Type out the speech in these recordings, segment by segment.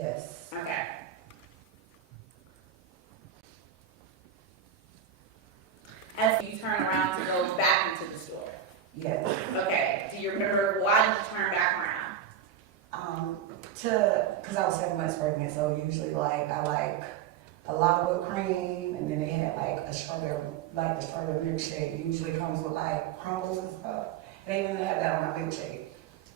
Yes. Okay. As you turn around to go back into the store. Yes. Okay. Do you remember why did you turn back around? Cause I was 7 months pregnant, so usually I like a lot of whipped cream, and then they had like the strawberry milkshake. Usually comes with like crumbles and stuff. They didn't have that on my milkshake.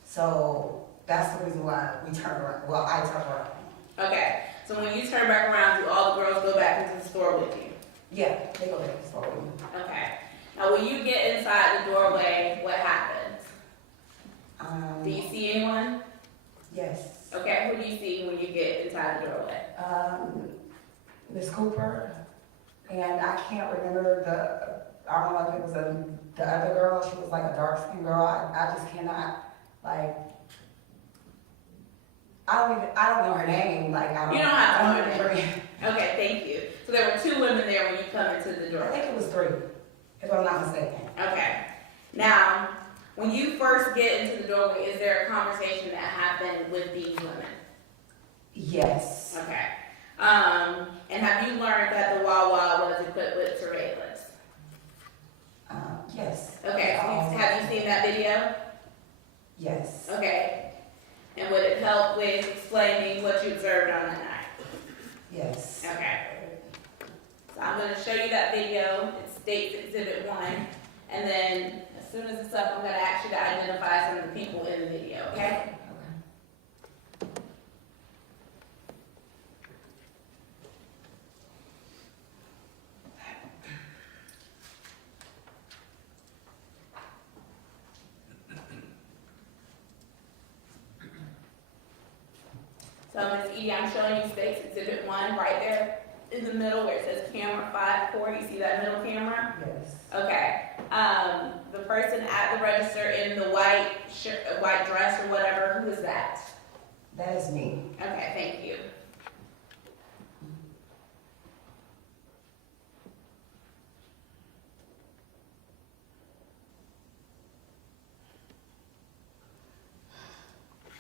So that's the reason why we turned around. Well, I turned around. Okay. So when you turn back around, do all the girls go back into the store with you? Yeah, they go back to the store with me. Okay. Now when you get inside the doorway, what happens? Do you see anyone? Yes. Okay, who do you see when you get inside the doorway? Miss Cooper, and I can't remember I don't know if it was the other girl. She was like a dark skinned girl. I just cannot, like, I don't know her name. Like, You don't have to know her name. name. Okay, thank you. So there were 2 women there when you come into the I doorway. think it was 3, if I'm not mistaken. Okay. Now, when you first get into the doorway, is there a conversation that happened with these women? Yes. Okay. And have you learned that the Wawa was equipped with surveillance? Yes. Okay. So have you seen that video? Yes. Okay. And would it help with explaining what you observed on that night? Yes. Okay. So I'm going to show you that video. It states Exhibit 1. And then as soon as it's up, I'm going to ask you to identify some of the people in the video, okay? So Ms. Edie, I'm showing you space Exhibit 1 right there in the middle where it says camera 5 core. You see that middle camera? Yes. Okay. The person at the register in the white shirt, white dress or whatever, who is that? That is me. Okay, thank you.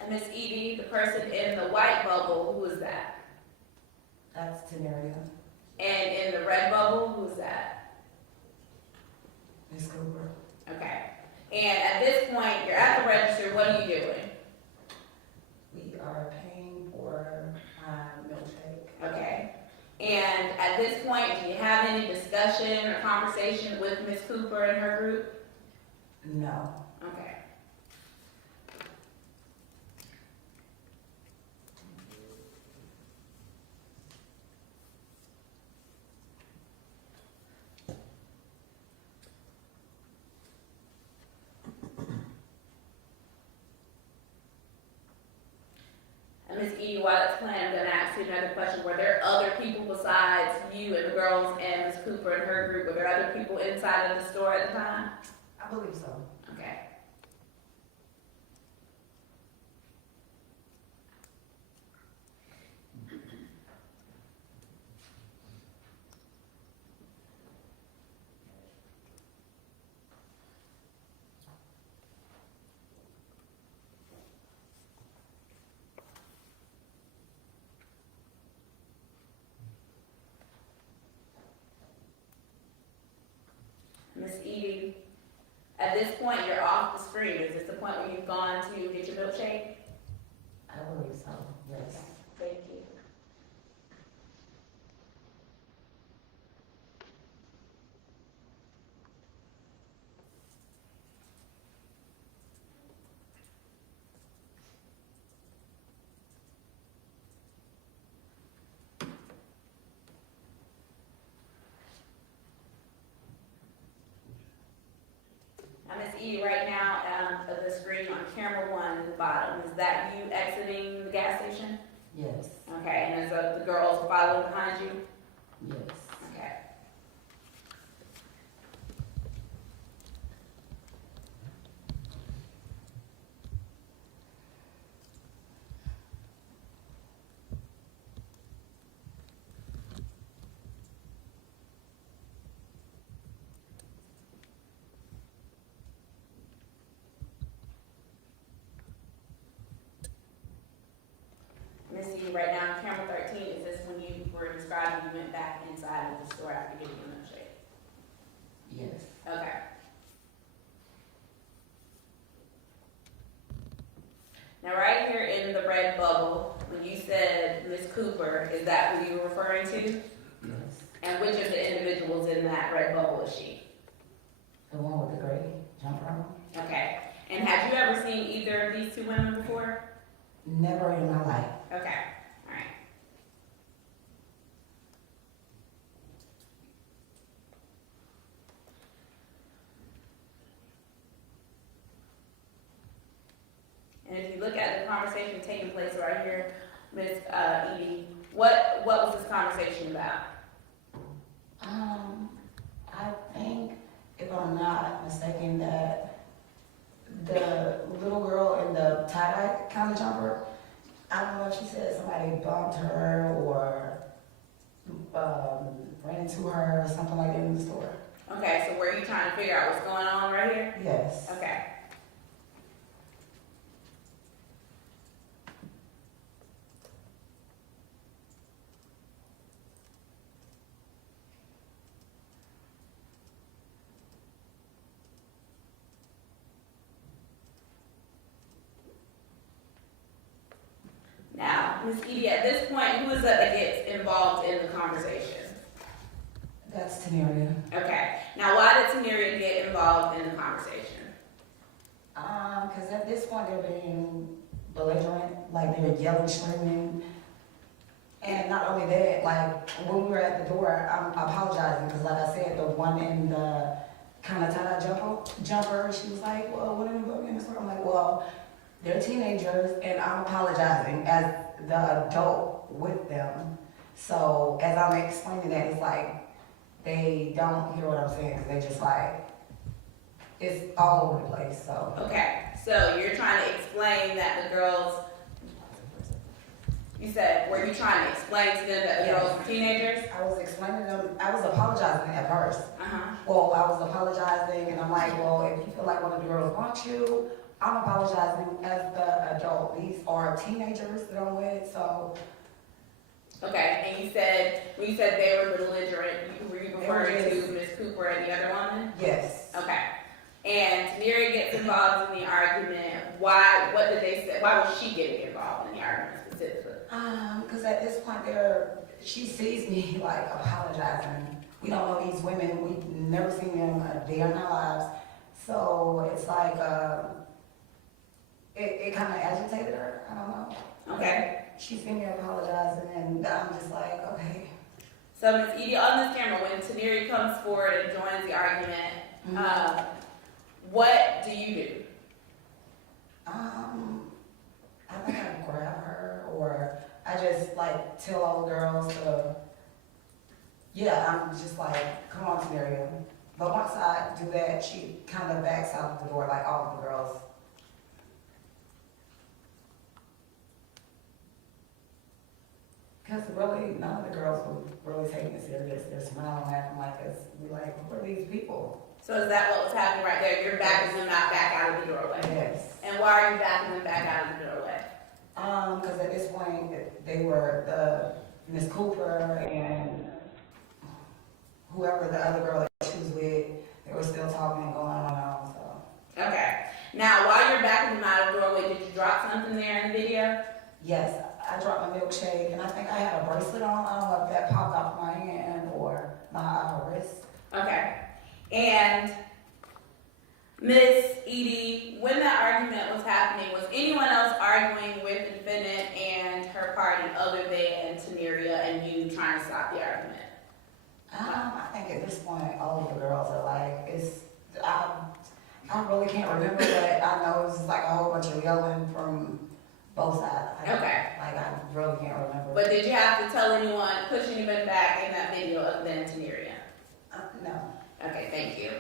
And Miss Edie, the person in the white bubble, who is that? That's Tenerea. And in the red bubble, who is that? Miss Cooper. Okay. And at this point, you're at the register. What are you doing? We are paying for milkshake. Okay. And at this point, do you have any discussion or conversation with Miss Cooper and her group? No. Okay. Ms. Edie, while it's playing, I'm going to ask you another question. Were there other people besides you and the girls and Ms. Cooper and her group? Were there other people inside of the store at the time? I believe so. Okay. Miss Edie, at this point, you're off the screen. Is this the point where you've gone to get your milkshake? I believe so. Yes. Thank you. Miss Edie, right now, the screen on camera 1 at the bottom, is that you exiting the gas station? Yes. Okay, and is the girls following behind you? Yes. Okay. Miss Miss C, right now, camera 13, is this when you were describing you went back inside of the store after getting a milkshake? Yes. Okay. Now, right here in the red bubble, when you said Miss Cooper, is that who you were referring to? Yes. And which of the individuals in that red bubble is she? The one with the gray jumper on? Okay. And have you ever seen either of these two women before? Never in my life. Okay. All right. And if you look at the conversation taking place right here, Miss Edie, what was this conversation about? I think, if I'm not mistaken, that the little girl in the tie-dye kind of jumper, I don't know if she said somebody bumped her or ran into her or something like that in the store. Okay, so were you trying to figure out what's going on right here? Yes. Okay. Now, Ms. Edie, at this point, who is it that gets involved in the conversation? That's Tenerea. Okay. Now, why did Tenerea get involved in the conversation? Because at this point they're being belligerent, like they're yelling, screaming. And not only that, like when we were at the door, I'm apologizing because like I said, the one in the kind of tie-dye jumper, she was like, well, what are you doing in the store? I'm like, well, they're teenagers and I'm apologizing as the adult with them. So as I'm explaining that, it's like they don't hear what I'm saying because they just like, it's all over the place, so. Okay, so you're trying to explain that the girls, you said, were you trying to explain to them that the Yes. girls were teenagers? I was explaining to them, I was apologizing at first. Uh-huh. Well, I was apologizing and I'm like, well, if you feel like one of the girls wants you, I'm apologizing as the adult. These are teenagers that I'm with, so. Okay, and you said, when you said they were belligerent, were you referring to Ms. Cooper and the other woman? Yes. Okay. And Tenerea gets involved in the argument. Why, what did they say? Why was she getting involved in the argument specifically? Because at this point she sees me like apologizing. We don't know these women, we've never seen them a day in our lives. So it's like, it kind of agitated her, I don't know. Okay. She seen me apologizing and I'm just like, okay. So Ms. Edie, on this camera, when Tenerea comes forward and joins the argument, what do you do? I think I grab her or I just like tell all the girls to, I'm just like, come on Tenerea. But once I do that, she kind of backs out the door like all of the girls. Because really, none of the girls were really taking it serious. They're smiling, laughing like us. We're like, who are these people? So is that what was happening right there? You're backing them back out of the doorway. Yes. And why are you backing them back out of the doorway? Because at this point, they were the Miss Cooper and whoever the other girl that she was with, they were still talking and going on, so. Okay. Now, while you're backing them out of the doorway, did you drop something there in the video? Yes, I dropped my milkshake and I think I had a bracelet on. I don't know if that popped off my hand or my wrist. Okay. And Miss Edie, when that argument was happening, was anyone else arguing with the defendant and her party other than Tenerea and you trying to stop the argument? I think at this point, all of the girls are like, I really can't remember, but I know it's just like a whole bunch of yelling from both sides. Okay. Like, I really can't remember. But did you have to tell anyone, push anyone back in that video other than Tenerea? No. Okay, thank you.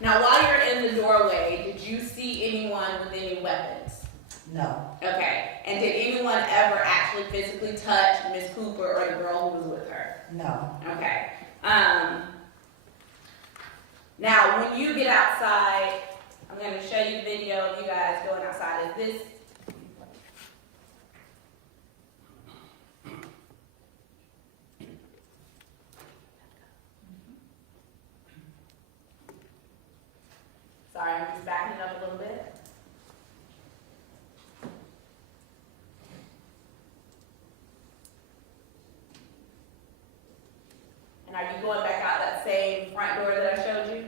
Now, while you're in the doorway, did you see anyone with any weapons? No. Okay. And did anyone ever actually physically touch Miss Cooper or the girl who was with her? No. Okay. Now, when you get outside, I'm I'm going to show you a video of you guys going outside. Is this? Sorry, I'm just backing it up a little bit. And are you going back out that same front door that I showed you?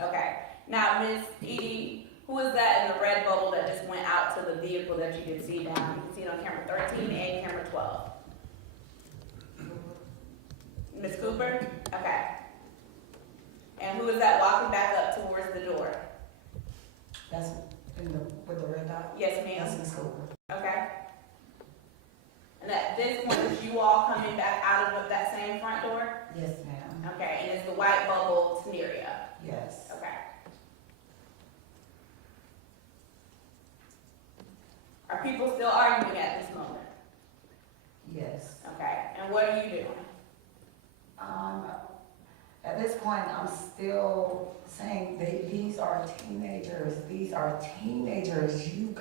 Okay. Now, Miss Edie, who is that in the red bubble that just went out to the vehicle that you can see now? You can see it on camera 13 and camera 12. Miss Cooper? Okay. And who is that walking back up towards the door? That's with the red dot? Yes, ma'am. That's Miss Cooper. Okay. And at this point, is you all coming back out of that same front door? Yes, ma'am. Okay. And is the white bubble Tenerea? Yes. Okay. Are people still arguing at this moment? Yes. Okay. And what are you doing? At this point, I'm still saying that these are teenagers. These are teenagers. You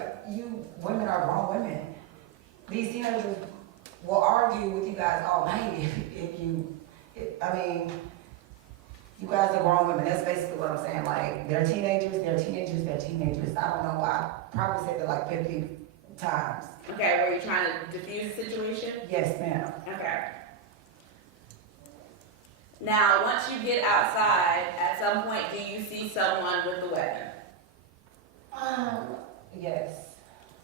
women are grown women. These teenagers will argue with you guys all night you guys are grown women. That's basically what I'm saying. Like, they're teenagers. I don't know why. I probably said it like 50 times. Okay, were you trying to diffuse the situation? Yes, ma'am. Okay. Now, once you get outside, at some point, do you see someone with a weapon? Yes.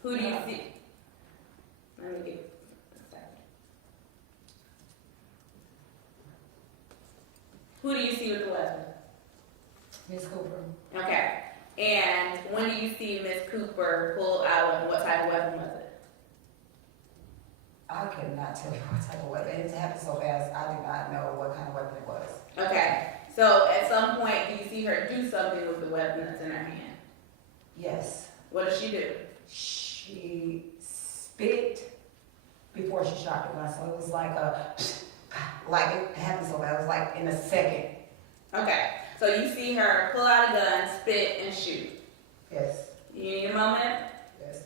Who do you see? Let me get a second. Who do you see with the weapon? Miss Cooper. Okay. And when do you see Miss Cooper pull out a weapon? What type of weapon was it? I could not tell you what type of weapon. It happened so fast, I do not know what kind of weapon it was. Okay. So at some point, do you see her do something with the weapon that's in her hand? Yes. What does she do? She spit before she shot the gun, so it was like it happened so fast. It was like in a second. Okay. So you see her pull out a gun, spit, and shoot. Yes. You need a moment? Yes.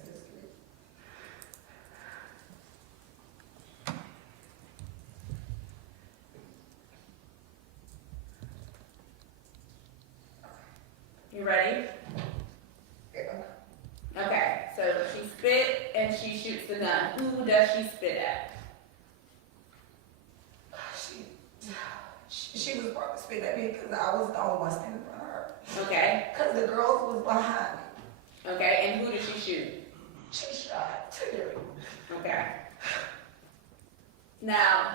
You ready? Yeah. Okay, so she spit and she shoots the gun. Who does she spit at? She was probably spit at me because I was the only one standing in front of her. Okay. Because the girls was behind me. Okay, and who did she shoot? She shot Tenerea. Okay. Now,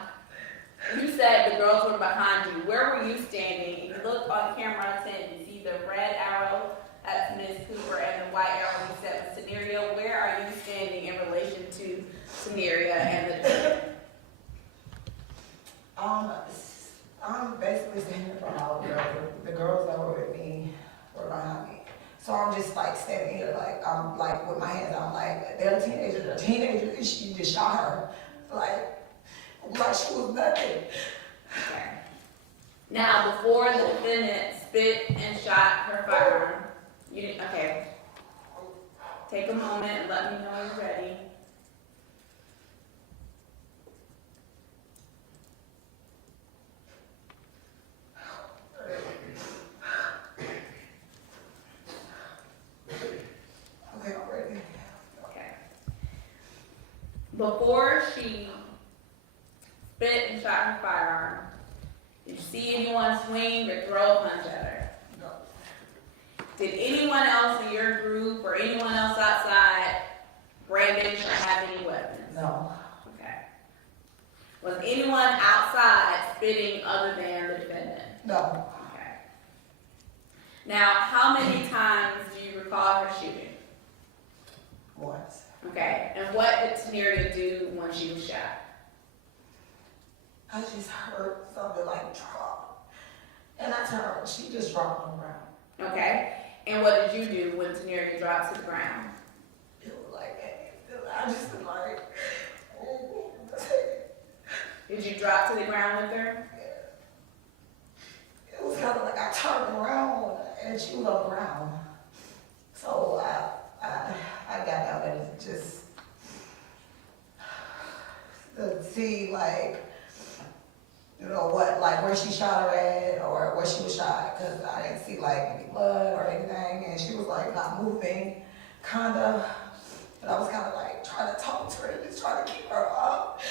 you said the girls were behind you. Where were you standing? If you look on camera 10, you see the red arrow, that's Ms. Cooper, and the white arrow you said was Tenerea. Where are you standing in relation to Tenerea and the I'm basically standing in front of all the girls. The girls that were with me were behind me. So I'm just like standing here, like I'm like with my hands out, like they're teenagers, and she just shot her, like she was nothing. Okay. Now, before the defendant spit and shot her firearm, you didn't, okay. Take a moment and let me know when you're ready. Okay, I'm ready. Okay. Before she spit and shot her firearm, did you see anyone swing or throw a punch at her? No. Did anyone else in your group or anyone else outside brandish or have any weapons? No. Okay. Was anyone outside spitting other than the defendant? No. Okay. Now, how many times do you recall her shooting? Once. Okay. And what did Tenerea do when she was shot? I just heard something like drop. And I turned, she just dropped on the ground. Okay. And what did you do when Tenerea dropped to the ground? It was like, I just was like, oh. Did you drop to the ground with her? It was kind of like I turned around and she was on the ground. So I got out and it just to see like, you know what, like where she shot her at or where she was shot, because I didn't see like any blood or anything, and she was like not moving, kinda. But I was kind of like trying to talk to her, just trying to keep her up,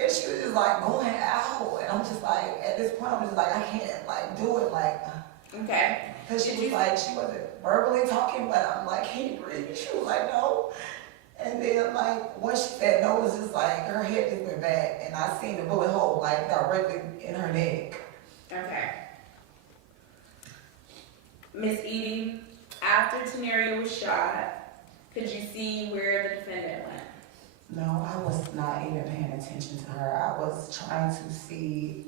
and she was just like going out, and I'm just like, at this point, I'm just like, I can't like do it, like. Okay. Because she was like, she wasn't verbally talking, but I'm like, can you breathe? She was like, no. And then like, once she said no, it was just like, her head just went back, and I seen the bullet hole like directly in her neck. Okay. Miss Edie, after Tenerea was shot, could you see where the defendant went? No, I was not even paying attention to her. I was trying to see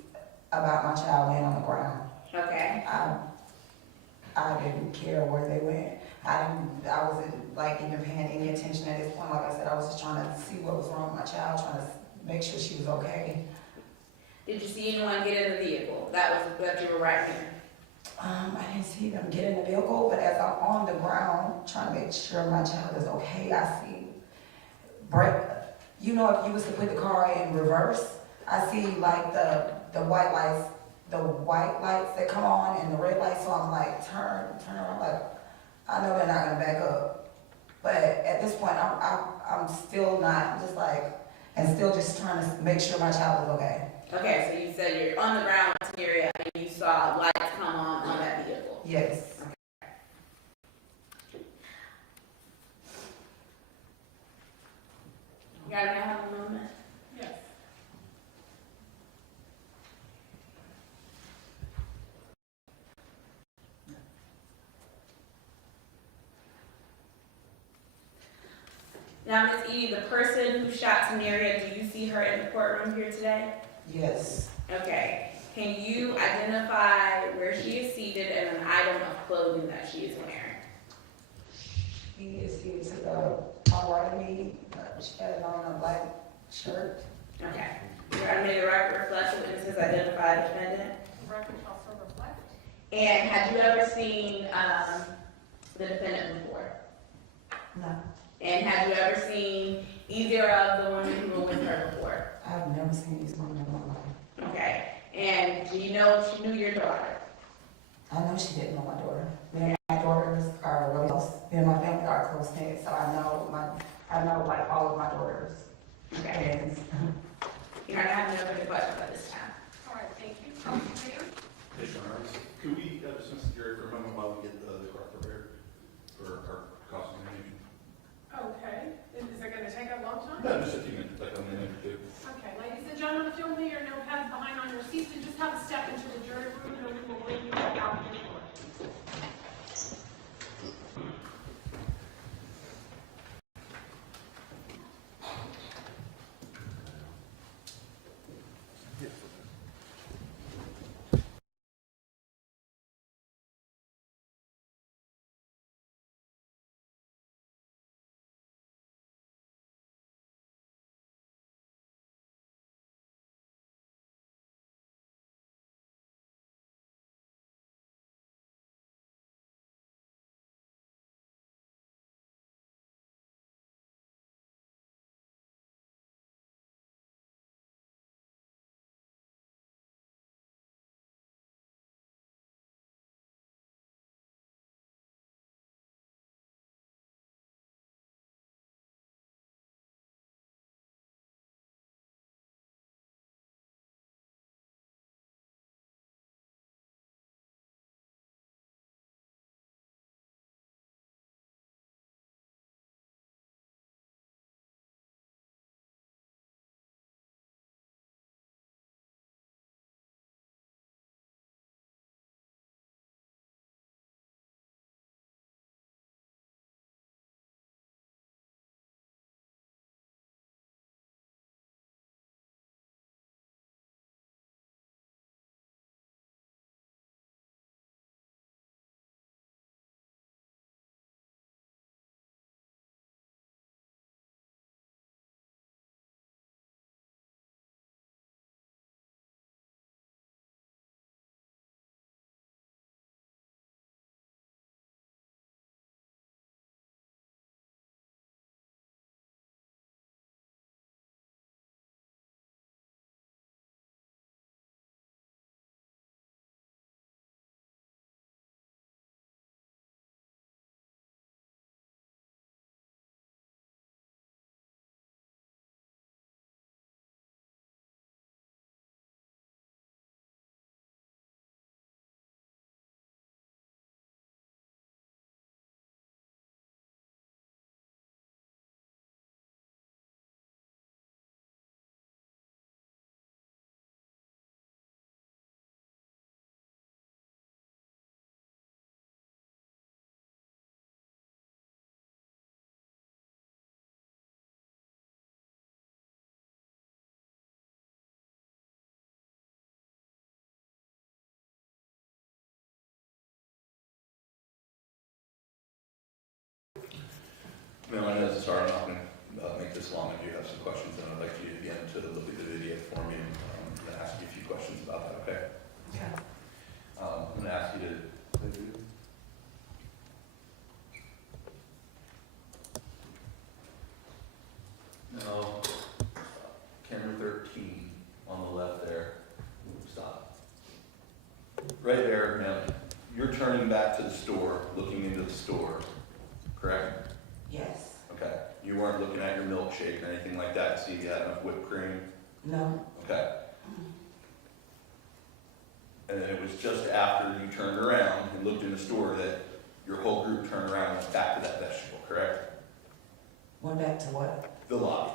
about my child laying on the ground. Okay. I didn't care where they went. I wasn't like even paying any attention at this point. Like I said, I was just trying to see what was wrong with my child, trying to make sure she was okay. Did you see anyone get in the vehicle? That you were right here. I didn't see them get in the vehicle, but as I'm on the ground trying to make sure my child is okay, I see brake. You know, if you was to put the car in reverse, I see like the white lights that come on and the red lights. So I'm like, turn around. Like, I know they're not gonna back up, but at this point, I'm still not. I'm just like, and still just trying to make sure my child is okay. Okay, so you said you're on the ground with Tenerea and you saw lights come on that vehicle. Yes. You got me have a moment? Yes. Now, Miss Edie, the person who shot Tenerea, do you see her in the courtroom here today? Yes. Okay. Can you identify where she is seated and an item of clothing that she is wearing? He is seated to the far right of me. She had on a black shirt. Okay. Your Honor, may the record reflect the witnesses identify the defendant? The record shall so reflect. And had you ever seen the defendant before? No, And had you ever seen either of the women who were with her before? I've never seen these women in my life. Okay. And do you know if she knew your daughter? I know she didn't know my daughter. Me and my daughters are really close. Me and my family are close knit, so I know like all of my daughters. Okay. And Your Honor, I have no further questions at this time. All right, thank you. Mayor? Yes, Your Honor. Could we dismiss the jury for a moment while we get the court prepared for our cross-examination? Okay, is it gonna take a long time? No, just a few minutes, like a minute or two. Okay, ladies and gentlemen, if you'll leave your notepads behind on your seats and just have a step into the jury room and we will bring you back out here. some questions, and I'd like you again to look at the video for me and ask you a few questions about that, okay? Okay. I'm going to ask you to. No. Camera 13 on the left there. Stop. Right there, now, you're turning back to the store, looking into the store, correct? Yes. Okay. You weren't looking at your milkshake or anything like that to see if you had enough whipped cream? No. Okay. And then it was just after you turned around and looked in the store that your whole group turned around and went back to that vegetable, correct? Went back to what? The lobby.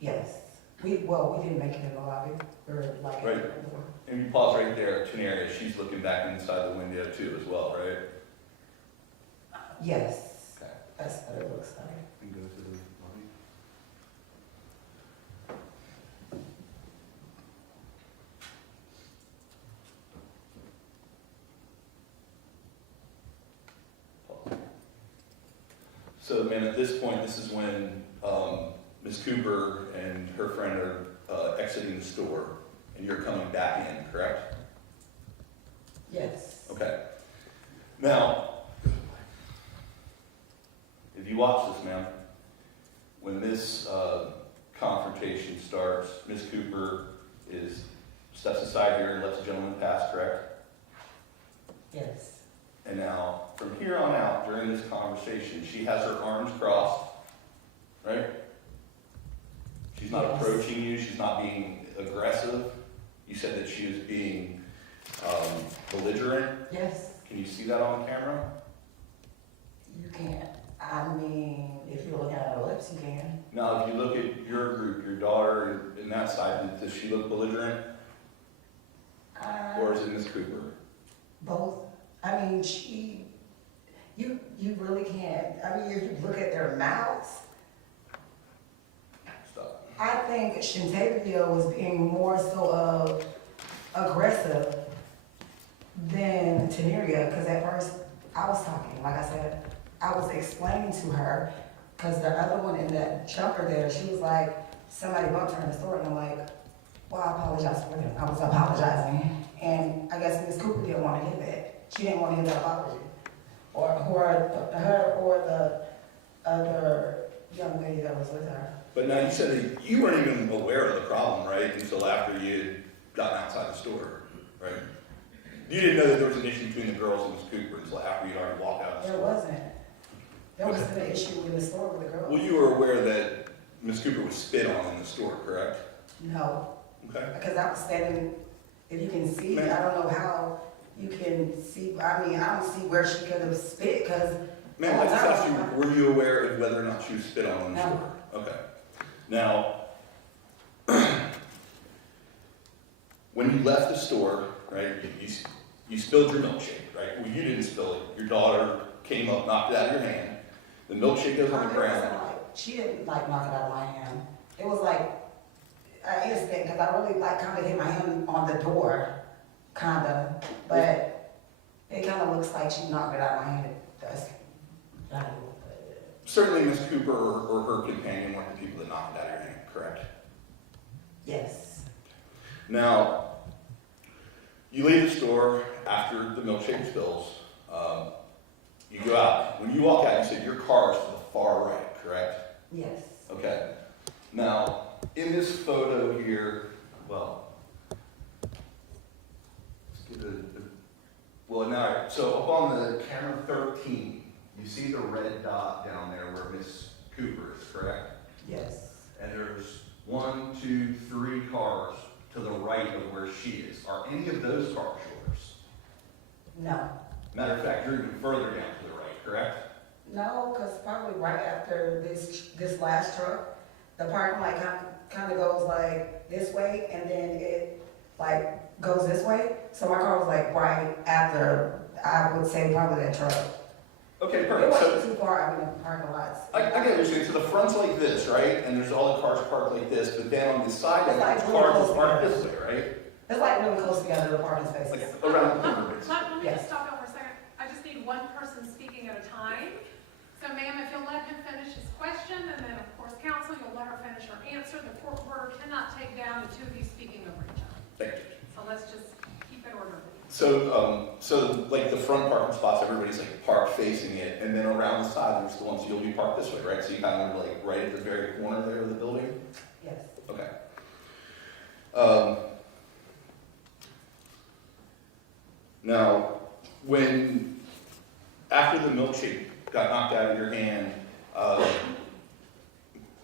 Yes. We didn't make it in the lobby. We were like. Right. And you pause right there at Tenerea, she's looking back inside the window too as well, right? Yes. Okay. That's what it looks like. And go to the lobby. Pause. So, man, at this point, this is when Ms. Cooper and her friend are exiting the store, and you're coming back in, correct? Yes. Okay. Now, if you watch this, ma'am, when this confrontation starts, Ms. Cooper steps aside here and lets the gentleman pass, correct? Yes. And now, from here on out, during this conversation, she has her arms crossed, right? She's not Yes. approaching you. She's not being aggressive. You said that she was being belligerent. Yes. Can you see that on camera? You can't. I mean, if you're looking at her lips, you can. Now, if you look at your group, your daughter in that side, does she look belligerent? Or is it Miss Cooper? Both. I mean, you really can't. I mean, if you look at their mouths, Stop. I think Shaetavia was being more so aggressive than Tenerea, because at first I was talking, like I said, I was explaining to her, because the other one in that jumper there, she was like, somebody bumped her in the store, and I'm like, well, I apologize for them. I was apologizing, and I guess Miss Cooper didn't want to hear that. She didn't want to hear that apology, or her or the other young lady that was with her. But now you said that you weren't even aware of the problem, right? Until after you had gotten outside the store, right? You didn't know that there was an issue between the girls and Miss Cooper until after you'd already walked out of the There store. wasn't. There wasn't an issue in the store with the girls. Well, you were aware that Miss Cooper was spit on in the store, correct? No, Okay. because I was standing, if you can see, Ma'am. I don't know how you can see, I mean, I don't see where she could have spit, because. Ma'am, I just asked you, were you aware of whether or not she was spit on in the No. store? Okay. Now, when you left the store, right, you spilled your milkshake, right? Well, you didn't spill it. Your daughter came up, knocked it out of your hand. The milkshake goes on the ground. She didn't like knock it out of my hand. It was like an instant, because I really like kind of hit my hand on the door, kind of, but it kind of looks like she knocked it out of my hand. That's not even. Certainly, Miss Cooper or her companion weren't the people that knocked it out of your hand, correct? Yes. Now, you leave the store after the milkshake spills. You go out. When you walk out, you said your car is to the far right, correct? Yes. Okay. Now, in this photo here, well, let's get well, now, so up on the camera 13, you see the red dot down there where Miss Cooper is, correct? Yes. And there's 1, 2, 3 cars to the right of where she is. Are any of those cars yours? No. Matter of fact, you're even further down to the right, correct? No, because probably right after this last truck, the parking lot kind of goes like this way, and then it like goes this way. So my car was like right after, I would say probably that truck. Okay, It perfect. So wasn't too far out in the parking lots. I get what you're saying. So the front's like this, right? And there's all the cars parked like this, but then on the side, It's like the really cars close are parked together. this way, right? It's like really close together, the parking spaces. Like around the corner, basically. Let me Yes. just stop you for a second. I just need one person speaking at a time. So ma'am, if you'll let him finish his question, and then of course counsel, you'll let her So like the front parking spots, everybody's like parked facing it, and then around the side, there's the ones you'll be parked this way, right? So you kind of like right at the very corner there of the building? Yes. Okay. Now, after the milkshake got knocked out of your hand,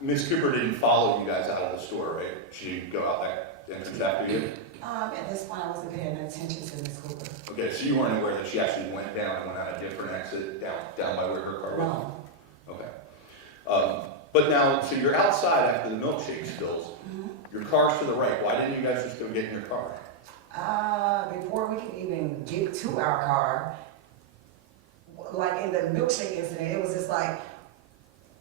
Ms. Cooper didn't follow you guys out of the store, right? She didn't go out that entrance after you? At this point, I wasn't paying attention to Ms. Cooper. Okay, so you weren't aware that she actually went down and went out a different exit down by where her car was? No. Okay. But now, so you're outside after the milkshake spills. Mhm. Your car's to the right. Why didn't you guys just go get in your car? Before we could even get to our car, like in the milkshake incident, it was just like,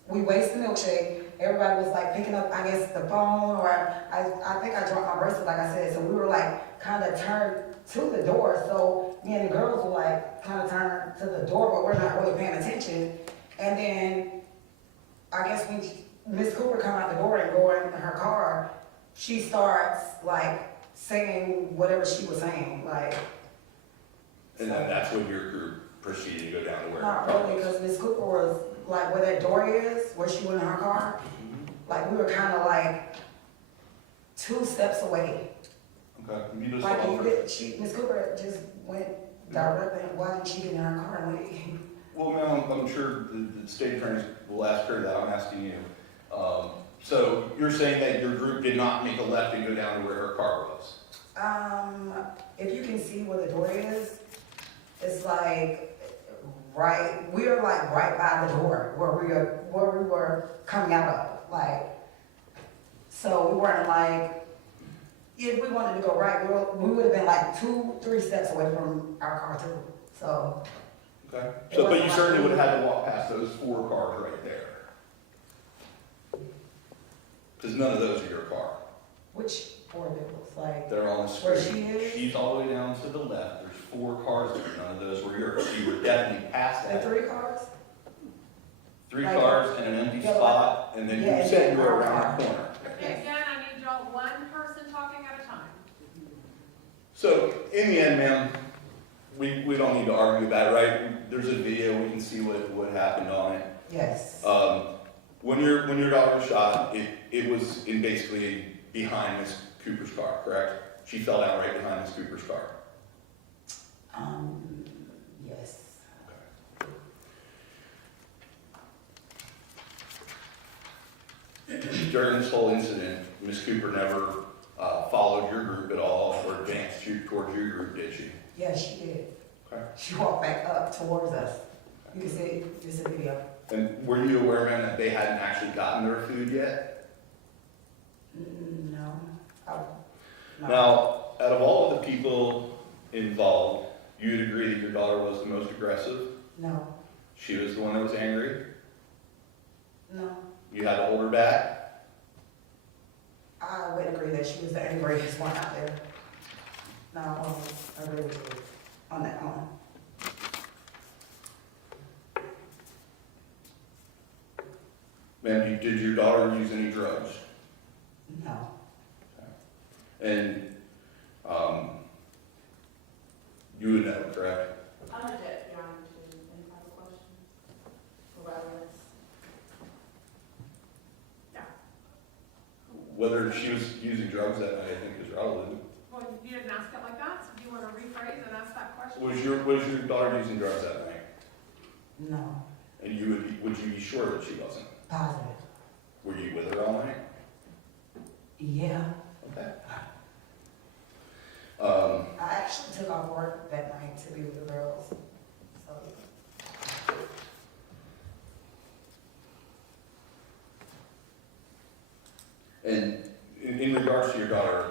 we wasted the milkshake, everybody was like picking up, I guess, the phone, or I think I dropped my bracelet, like I said, so we were like kind of turned to the door, so me and the girls were like kind of turned to the door, but we're not really paying attention. And then, I guess when Miss Cooper come out the door and go in her car, she starts like saying whatever she was saying, like. And then that's when your group proceeded to go down to where her Not car really, was. because Miss Cooper was like where that door is, where she went in her car. Like we were kind of like 2 steps away. Okay. You just Like offered- Miss Cooper just went directly. Why didn't she get in her car and leave? Well, ma'am, I'm sure the state attorneys will ask her that. I'm asking you. So you're saying that your group did not make a left and go down to where her car was? If you can see where the door is, it's like right. We are like right by the door where we were coming out of. Like, so we weren't like. If we wanted to go right, we would have been like 2-3 steps away from our car too. So. Okay. It So, but wasn't you like certainly we- would have had to walk past those 4 cars right there. Because none of those are your car. Which 4 vehicles? Like, They're on the where street. she is? She's all the way down to the left. There's 4 cars there. None of those were yours. You were definitely past the that. 3 cars? 3 like- cars and an empty Yeah, spot, and then yeah, you said yeah, you were our around car. the corner. Okay, again, I need y'all one person talking at a time. So, in the end, ma'am, we don't need to argue about it, right? There's a video, we can see what happened on it. Yes. When your daughter was shot, it was in basically behind Miss Cooper's car, correct? She fell down right behind Miss Cooper's car. Yes. During this whole incident, Miss Cooper never followed your group at all or advanced towards your group, did she? Yes, she did. Okay. She walked back up towards us. You can see this video. And were you aware, ma'am, that they hadn't actually gotten their food yet? No. No. Now, out of all of the people involved, you would agree that your daughter was the most aggressive? No. She was the one that was angry? No. You had to hold her back? I would agree that she was the angriest one out there. No, I won't agree with you on that one. Ma'am, did your daughter use any drugs? No. And you would know, correct? I'm a deputy, Your Honor, to any type of question for relevance. Whether she was using drugs that night, I think is relevant. Well, you didn't ask it like that, so do you want to rephrase and ask that question? Was your daughter using drugs that night? No. And would you be sure that she wasn't? Positive. Were you with her all night? Yeah. Okay. I actually took off work that night to be with the girls. So. And in regards to your daughter,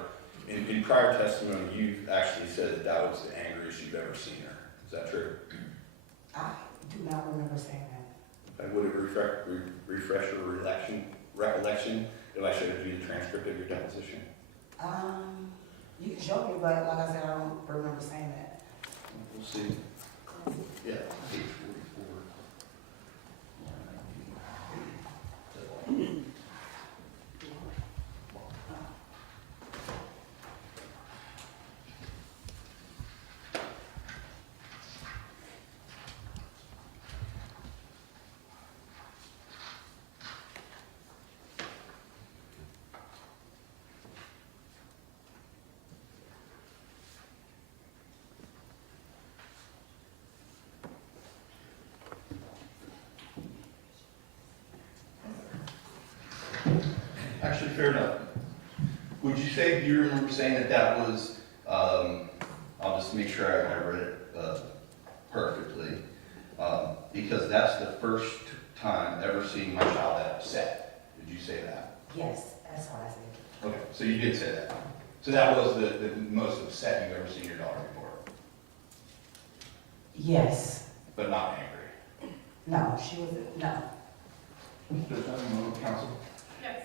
in prior testimony, you've actually said that was the angriest you've ever seen her. Is that true? I do not remember saying that. And would it refresh your recollection if I showed you the transcript of your deposition? You can show me, but like I said, I don't remember saying that. We'll see. Yeah, page 44. Actually, fair enough. Would you say, do you remember saying that that was, I'll just make sure I read it perfectly, because that's the first time ever seeing my child that upset. Did you say that? Yes, that's what I said. Okay, so you did say that. So that was the most upset you've ever seen your daughter before, Yes. but not angry. No, she was, no. Council? Yes.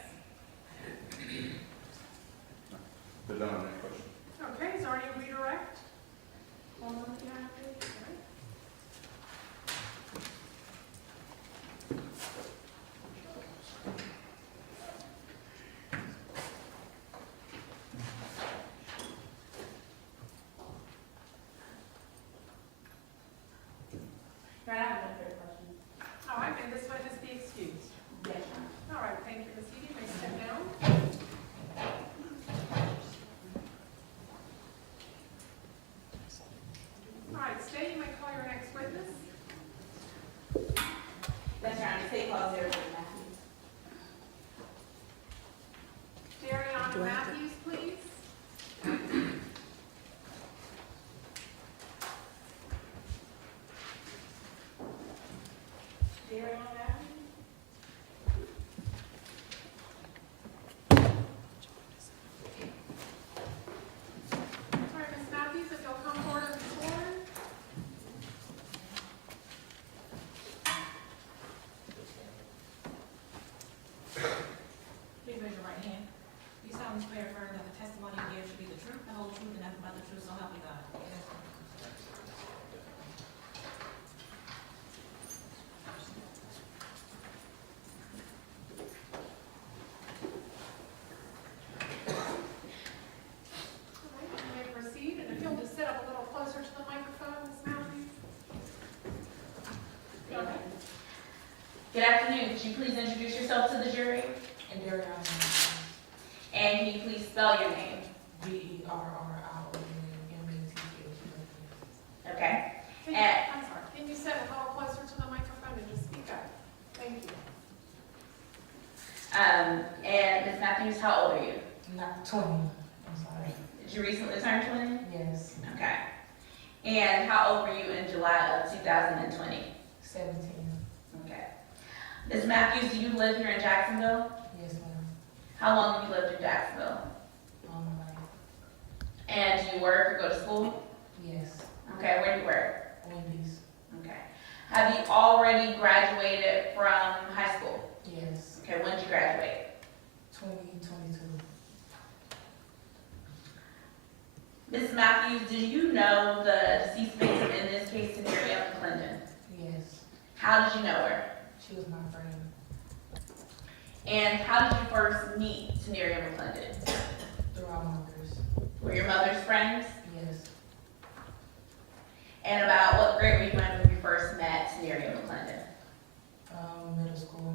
But no, next question. Okay, is there any redirect? One more, yeah, okay. Right, I have no further questions. All right, and this witness be excused. Yes, ma'am. All right, thank you, Ms. Edie, you may step down. All right, stay, you may call your next witness. That's right, state clause 0 Matthews. Dariana Matthews, please. Dariana Matthews? All right, Ms. Matthews, if you'll come forward and be sworn. Please raise your right hand. You solemnly swear or affirm that the testimony you give should be the truth, the whole truth, and nothing but the truth, so help me God. All right, you may proceed, and if you'll just sit up a little closer to the microphone, Ms. Matthews. Go ahead. Good afternoon. Could you please introduce yourself to the jury? And Dariana, And can you please spell your name? Berriounmutl. Okay. Can you, And- I'm sorry, can you sit a little closer to the microphone and just speak up? Thank you. And Ms. Matthews, how old are you? Not 20, I'm sorry. Did you recently turn 20? Yes, Okay. And how old were you in July of 2020? 17. Okay. Ms. Matthews, do you live here in Jacksonville? Yes, ma'am. How long have you lived in Jacksonville? All my life. And do you work or go to school? Yes. Okay, where do you work? Wendy's. Okay. Have you already graduated from high school? Yes. Okay, when did you graduate? 2022. Ms. Matthews, do you know the deceased victim in this case, Tenerea McClendon? Yes. How did you know her? She was my friend. And how did you first meet Tenerea McClendon? Through our mothers. Were your mother's friends? Yes. And about what grade were you in when you first met Tenerea McClendon? Middle school.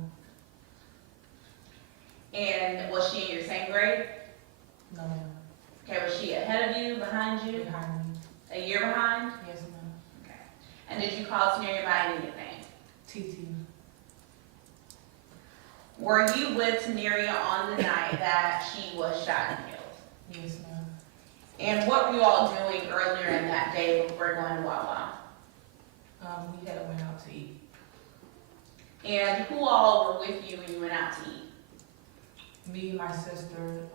And was she in your same grade? No, ma'am. Okay, was she ahead of you, behind you, Behind me. a year behind? Yes, ma'am. Okay. And did you call Tenerea by any nickname? TT. Were you with Tenerea on the night that she was shot and killed? Yes, ma'am. And what were you all doing earlier in that day before going to Wawa? We had went out to eat. And who all were with you when you went out to eat? Me, my sister,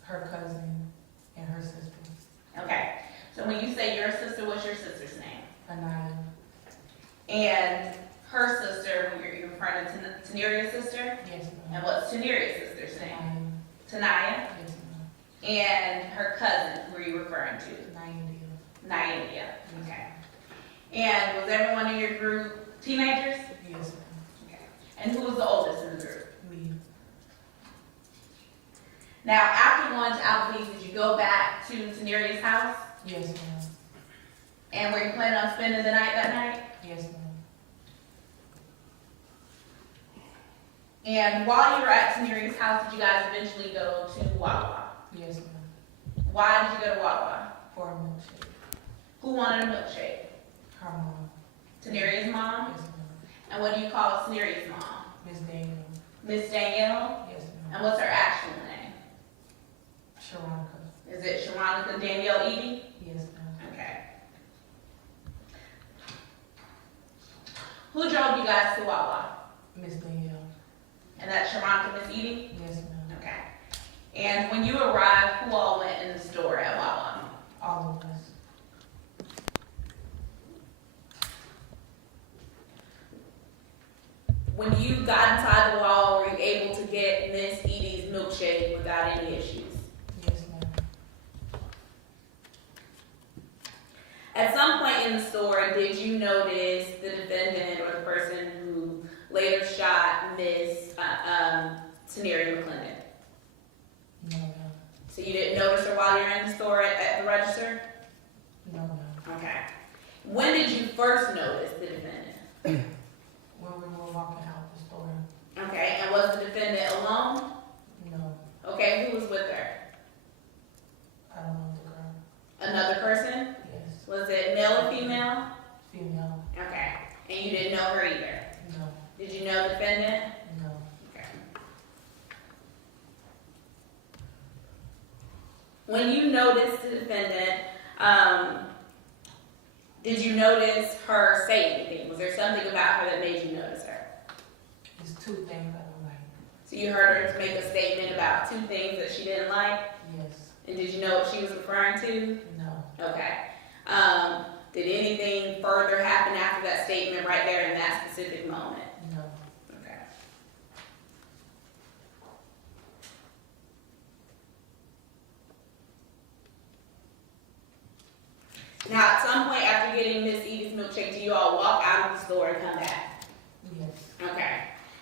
her cousin, and her sister. Okay. So when you say your sister, what's your sister's name? Anaya. And her sister, you're referring to Tenerea's sister? Yes, And ma'am. what's Tenerea's sister's name? Anaya. Tanaya. Yes, ma'am. And her cousin, who are you referring to? Naindia. Naindia. Okay. And was everyone in your group teenagers? Yes, Okay. And who was the oldest in the group? ma'am. Me. Now, after going to Applebee's, did you go back to Tenerea's house? Yes, ma'am. And were you planning on spending the night that night? Yes, ma'am. And while you were at Tenerea's house, did you guys eventually go to Wawa? Yes, ma'am. Why did you go to Wawa? For a milkshake. Who wanted a milkshake? Her mom. Tenerea's mom? Yes, ma'am. And what do you call Tenerea's mom? Miss Daniel. Miss Danielle? Yes, And what's her actual name? Sharonica. Is it Sharonica Danielle Edie? Yes, ma'am. Okay. Who drove you guys to Wawa? Miss Danielle. And that's Sharonica Miss Edie? Yes, ma'am. Okay. And when you arrived, who all went in the store at Wawa? All of us. When you got inside the Wawa, were you able to get Miss Edie's milkshake without any issues? Yes, ma'am. At some point in the store, did you notice the defendant or the person who later shot Miss Tenerea McClendon? No, ma'am. So you didn't notice her while you're in the store at the register? No, ma'am. Okay. When did you first notice the defendant? When we were walking out the store. Okay, and was the defendant alone? No, Okay, who was with her? I don't know the girl. Another person? Yes. Was it male or female? Female. Okay. And you didn't know her either? No, Did you know the defendant? no. Okay. When you noticed the defendant, did you notice her say anything? Was there something about her that made you notice her? It's two things I don't like. So you heard her make a statement about two things that she didn't like? Yes. And did you know what she was referring to? No. Okay. Did anything further happen after that statement right there in that specific moment? No. Okay. Now, at some point after getting Miss Edie's milkshake, do you all walk out of the store and come back? Yes. Okay.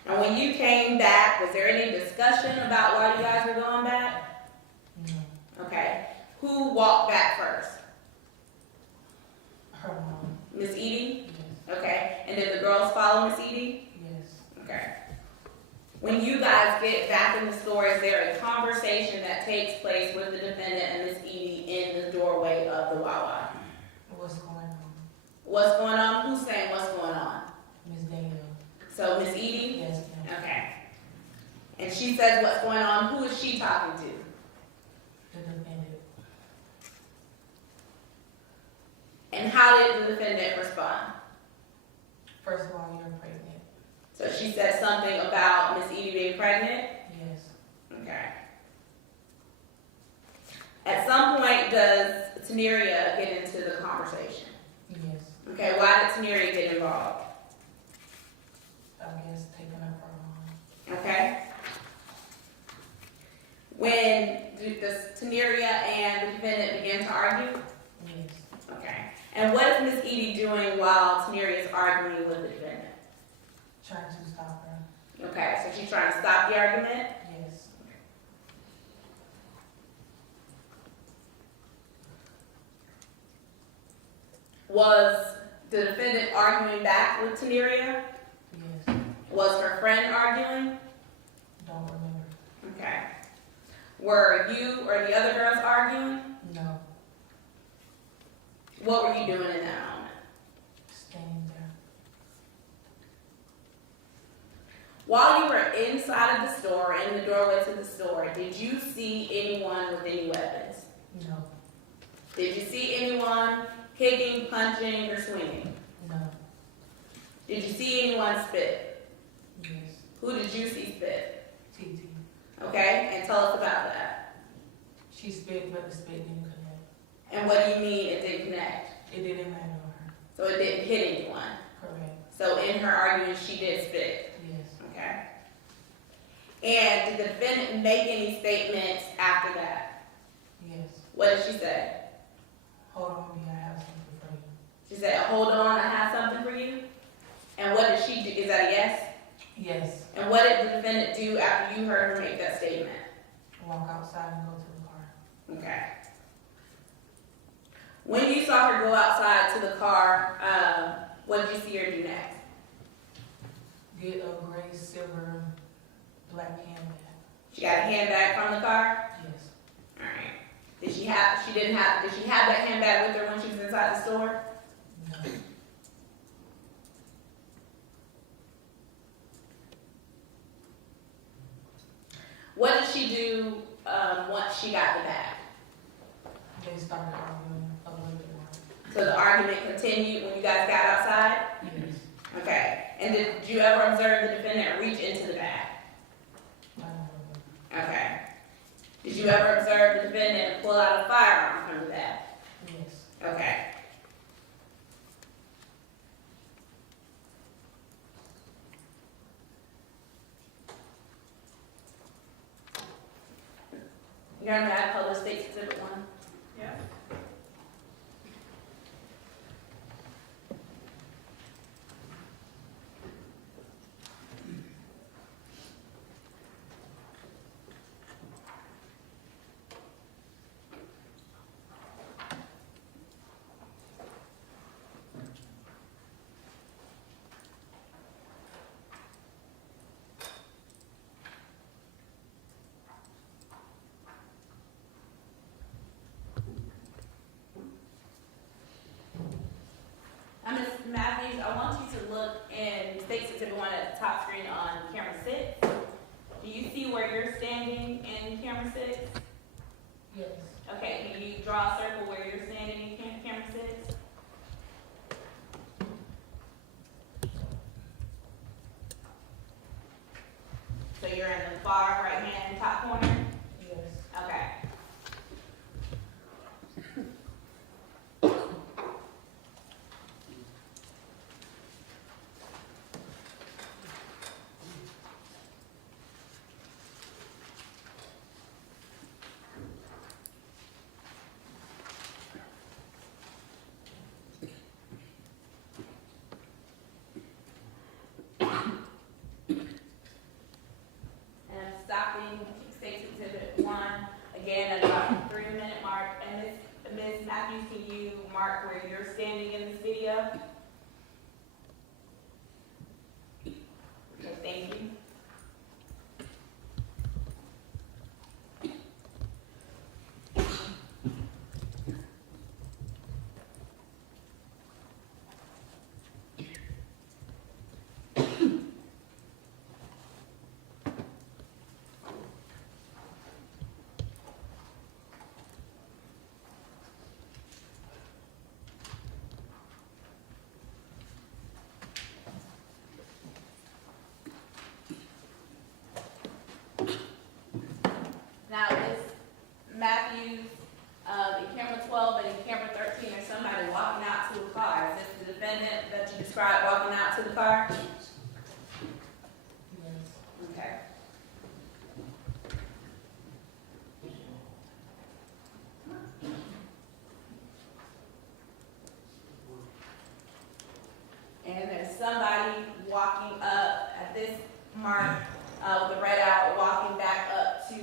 And when you came back, was there any discussion about why you guys were going back? No. Okay. Who walked back first? Her mom. Miss Edie? Yes. Okay. And did the girls follow Miss Edie? Yes. Okay. When you guys get back in the store, is there a conversation that takes place with the defendant and Miss Edie in the doorway of the Wawa? What's going on? What's going on? Who's saying what's going on? Miss Danielle. So Miss Edie? Yes, ma'am. Okay. And she says what's going on. Who is she talking to? The defendant. And how did the defendant respond? First of all, you're pregnant. So she said something about Miss Edie being pregnant? Yes. Okay. At some point, does Tenerea get into the conversation? Yes. Okay, why did Tenerea get involved? I guess taking up her mom. Okay. When does Tenerea and the defendant begin to argue? Yes. Okay. And what is Miss Edie doing while Tenerea is arguing with the defendant? Trying to stop her. Okay, so she's trying to stop the argument? Yes. Was the defendant arguing back with Tenerea? Yes. Was her friend arguing? Don't remember. Okay. Were you or the other girls arguing? No. What were you doing in that moment? Standing there. While you were inside of the store, in the doorway to the store, did you see anyone with any weapons? No. Did you see anyone kicking, punching, or swinging? No. Did you see anyone spit? Yes. Who did you see spit? TT. Okay, and tell us about that. She spit, but the spit didn't connect. And what do you mean it didn't connect? It didn't land on her. So it didn't hit anyone. Correct. So in her argument, she did spit. Yes. Okay. And did the defendant make any statements after that? Yes. What did she say? Hold on, I have something for you. She said, hold on, I have something for you. And what did she do? Is that a yes? Yes. And what did the defendant do after you heard her make that statement? Walk outside and go to the car. Okay. When you saw her go outside to the car, what did you see her do next? Get a gray, silver, black handbag. She got a handbag from the car? Yes. Alright. Did she have that handbag with her when she was inside the store? No. What did she do once she got the bag? They started arguing a little bit more. So the argument continued when you guys got outside? Yes. Okay. And did you ever observe the defendant reach into the bag? I don't know. Okay. Did you ever observe the defendant pull out a firearm from the bag? Yes. Okay. Your Honor, I published State's Exhibit 1. Yes. Ms. Matthews, I want you to look in State's Exhibit 1 at the top screen on camera 6. Do you see where you're standing in camera 6? Yes. Okay, can you draw a circle where you're standing in camera 6? So you're in the far right-hand top corner? Yes. Okay. And I'm stopping State's Exhibit 1 again at about the 3-minute mark. And Ms. Matthews, can you mark where you're standing in this video? Okay, thank you. Now, Ms. Matthews, in camera 12 and in camera 13, there's somebody walking out to a car. Is this the defendant that you described walking out to the car? Yes. Okay. And there's somebody walking up at this mark with the red out, walking back up to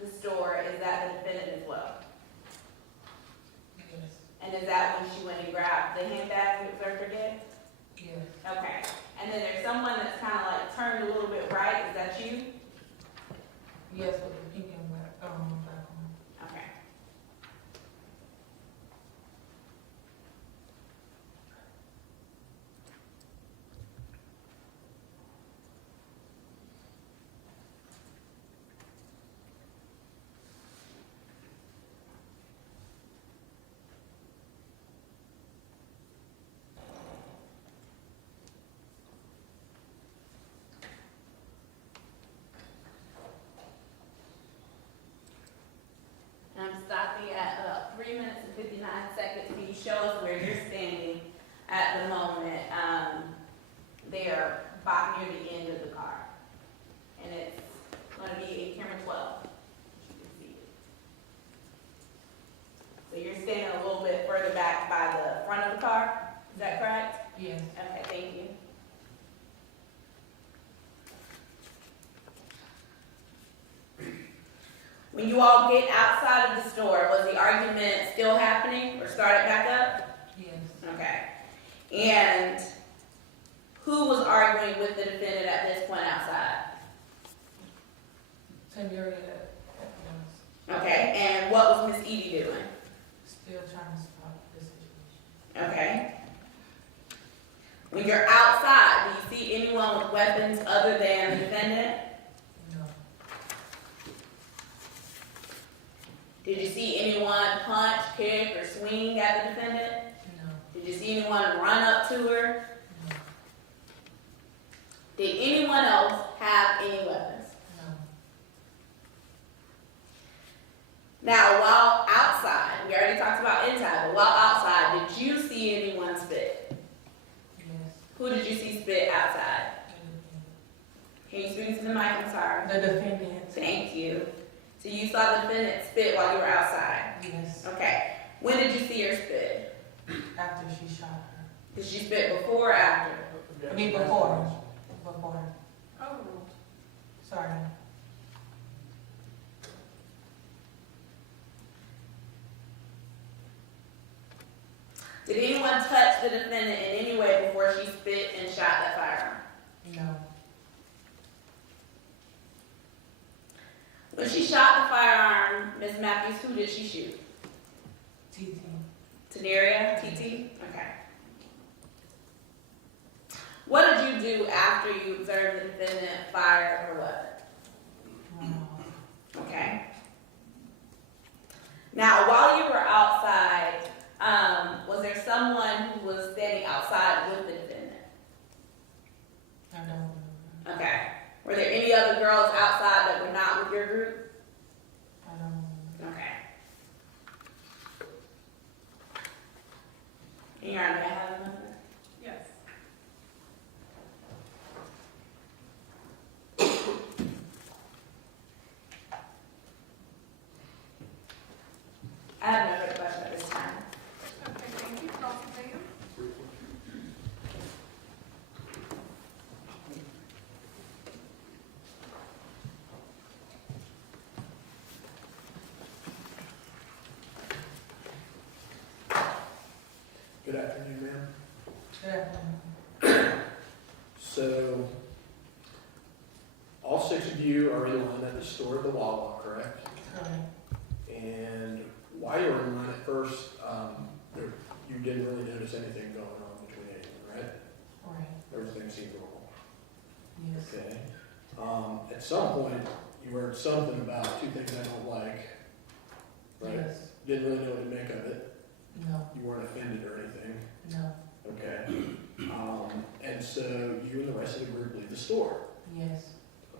the store. Is that the defendant as well? Yes. And is that when she went and grabbed the handbag you observed her get? Yes. Okay. And then there's someone that's kind of like turned a little bit right. Is that you? Yes, with the pink and black, black on. Okay. And I'm stopping at about 3 minutes and 59 seconds. Can you show us where you're standing at the moment? There, about near the end of the car. And it's going to be in camera 12. You can see it. So you're standing a little bit further back by the front of the car. Is that correct? Yes. Okay, thank you. When you all get outside of the store, was the argument still happening or started back up? Yes. Okay. And who was arguing with the defendant at this point outside? Tenerea McClendon. Okay. And what was Miss Edie doing? Still trying to stop the situation. Okay. When you're outside, do you see anyone with weapons other than the defendant? No. Did you see anyone punch, kick, or swing at the defendant? No. Did you see anyone run up to her? No. Did anyone else have any weapons? No. Now, while outside, we already talked about inside, but while outside, did you see anyone spit? Yes. Who did you see spit outside? Can you speak to the mic? I'm sorry. The defendant. Thank you. So you saw the defendant spit while you were outside? Yes. Okay. When did you see her spit? After she shot her. Did she spit before or after? I mean, before. Before. Overruled. Sorry. Did anyone touch the defendant in any way before she spit and shot that firearm? No. When she shot the firearm, Ms. Matthews, who did she shoot? TT. Tenerea? TT? Okay. What did you do after you observed the defendant fire her weapon? Wow. Okay. Now, while you were outside, was there someone who was standing outside with the defendant? I don't know. Okay. Were there any other girls outside that were not with your group? I don't know. Okay. And you're on behalf of nothing? Yes. I have no further question at this time. Okay, thank you. Dr. Tatum? Good afternoon, ma'am. Good afternoon. So, all 6 of you are in line at the store at the Wawa, correct? Correct. And while you were in line at first, you didn't really notice anything going on between anyone, right? Right. Everything seemed normal. Yes. Okay. At some point, you heard something about 2 things I don't like, right? Yes. Didn't really know what to make of it. No. You weren't offended or anything. No. Okay. And so you and the rest of the group leave the store. Yes.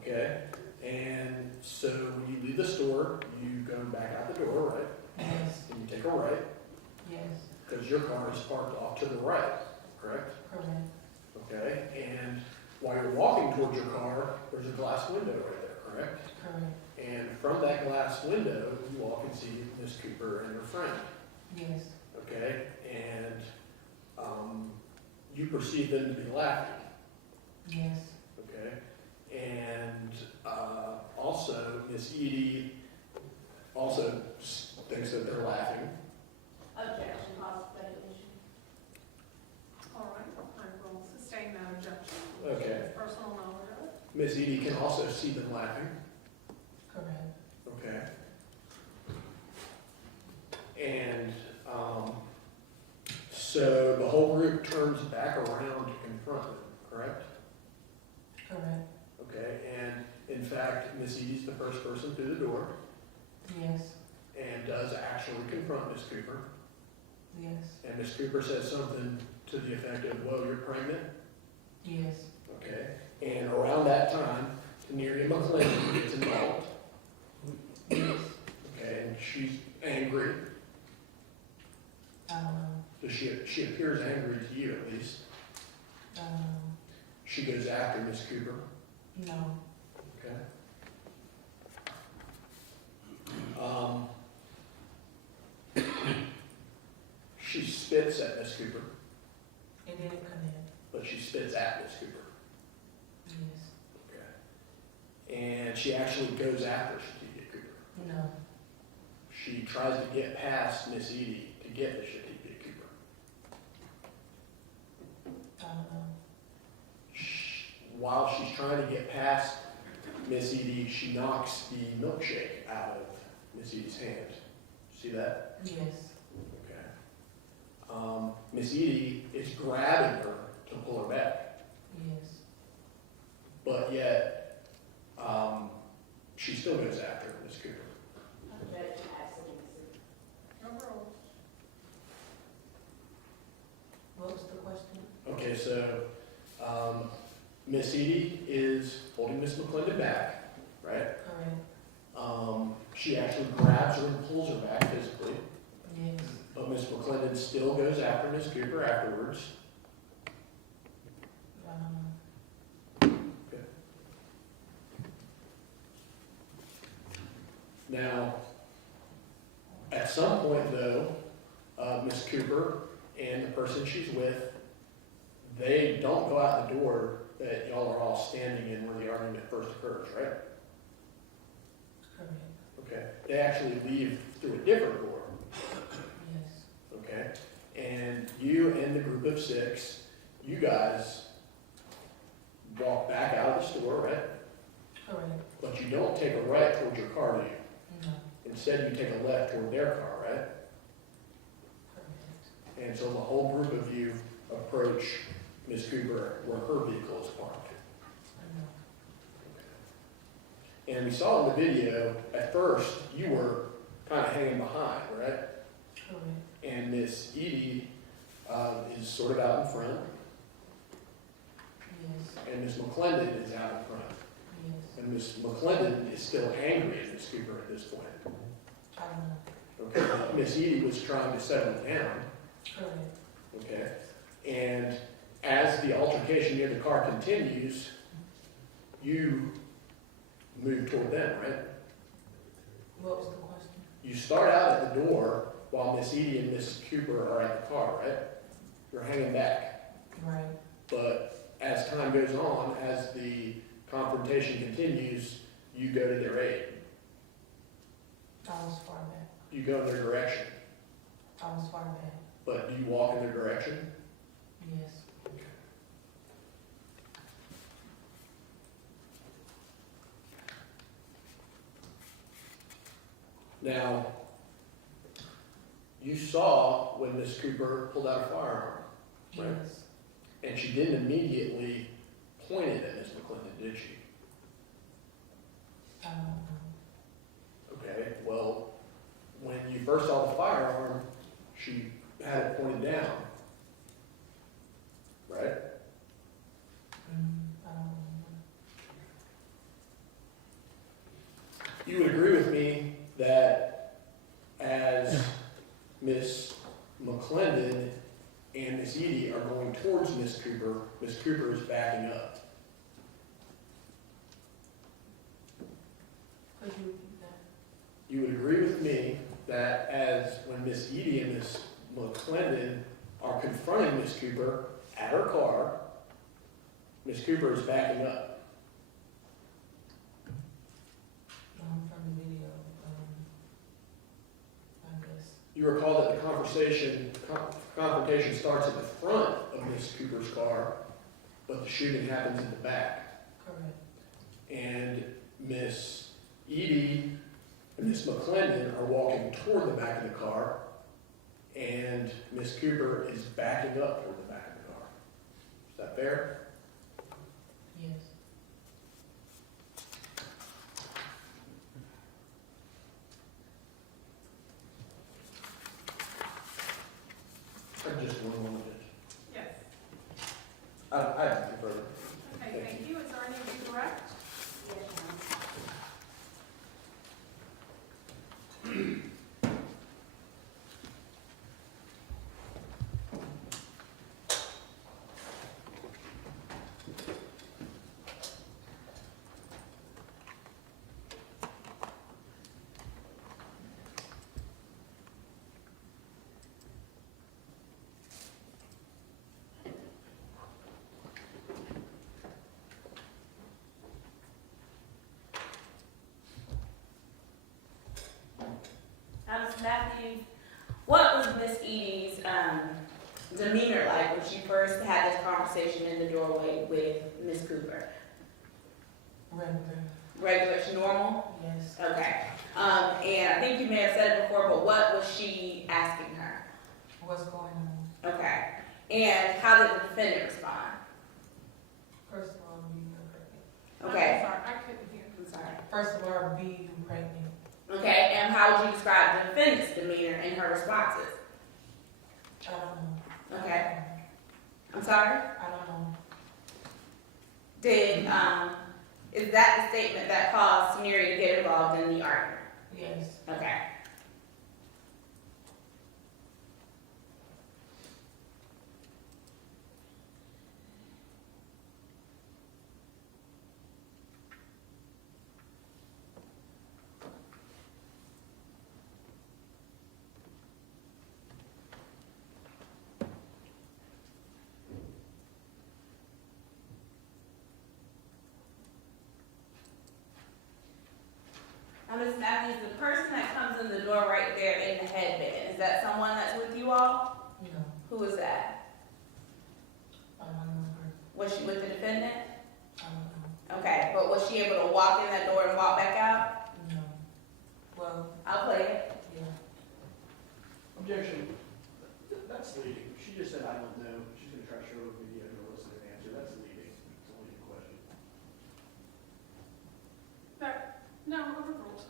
Okay, and so when you leave the store, you go back out the door, right? Yes. And you take a right, Yes. because your car is parked off to the right, correct? Correct. Okay, and while you're walking towards your car, there's a glass window right there, correct? Correct. And from that glass window, you all can see Miss Cooper and her friend, Yes. okay? And you perceive them to be laughing, Yes. okay? And also, Miss Edie also thinks that they're laughing. Objection, pause speculation. All right, I will sustain that objection. Okay. Personal knowledge of it. Miss Edie can also see them laughing. Correct. Okay. And so the whole group turns back around to confront them, correct? Correct. Okay. And in fact, Miss Edie's the first person through the door Yes. and does actually confront Miss Cooper. Yes. And Miss Cooper says something to the effect of, "Whoa, you're pregnant?" Yes. Okay. And around that time, Tenerea McClendon gets involved. Yes. Okay. And she's angry. So she appears angry to you at least. She goes after Miss Cooper. No. Okay. She spits at Miss Cooper, It didn't come in. but she spits at Miss Cooper. Yes. Okay. And she actually goes after Shaetavia Cooper. No. She tries to get past Miss Edie to get to Shaetavia Cooper. I don't know. While she's trying to get past Miss Edie, she knocks the milkshake out of Miss Edie's hand. See that? Yes. Okay. Miss Edie is grabbing her to pull her back, Yes. but yet she still goes after Miss Cooper. Objection, absolutely. Miss Edie is holding Miss McClendon back, right? Correct. She actually grabs her and pulls her back physically, Yes. but Miss McClendon still goes after Miss Cooper afterwards. Now, at some point though, Miss Cooper and the person she's with, they don't go out the door that y'all are all standing in where the argument first occurs, right? Correct. Okay. They actually leave through a different door, Yes. okay? And you and the group of 6, you guys walk back out of the store, right? Correct. But you don't take a right towards your car, do you? No. Instead, you take a left toward their car, right? Correct. And so the whole group of you approach Miss Cooper where her vehicle is parked. I know. And we saw in the video, at first, you were kind of hanging behind, right? Correct. And Miss Edie is sort of out in front, Yes. and Miss McClendon is out in front. Yes. And Miss McClendon is still angry at Miss Cooper at this point. I know. Okay, Miss Edie was trying to settle it down, Correct. okay? And as the altercation near the car continues, you move toward them, right? What was the question? You start out at the door while Miss Edie and Miss Cooper are at the car, right? You're hanging back. Right. But as time goes on, as the confrontation continues, you go to their aid. I was far back. You go in their direction. I was far back. But do you walk in their direction? Yes. Now, you saw when Miss Cooper pulled out a firearm, right? Yes. And she didn't immediately point it at Miss McClendon, did she? I don't know. Okay, well, when you first saw the firearm, she had it pointed down, right? I don't remember. You would agree with me that as Miss McClendon and Miss Edie are going towards Miss Cooper is backing up. Could you repeat that? You would agree with me that as when Miss Edie and Miss McClendon are confronting Miss Cooper at her car, Miss Cooper is backing up. From the video, I guess. You recall that the confrontation starts at the front of Miss Cooper's car, but the shooting happens in the back. Correct. And Miss Edie and Miss McClendon are walking toward the back of the car, and Miss Cooper is backing up toward the back of the car. Is that fair? Yes. Just one moment. Yes. I have nothing further. Okay, thank you. Is there any of you correct? Ms. Matthews, what was Miss Edie's demeanor like when she first had this conversation in the doorway with Miss Cooper? Regular. Regular, she normal? Yes. Okay. And I think you may have said it before, but what was she asking her? What's going on? Okay. And how did the defendant respond? First of all, be you pregnant. Okay. I'm sorry, I couldn't hear. I'm sorry. First of all, be you pregnant. Okay, and how would you describe the defendant's demeanor and her responses? I don't know. Okay. I'm sorry? I don't know. Is that the statement that caused Tenerea to get involved in the argument? Yes. Okay. Ms. Matthews, the person that comes in the door right there in the headband, is that someone that's with you all? No. Who is that? I don't know her. Was she with the defendant? I don't know. Okay, but was she able to walk in that door and walk back out? No. Well, I'll play it. yeah. Objection. That's leading. She just said, I don't know. She's gonna try to show a video and elicit an answer. That's leading. It's a leading question. No, overruled.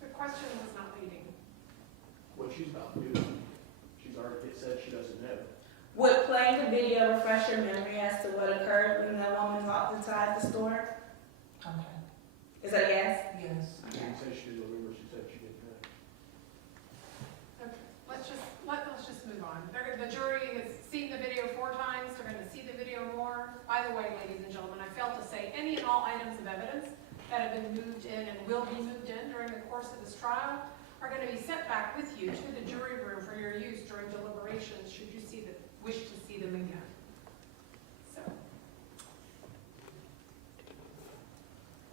The question was not leading. What she's about to do, she's already said she doesn't know. Would playing the video refresh your memory as to what occurred when that woman walked inside the store? Okay. Is that a yes? Yes. She didn't say she didn't remember. She said she didn't know. Okay, let's just move on. The jury has seen the video 4 times, they're gonna see the video more. By the way, ladies and gentlemen, I failed to say any and all items of evidence that have been moved in and will be moved in during the course of this trial are gonna be sent back with you to the jury room for your use during deliberations, should you wish to see them again. So,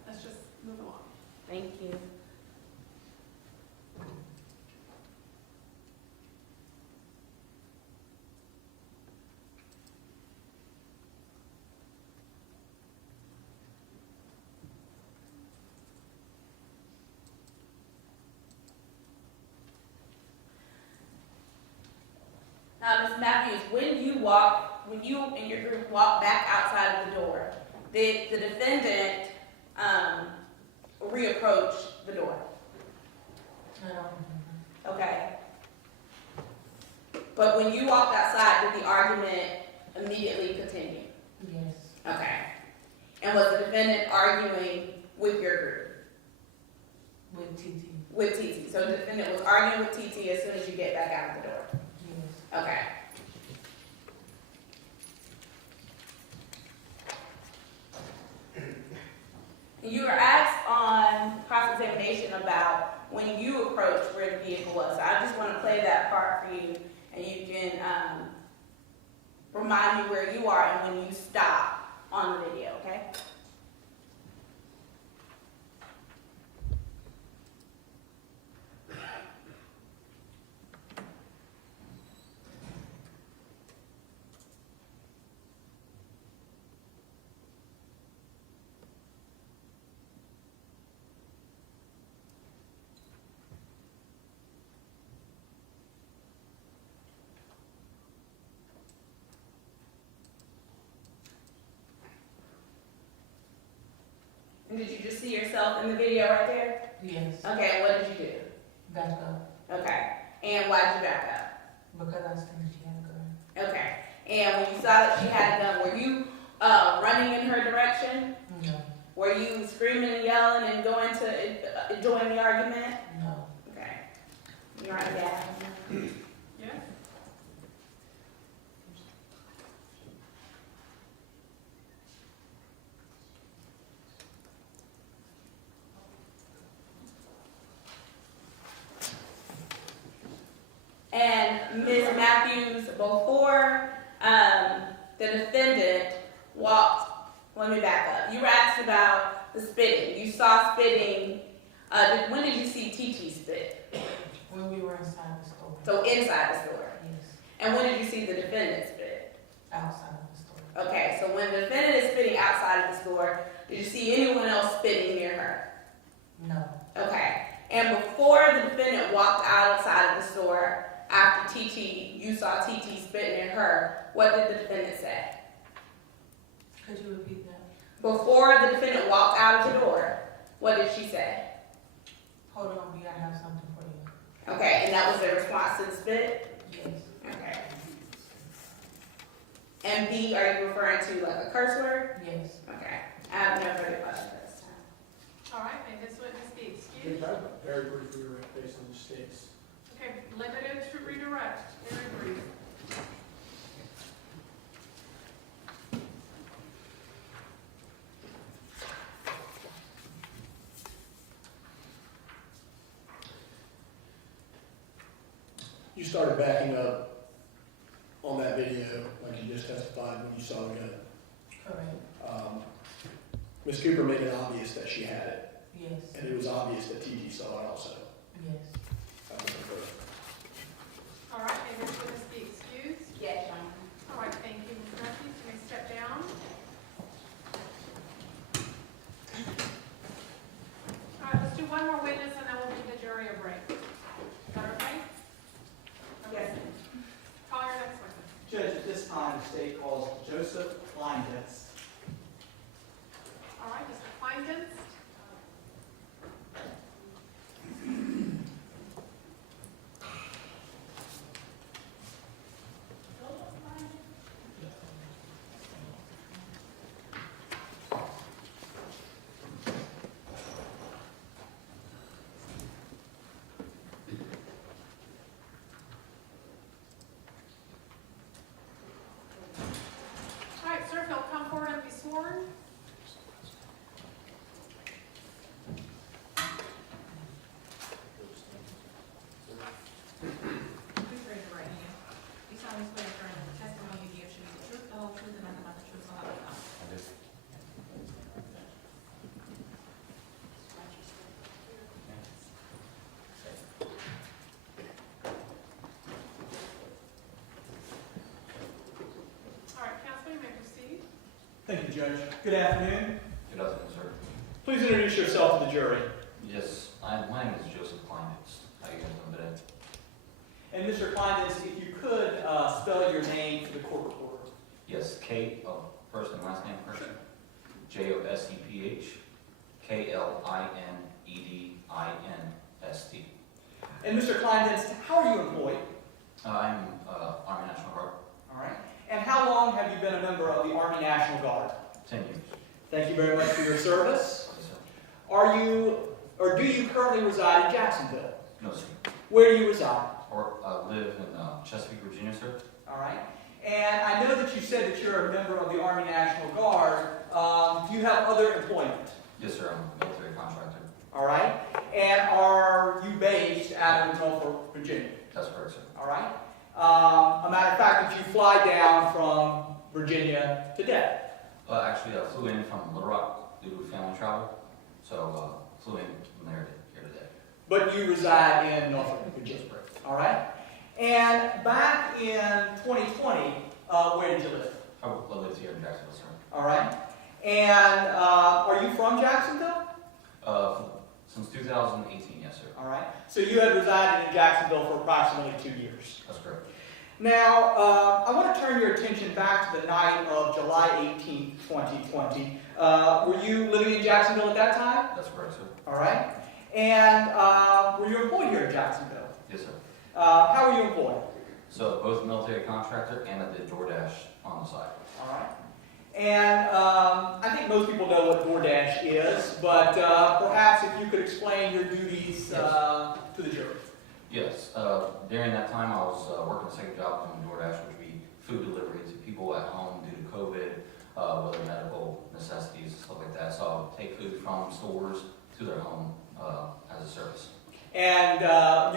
let's just move along. Thank you. Ms. Matthews, when you and your group walked back outside of the door, did the defendant reapproach the door? I don't remember. Okay. But when you walked outside, did the argument immediately continue? Yes. Okay. And was the defendant arguing with your group? With TT. With TT. So the defendant was arguing with TT as soon as you get back out of the door? Yes. Okay. You were asked on cross-examination about when you approached where the vehicle was. So I just want to play that part for you, and you can remind me where you are and when you stop on the video, okay? And did you just see yourself in the video right there? Yes. Okay, and what did you do? Back up. Okay. And why did you back Because I seen she had a gun. up? Okay. And when you saw that she had a gun, were you running in her direction? No. Were you screaming and yelling and going to join the argument? No. Okay. You're right, yeah. Yes? And Ms. Matthews, before the defendant walked, let me back up. You were asked about the spitting. You saw spitting. When did you see TT spit? When we were inside the store. So inside the store. Yes. And when did you see the defendant spit? Outside of the store. Okay, so when the defendant is spitting outside of the store, did you see anyone else spitting near her? No. Okay. And before the defendant walked outside of the store, after you saw TT spit near her, what did the defendant say? Could you repeat that? Before the defendant walked out of the door, what did she say? Hold on, we gotta have something for you. Okay, and that was the response to the spit? Yes. Okay. And B, are you referring to like a curse word? Yes. Okay. I have no further questions at this time. All right, may this witness be excused? Very briefly, based on the states. Okay, limited to redirect, very brief. You started backing up on that video, like you just testified when you saw the gun. Correct. Ms. Cooper made it obvious that she had it, Yes. and it was obvious that TG saw it also. Yes. That was the first. All right, may this witness be excused? Yes, John. All right, thank you, Ms. Matthews, you may step down. All right, let's do one more witness and then we'll give the jury a break. Is that okay? Yes. Call your next witness. Judge, at this time, the state calls Joseph Kleinditz. All right, Mr. Kleinditz. All right, sir, if you'll come forward and be sworn. Please raise your right hand. You solemnly swear affirm that the testimony you give should be the truth, the whole truth, and nothing but the truth, so help you God. All right, counsel, you may proceed. Thank you, Judge. Good afternoon. Good afternoon, sir. Please introduce yourself to the jury. Yes, my name is Joseph Kleinitz. How you guys doing today? And Mr. Kleinditz, if you could spell your name for the court reporter. Yes, first and last name person. Joseph Kleinedinst. And Mr. Kleinditz, how are you employed? I'm Army National Guard, All right. And how long have you been a member of the Army National Guard? 10 years. Thank you very much for your service. Yes, sir. Are you, or do you currently reside in Jacksonville? No, sir. Where do you reside? I live in Chesapeake, Virginia, sir. All right. And I know that you said that you're a member of the Army National Guard. Do you have other employment? Yes, sir. I'm a military contractor. All right. And are you based out of Norfolk, Virginia? That's correct, sir. All right. A matter of fact, that you fly down from Virginia today. Actually, I flew in from Little Rock due to family travel, so flew in from there here today. But you reside in Norfolk, Virginia. That's correct. All right. And back in 2020, where did you live? I lived here in Jacksonville, sir. All right. And are you from Jacksonville? Since 2018, yes, sir. All right. So you had resided in Jacksonville for approximately 2 years. That's correct. Now, I want to turn your attention back to the night of July 18th, 2020. Were you living in Jacksonville at that time? That's correct, sir. All right. And were you employed here in Jacksonville? Yes, sir. How were you employed? So both military contractor and I did DoorDash on the side. All right. And I think most people know what DoorDash is, but perhaps if you could explain your duties to the jury. Yes. During that time, I was working a second job doing DoorDash, which would be food delivery to people at home due to COVID, whether medical necessities, stuff like that. So I would take food from stores to their home as a service. And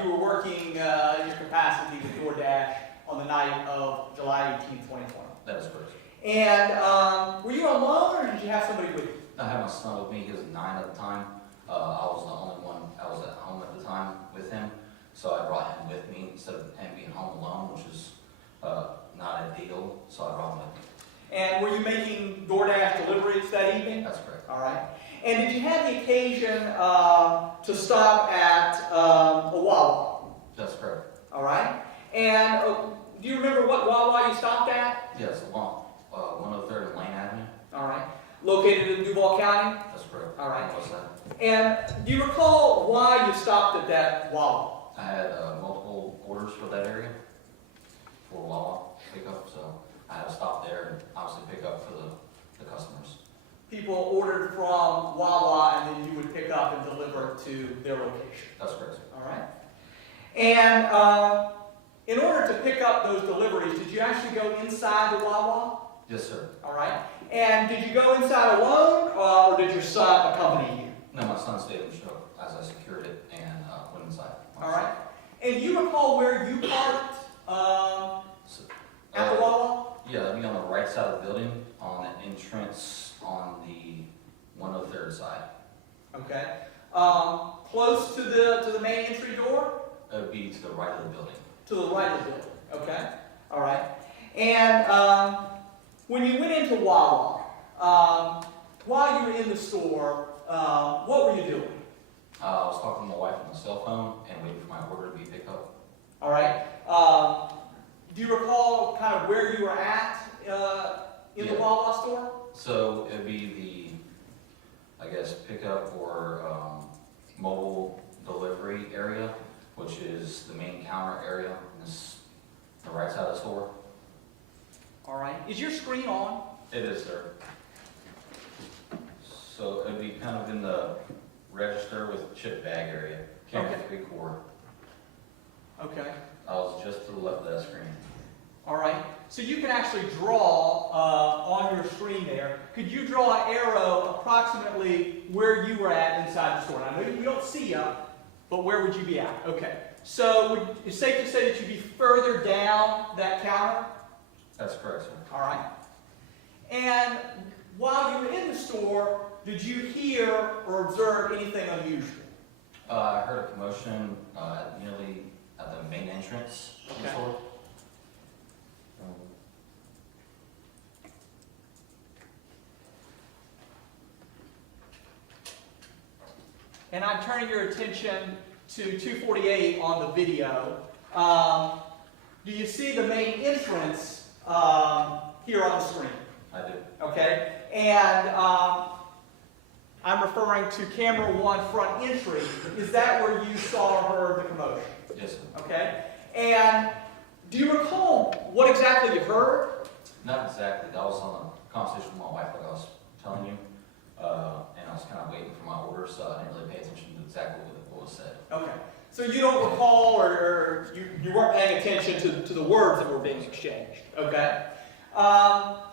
you were working in your capacity with DoorDash on the night of July 18th, 2020. That is correct. And were you alone, or did you have somebody with you? I had my son with me. He was 9 at the time. I was the only one. I was at home at the time with him. So I brought him with me instead of him being home alone, which is not ideal. So I brought him with me. And were you making DoorDash deliveries that evening? That's correct. All right. And did you have the occasion to stop at a Wawa? That's correct. All right. And do you remember what Wawa you stopped at? Yes, along 103rd and Lane Avenue. All right. Located in Duval County? That's correct. All right. What's that? And do you recall why you stopped at that Wawa? I had multiple orders for that area for Wawa pickup, so I had to stop there and obviously pick up for the customers. People ordered from Wawa and then you would pick up and deliver to their location. That's correct, sir. All right. And in order to pick up those deliveries, did you actually go inside the Wawa? Yes, sir. All right. And did you go inside alone, or did your son accompany you? No, my son stayed in the truck as I secured it and went inside. All right. And you recall where you parked So, at the Wawa? Yeah, that'd be on the right side of the building, on the entrance on the 103rd side. Okay. Close to the main entry door? It would be to the right of the building. To the right of the building. Okay. All right. And when you went into Wawa, while you were in the store, what were you doing? I was talking to my wife on the cell phone and waiting for my order to be picked up. All right. Do you recall kind of where you were at in the Yeah. Wawa store? So it'd be the, I guess, pickup or mobile delivery area, which is the main counter area, and this the right side of the store. All right. Is your screen on? It is, sir. So it'd be kind of in the register with chip bag area, camera Okay. 3/4. Okay. I was just to the left of that screen. All right. So you can actually draw on your screen there. Could you draw an arrow approximately where you were at inside the store? And I know we don't see you, but where would you be at? Okay. So it's safe to say that you'd be further down that counter? That's correct, sir. All right. And while you were in the store, did you hear or observe anything unusual? I heard a commotion nearly at the main entrance of the Okay. store. And I'm turning your attention to 248 on the video. Do you see the main entrance here on the screen? I do. Okay? And I'm referring to camera 1 front entry. Is that where you saw or heard the commotion? Yes, sir. Okay? And do you recall what exactly you heard? Not exactly. That was on a conversation with my wife, like I was telling you. And I was kind of waiting for my order, so I didn't really pay attention to exactly what was said. Okay. So you don't recall or you weren't paying attention to the words that were being exchanged. Okay.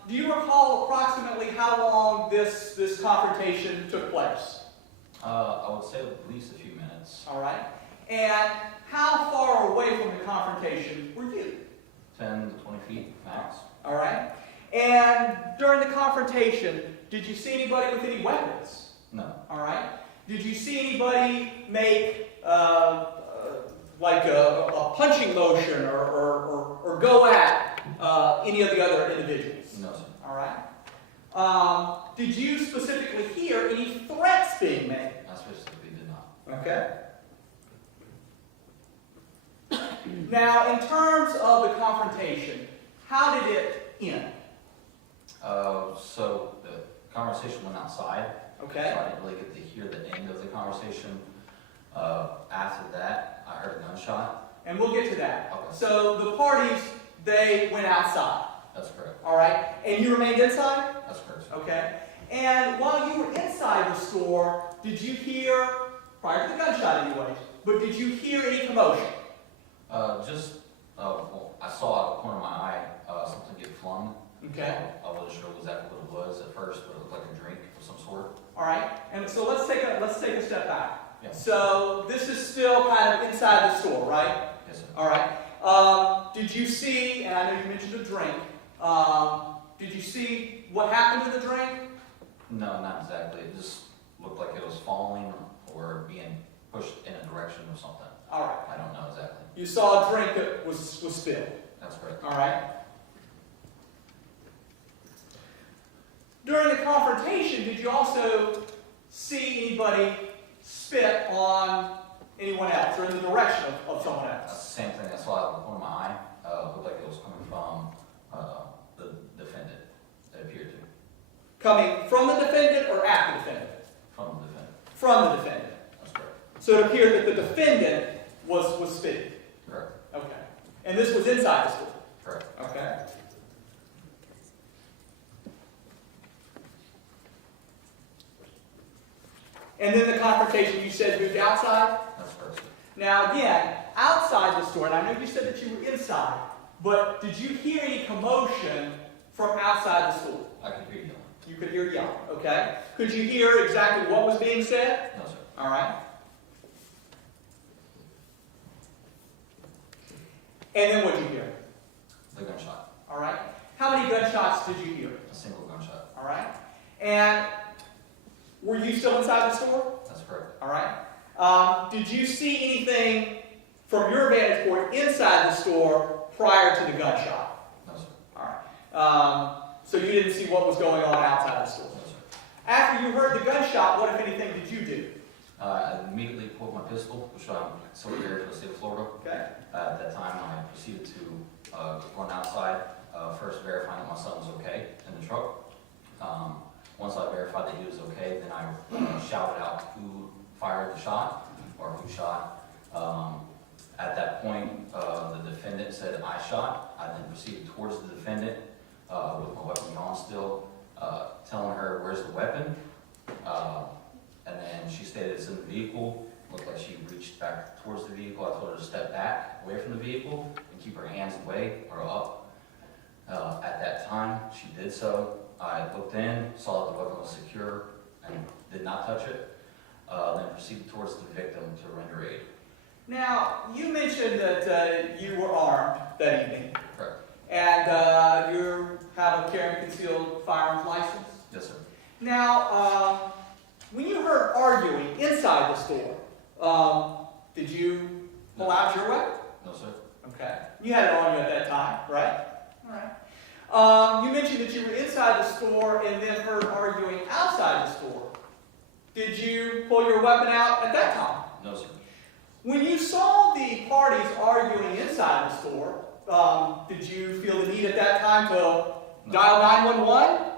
Do you recall approximately how long this confrontation took place? I would say at least a few minutes. All right. And how far away from the confrontation were you? 10 to 20 feet max. All right. And during the confrontation, did you see anybody with any weapons? No. All right. Did you see anybody make like a punching motion or go at any of the other individuals? No, sir. All right. Did you specifically hear any threats being made? I specifically did not. Okay. Now, in terms of the confrontation, how did it end? So the conversation went outside. Okay. So I didn't really get to hear the end of the conversation. After that, I heard a gunshot. And we'll get to that. Okay. So the parties, they went outside. That's correct. All right. And you remained inside? That's correct, sir. Okay. And while you were inside the store, did you hear, prior to the gunshot anyways, but did you hear any commotion? Well, I saw out of the corner of my eye something get flung. Okay. I wasn't sure exactly what it was at first, but it looked like a drink of some sort. All right. And so let's take a step back. Yeah. So this is still kind of inside the store, right? Yes, sir. All right. Did you see, and I know you mentioned a drink, did you see what happened to the drink? No, not exactly. It just looked like it was falling or being pushed in a direction or something. All right. I don't know exactly. You saw a drink that was spilled. That's correct. All right. During the confrontation, did you also see anybody spit on anyone else or in the direction of someone That's else? the same thing I saw out of the corner of my eye. Looked like it was coming from the defendant, it appeared to. Coming from the defendant or at the defendant? From the defendant. From the defendant. That's correct. So it appeared that the defendant was spitting. Correct. Okay. And this was inside the store. Correct. Okay. And then the confrontation you said moved outside? That's correct, sir. Now again, outside the store, and I know you said that you were inside, but did you hear any commotion from outside the store? I could hear you yelling. You could hear yelling, okay? Could you hear exactly what was being said? No, sir. All right. And then what did you hear? The gunshot. All right. How many gunshots did you hear? A single gunshot. All right. And were you still inside the store? That's correct. All right. Did you see anything from your vantage point inside the store prior to the gunshot? No, sir. All right. So you didn't see what was going on outside the store? No, sir. After you heard the gunshot, what, if anything, did you do? I immediately pulled my pistol, which I'm civil here to the state of Florida. Okay. At that time, I proceeded to run outside, first verifying that my son was okay in the truck. Once I verified that he was okay, then I shouted out who fired the shot, or who shot. At that point, the defendant said, "I shot." I then proceeded towards the defendant with my weapon drawn still, telling her, "Where's the weapon?" And then she stated it's in the vehicle. Looked like she reached back towards the vehicle. I told her to step back away from the vehicle and keep her hands away or up. At that time, she did so. I looked in, saw that the weapon was secure, and did not touch it. Then proceeded towards the victim to render aid. Now, you mentioned that you were armed that evening. Correct. And you have a carry and concealed firearms license? Yes, sir. Now, when you heard arguing inside the store, did you pull out your weapon? No, sir. Okay. You had it on you at that time, right? All right. You mentioned that you were inside the store and then heard arguing outside the store. Did you pull your weapon out at that time? No, sir. When you saw the parties arguing inside the store, did you feel the need at that time to dial 911?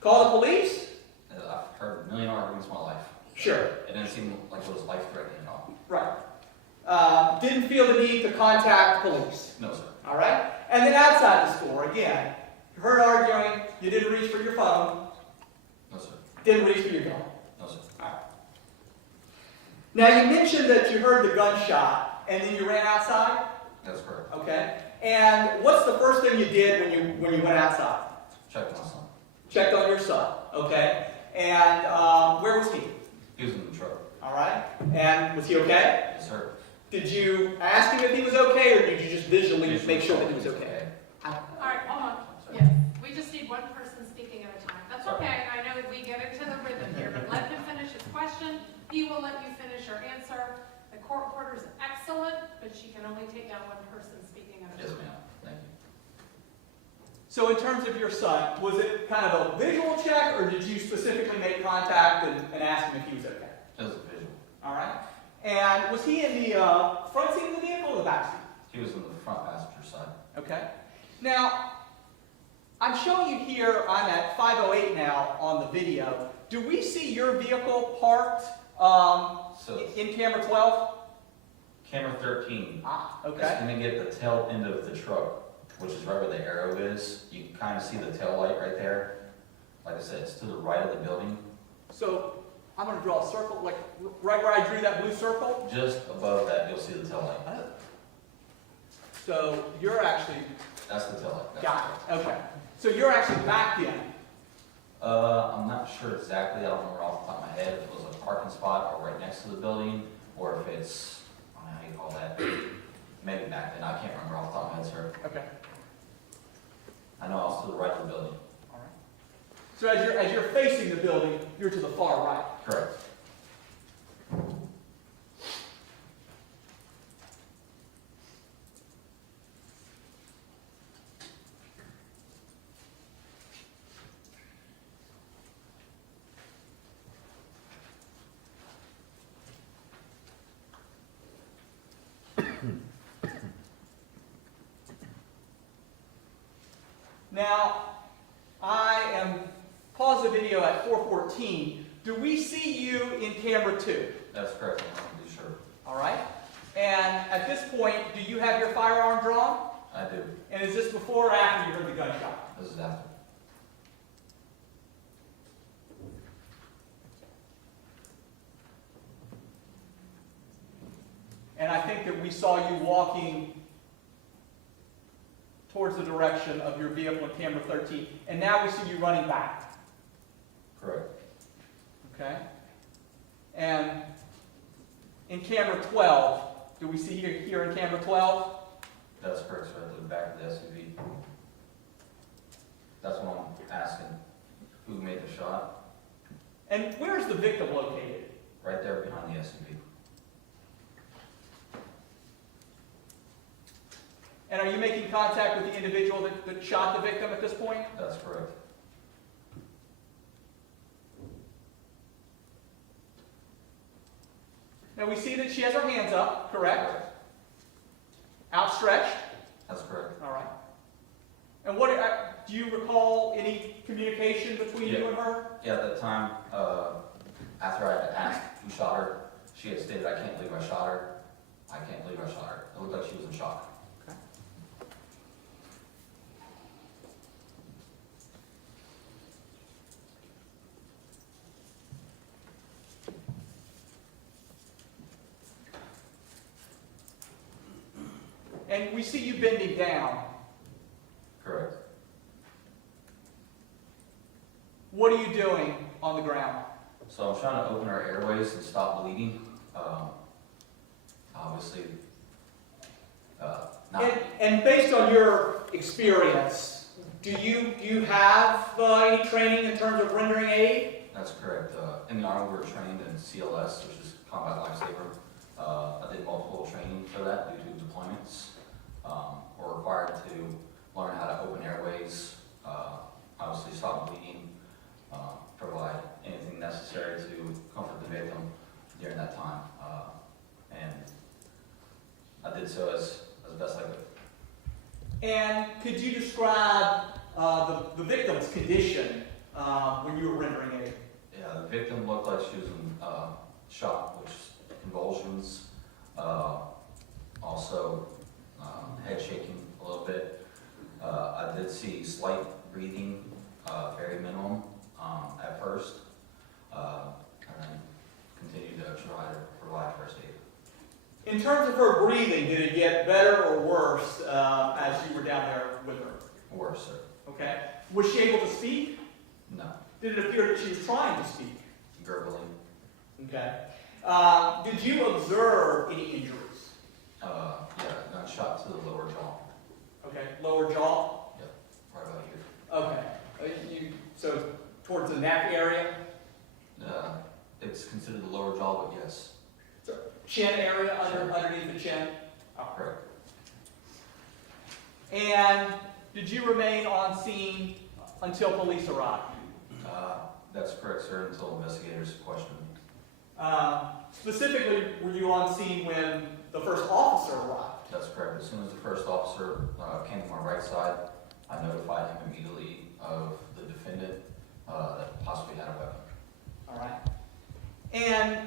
Call the police? I've heard a million arguments in my life. Sure. It didn't seem like it was life-threatening at all. Right. Didn't feel the need to contact police. No, sir. All right? And then outside the store, again, you heard arguing, you didn't reach for your phone, No, sir. didn't reach for your gun. No, sir. All right. Now, you mentioned that you heard the gunshot and then you ran outside, That's correct. okay? And what's the first thing you did when you went outside? Checked my son. Checked on your son, okay? And where was he? He was in the truck. All right? And was he okay? Yes, sir. Did you ask him if he was okay, or did you just visually make sure that he was okay? All right, hold on. Yes, we just need one person speaking at a time. That's okay, I know we get into the rhythm here, but let him finish his question. He will let you finish your answer. The court order is excellent, but she can only take down one person speaking at a Yes, time. ma'am. Thank you. So in terms of your son, was it kind of a visual check, or did you specifically make contact and ask him if he was okay? It was a visual. All right. And was he in the front seat of the vehicle or the back seat? He was in the front passenger side. Okay. Now, I'm showing you here, I'm at 508 now on the video. Do we see your vehicle parked So in camera 12? camera 13. Ah, It's okay. going to get the tail end of the truck, which is right where the arrow is. You can kind of see the tail light right there. Like I said, it's to the right of the building, So I'm going to draw a circle, like right where I drew that blue circle. just above that. You'll see the tail light. So you're actually, That's the tail light. That's got it, okay. So you're actually back in. I'm not sure exactly. I don't remember off the top of my head if it was a parking spot or right next to the building, or if it's, I don't know how you call that. Maybe back then. I can't remember off the top of my head, sir. Okay. I know I was to the right of the building. All right. So as you're facing the building, you're to the far right. Correct. Now, I am pause the video at 4:14. Do we see you in camera 2? That's correct. I'm not really sure. All right. And at this point, do you have your firearm drawn? I do. And is this before or after you heard the gunshot? This is after. and I think that we saw you walking towards the direction of your vehicle in camera 13, and now we see you running back. Correct. Okay? And in camera 12, do we see you here in camera 12? That's correct, sir. At the back of the SUV. That's what I'm asking. Who made the shot? And where is the victim located? Right there behind the SUV. And are you making contact with the individual that shot the victim at this point? That's correct. Now we see that she has her hands up, correct? Outstretched? That's correct. All right. And what do you recall any communication between you and her? Yeah, at that time, after I had asked who shot her, she had stated, "I can't believe I shot her. I can't believe I shot her." It looked like she was in shock. Okay. And we see you bending down. Correct. What are you doing on the ground? So I'm trying to open her airways and stop bleeding. Obviously, not. And based on your experience, do you have any training in terms of rendering aid? That's correct. In the Army, we were trained in CLS, which is Combat Lifesaver. I did multiple training for that due to deployments. We're required to learn how to open airways, obviously stop bleeding, provide anything necessary to comfort the victim during that time. And I did so as best I could. And could you describe the victim's condition when you were rendering aid? Yeah, the victim looked like she was in shock, which is convulsions, also head shaking a little bit. I did see slight breathing, very minimum at first, and then continued to try to provide first aid. In terms of her breathing, did it get better or worse as you were down there with her? Worse, sir. Okay. Was she able to speak? No. Did it appear that she was trying to speak? Gurgling. Okay. Did you observe any injuries? Yeah, gunshot to the lower jaw. Okay. Lower jaw? Yep, right about here. Okay. So towards the neck area? It's considered the lower jaw, but yes. Chin area, underneath the chin? Oh, Correct. And did you remain on scene until police arrived? That's correct, sir, until investigators questioned me. Specifically, were you on scene when the first officer arrived? That's correct. As soon as the first officer came to my right side, I notified him immediately of the defendant that possibly had a weapon. All right. And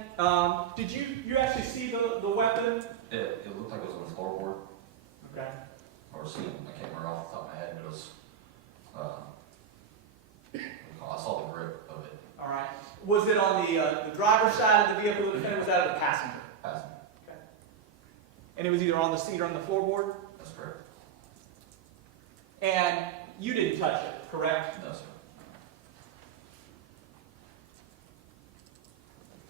did you actually see the weapon? It looked like it was on the floorboard Okay. or seat. I can't remember off the top of my head, but it was. I saw the grip of it. All right. Was it on the driver's side of the vehicle? The defendant was that of the passenger? Passing. Okay. And it was either on the seat or on the floorboard? That's correct. And you didn't touch it, correct? No, sir.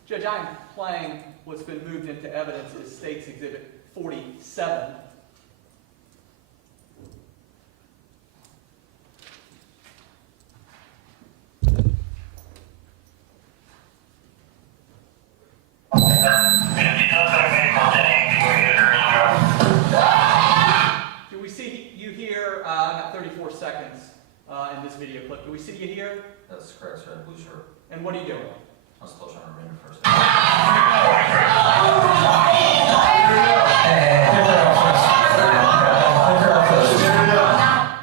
Judge, I'm playing what's been moved into evidence as State's Exhibit 47. Do we see you here, not 34 seconds in this video clip, do we see you here? That's correct, sir. Blue shirt. And what are you doing? I'm still trying to render first.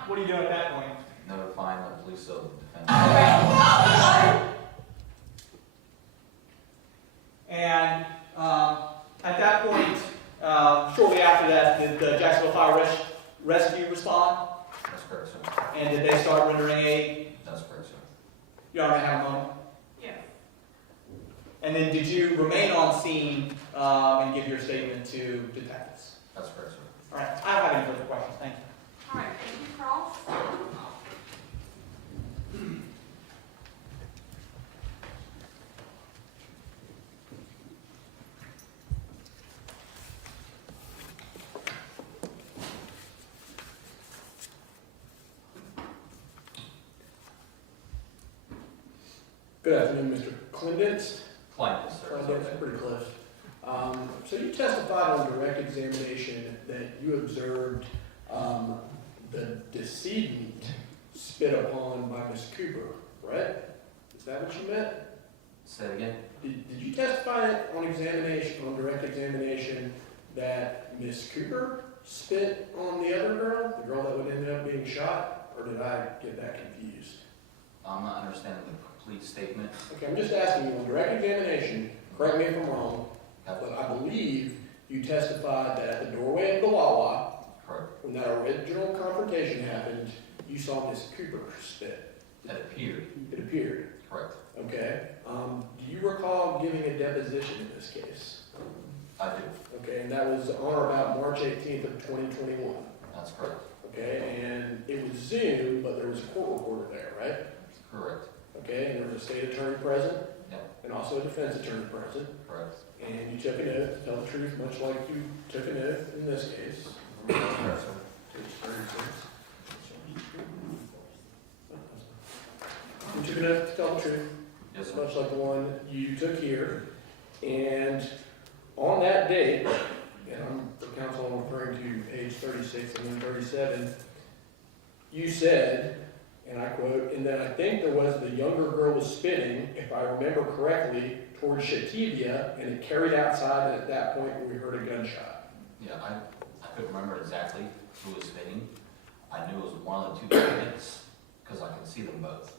What are you doing at that point? Notifying the police of the defendant. And at that point, shortly after that, did the Jacksonville Fire Rescue respond? That's correct, sir. And did they start rendering aid? That's correct, sir. You already have a moment. Yeah. And then did you remain on scene and give your statement to detectives? That's correct, sir. All right, I don't have any further questions. Thank you. All right, thank you, Cross. Good afternoon, Mr. Clendon. Client, sir. That's pretty close. So you testified on direct examination that you observed the decedent spit upon by Ms. Cooper, right? Is that what you meant? Say it again? Did you testify on examination, on direct examination, that Ms. Cooper spit on the other girl, the girl that would end up being shot, or did I get that confused? I'm not understanding the complete statement. Okay, I'm just asking you on direct examination, correct me if I'm wrong, but I believe you testified that at the doorway of the Wawa, Correct. when that original confrontation happened, you saw Ms. Cooper spit. That appeared. It appeared. Correct. Okay. Do you recall giving a deposition in this case? I do. Okay, and that was on or about March 18th of 2021. That's correct. Okay, and it was Zoom, but there was a court reporter there, right? Correct. Okay, and there was a state attorney present, Yep. and also a defense attorney present. Correct. And you took an oath to tell the truth, much like you took an oath in this case. That's correct, sir. Page 36. You took an oath to tell the truth, Yes, sir. much like the one you took here. And on that date, and I'm, for counsel, I'm referring to page 36 and then 37, you said, and I quote, "and then I think there was the younger girl was spitting, if I remember correctly, towards Shaetavia, and it carried outside, and at that point we heard a gunshot." Yeah, I couldn't remember exactly who was spitting. I knew it was one of the two candidates because I could see them both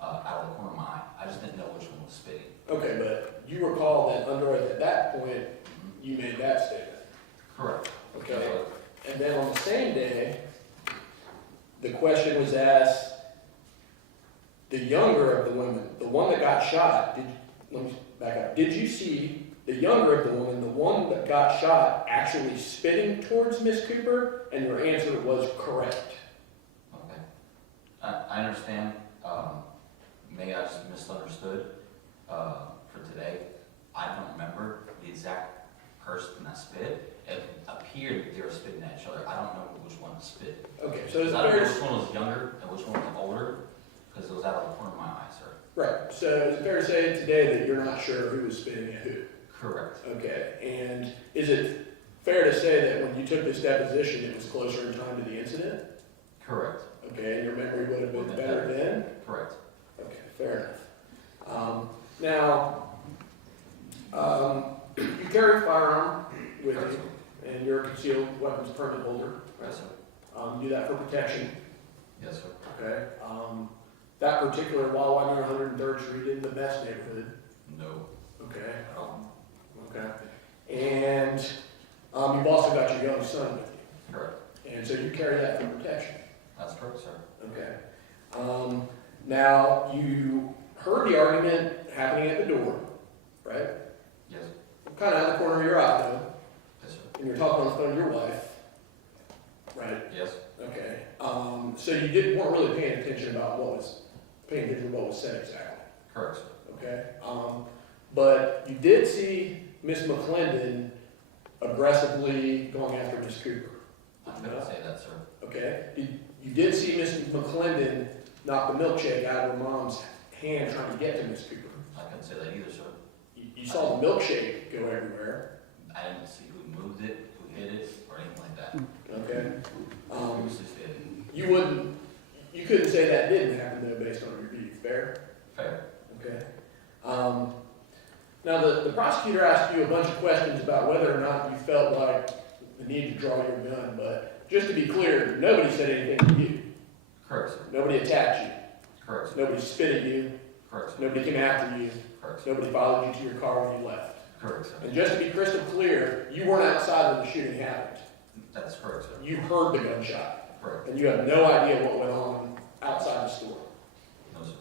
out of the corner of my eye. I just didn't know which one was spitting. Okay, but you recall that under oath at that point, you made that statement. Correct. Okay, and then on the same day, the question was asked, the younger of the women, the one that got shot, let me back up, did you see the younger of the woman, the one that got shot, actually spitting towards Miss Cooper? And your answer was correct. Okay. I understand. Maybe I just misunderstood for today. I don't remember the exact person that spit. It appeared that they were spitting at each other. I don't know which one spit. Okay, so it's I don't know fair which one was younger and which one was older because it was out of the corner of my eye, sir. right, so it's fair to say today that you're not sure who was spitting at who. Correct. Okay, and is it fair to say that when you took this deposition, it was closer in time to the incident? Correct. Okay, and your memory would have been better then? Correct. Okay, fair enough. Now, you carry a firearm with Yes, you, sir. and you're a concealed weapons permit holder. Yes, sir. You do that for protection, Yes, sir. okay? That particular Wawa near 103rd Street isn't the best neighborhood, No. okay? At all. Okay. And you've also got your young son with you, Correct. and so you carry that for protection, That's correct, sir. okay? Now, you heard the argument happening at the door, right? Yes. Kind of out the corner of your eye, though, Yes, sir. and you're talking on the phone to your wife, right? Yes. Okay. So you weren't really paying attention to what was said exactly, Correct, sir. okay? But you did see Miss McClendon aggressively going after Miss Cooper, I couldn't say that, sir. okay? You did see Miss McClendon knock the milkshake out of her mom's hand trying to get to Miss Cooper. I couldn't say that either, sir. You saw the milkshake go everywhere, I didn't see who moved it, who hit it, or anything like that. okay? Previously stated. You couldn't say that didn't happen though based on your view, fair? Fair. Okay. Now the prosecutor asked you a bunch of questions about whether or not you felt like the need to draw your gun, but just to be clear, nobody said anything to you. Correct, sir. Nobody attacked you. Correct, sir. Nobody spit at you. Correct, sir. Nobody came after you. Correct, sir. Nobody followed you to your car when you left. Correct, sir. And just to be crystal clear, you weren't outside when the shooting happened. That's correct, sir. You heard the gunshot, Correct. and you have no idea what went on outside the store. No, sir.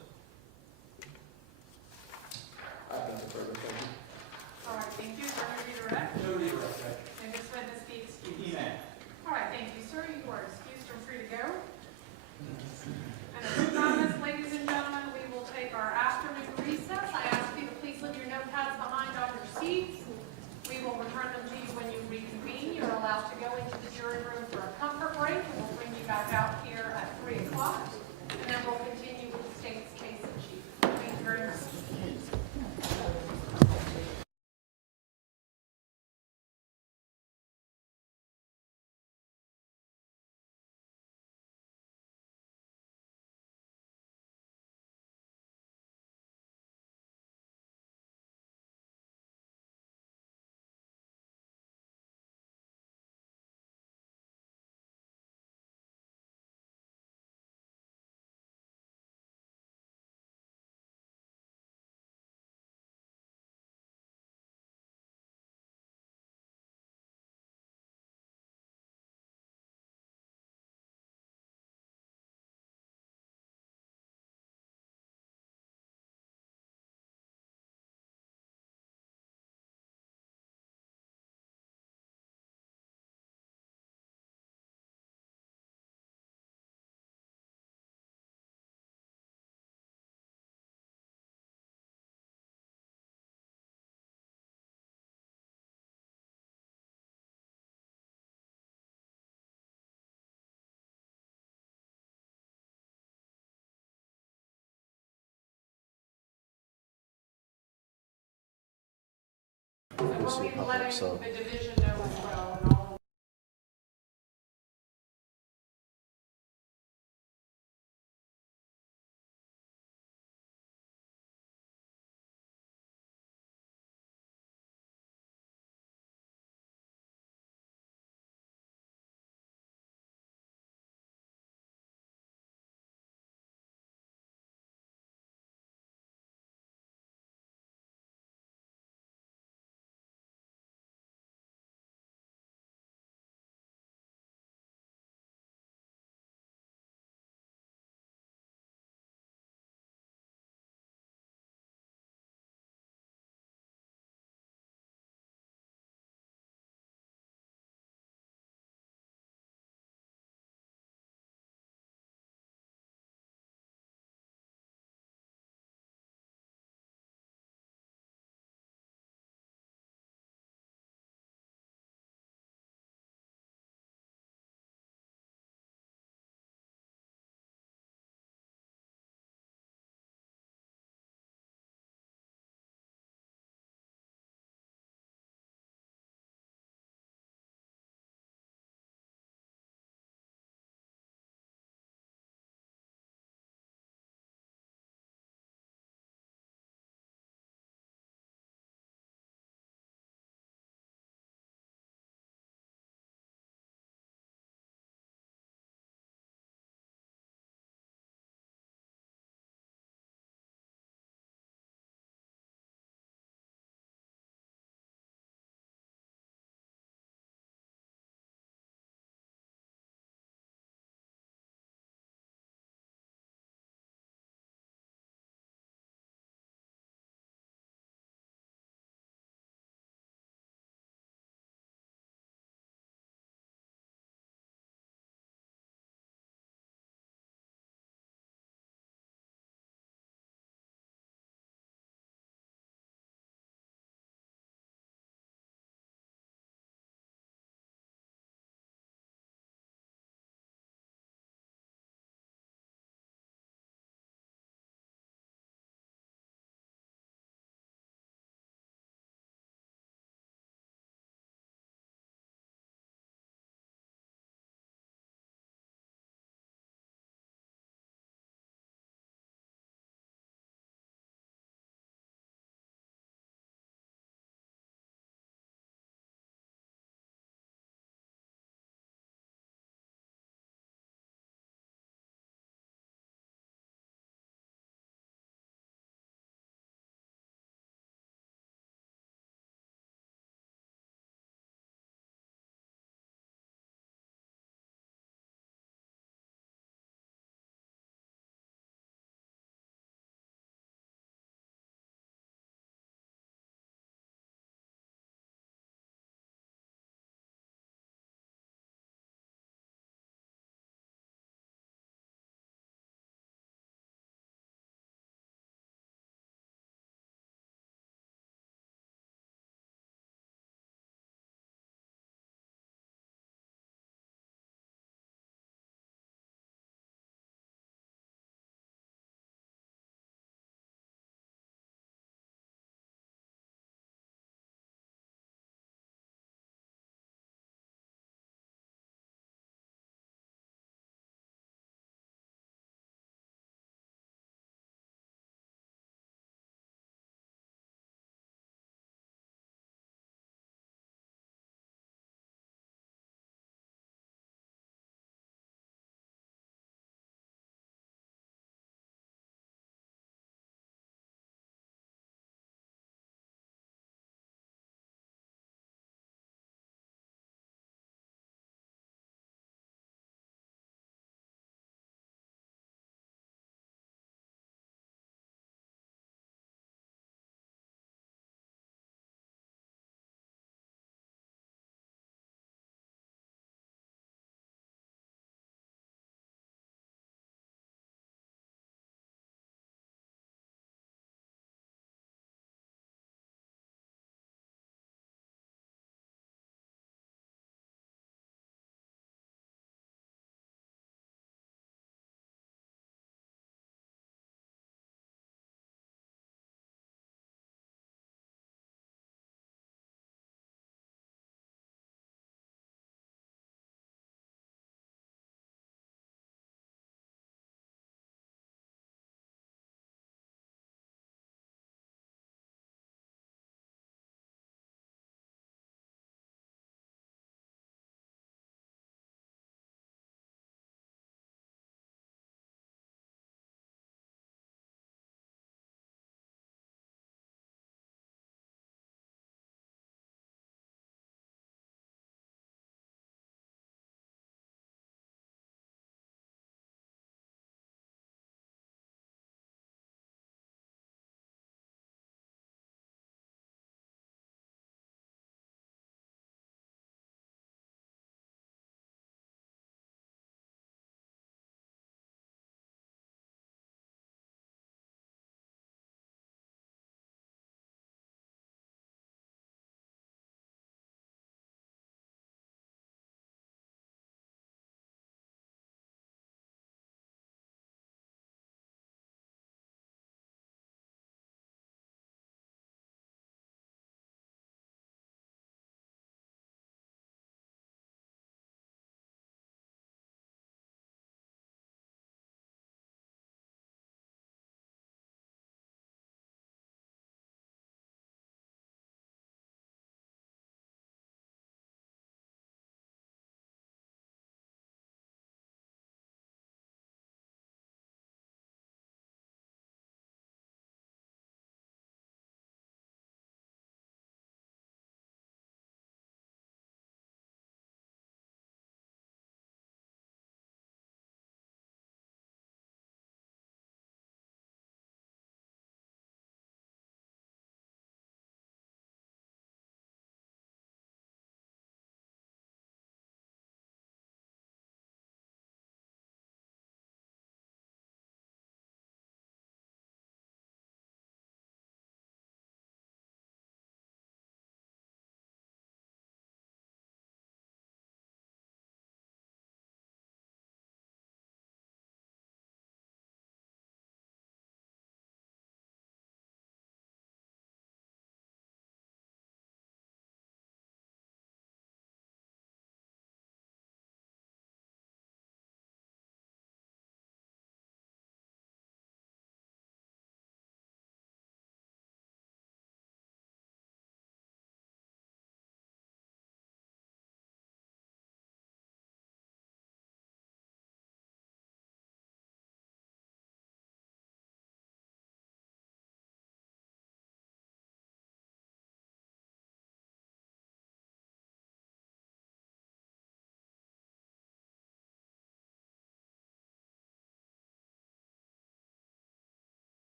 I have nothing further. Thank you. read? No redirect, Judge. And this witness be excused. He may. All right, thank you, sir. You are excused and free to go. And as promised, ladies and gentlemen, we will take our afternoon recess. I ask you to please leave your notepads behind on your seats. We will return them to you when you reconvene. You're allowed to go into the jury room for a comfort break, and we'll bring you back out here at 3 o'clock. And then we'll continue with the state's case in chief. Thank you very much. And we'll be letting the division know as well, and all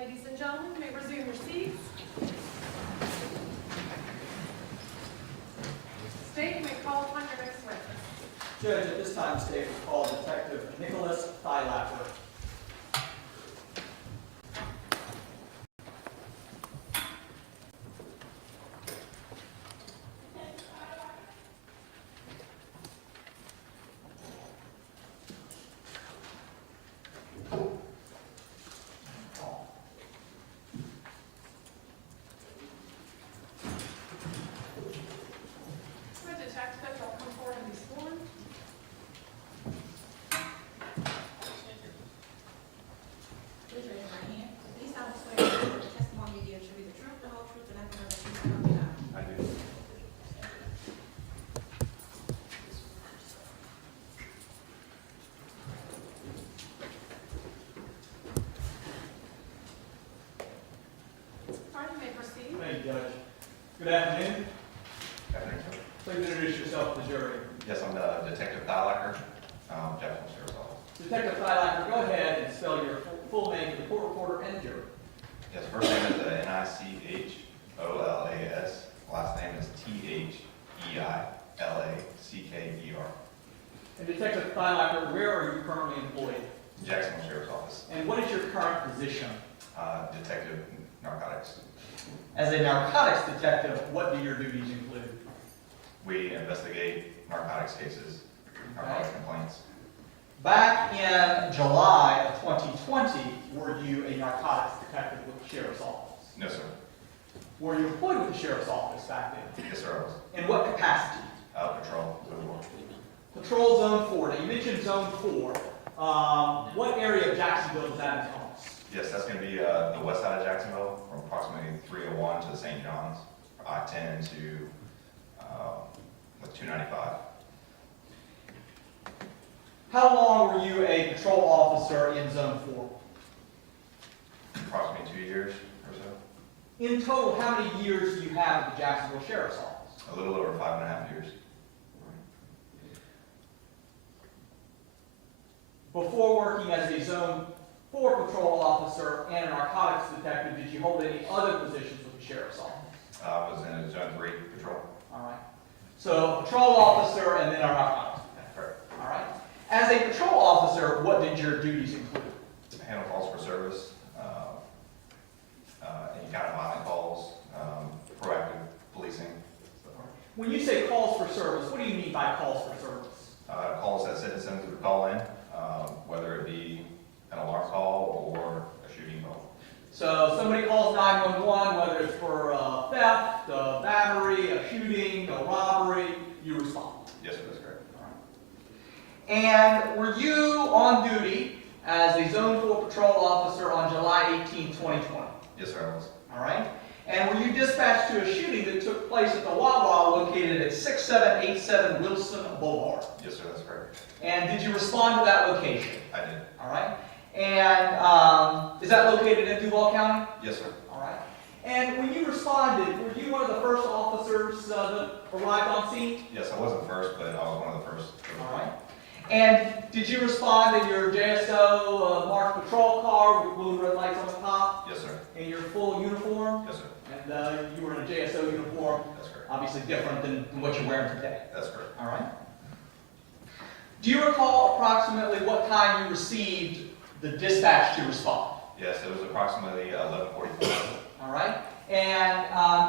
Ladies and gentlemen, you may resume your seats. State, you may call upon your next witness. Judge, at this time, state will call Detective Nicholas Thylapper. The detective will come forward and be sworn. Please raise your right hand. Do you solemnly swear that the testimony you give should be the truth, the whole truth, and nothing but the truth, so help you God? I do. All right, you may proceed. Thank you, Judge. Good afternoon. Afternoon, sir. Please introduce yourself to the jury. Yes, I'm Detective Thylapper, Jacksonville Sheriff's Office. Detective Thylapper, go ahead and spell your full name for the court reporter and the jury. Yes, first name is Nicholas, last name is Theilacker. And Detective Thylapper, where are you currently employed? Jacksonville Sheriff's Office, And what is your current position? Detective Narcotics. As a narcotics detective, what do your duties include? We investigate narcotics cases, narcotics complaints. Back in July of 2020, were you a narcotics detective with the Sheriff's Office? No, sir. Were you employed with the Sheriff's Office back then? Yes, sir, I was. In what capacity? Patrol, Patrol Zone 4. Now, you mentioned Zone 4. What area of Jacksonville does that encompass? Yes, that's going to be the west side of Jacksonville, from approximately 301 to St. John's, I-10 to 295. How long were you a patrol officer in Zone 4? Approximately 2 years or so. In total, how many years do you have at the Jacksonville Sheriff's Office? A little over 5.5 years. Before working as a Zone 4 patrol officer and a narcotics detective, did you hold any other positions with the Sheriff's Office? I was in a Zone 3 patrol. All right. So, patrol officer and then a narcotics detective. Correct. All right. As a patrol officer, what did your duties include? Handle calls for service, any kind of violent calls, proactive policing, When you say calls for service, what do you mean by calls for service? calls that citizens would call in, whether it be an alarm call or a shooting call. So somebody calls 911, whether it's for a theft, a battery, a shooting, a robbery, you respond. Yes, sir, that's correct. And were you on duty as a Zone 4 patrol officer on July 18, 2020? Yes, sir, I was. All right. And were you dispatched to a shooting that took place at the Wawa located at 6787 Wilson Boulevard? Yes, sir, that's correct. And did you respond to that location? I did. All right. And is that located in Duval County? Yes, sir. All right. And when you responded, were you one of the first officers that arrived on scene? Yes, I wasn't first, but I was one of the first. All right. And did you respond in your JSO marked patrol car with blue and red lights on the top? Yes, sir. In your full uniform? Yes, sir. And you were in a JSO uniform, That's correct. obviously different than what you're wearing today. That's correct. All right. Do you recall approximately what time you received the dispatch to respond? Yes, it was approximately 11:45. All right. And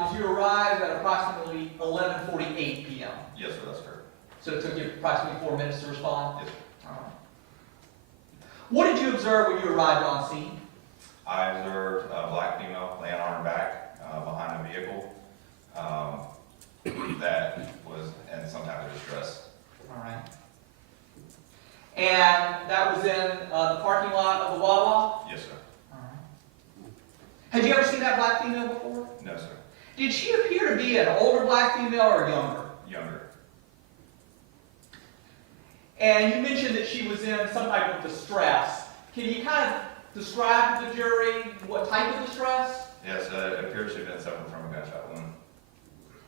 did you arrive at approximately 11:48 p.m.? Yes, sir, that's correct. So it took you approximately 4 minutes to respond? Yes, sir. All right. What did you observe when you arrived on scene? I observed a black female laying on her back behind a vehicle that was in some type of distress. All right. And that was in the parking lot of the Wawa? Yes, sir. All right. Had you ever seen that black female before? No, sir. Did she appear to be an older black female or younger? Younger. And you mentioned that she was in some type of distress. Can you kind of describe to the jury what type of distress? Yes, it appears to have been suffering from a gunshot wound.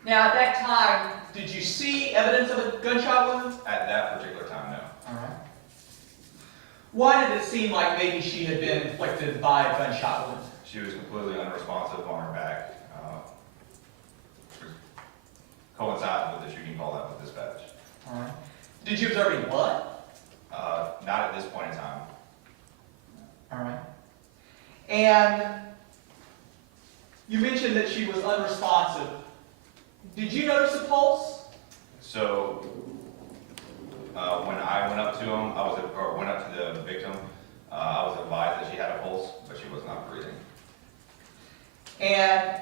Now, at that time, did you see evidence of a gunshot wound? At that particular time, no. All right. Why did it seem like maybe she had been inflicted by a gunshot wound? She was completely unresponsive on her back. Coincides with the shooting call out with dispatch. All right. Did you observe any blood? Not at this point in time. All right. And you mentioned that she was unresponsive. Did you notice a pulse? So when I went up to went up to the victim, I was advised that she had a pulse, but she was not breathing. And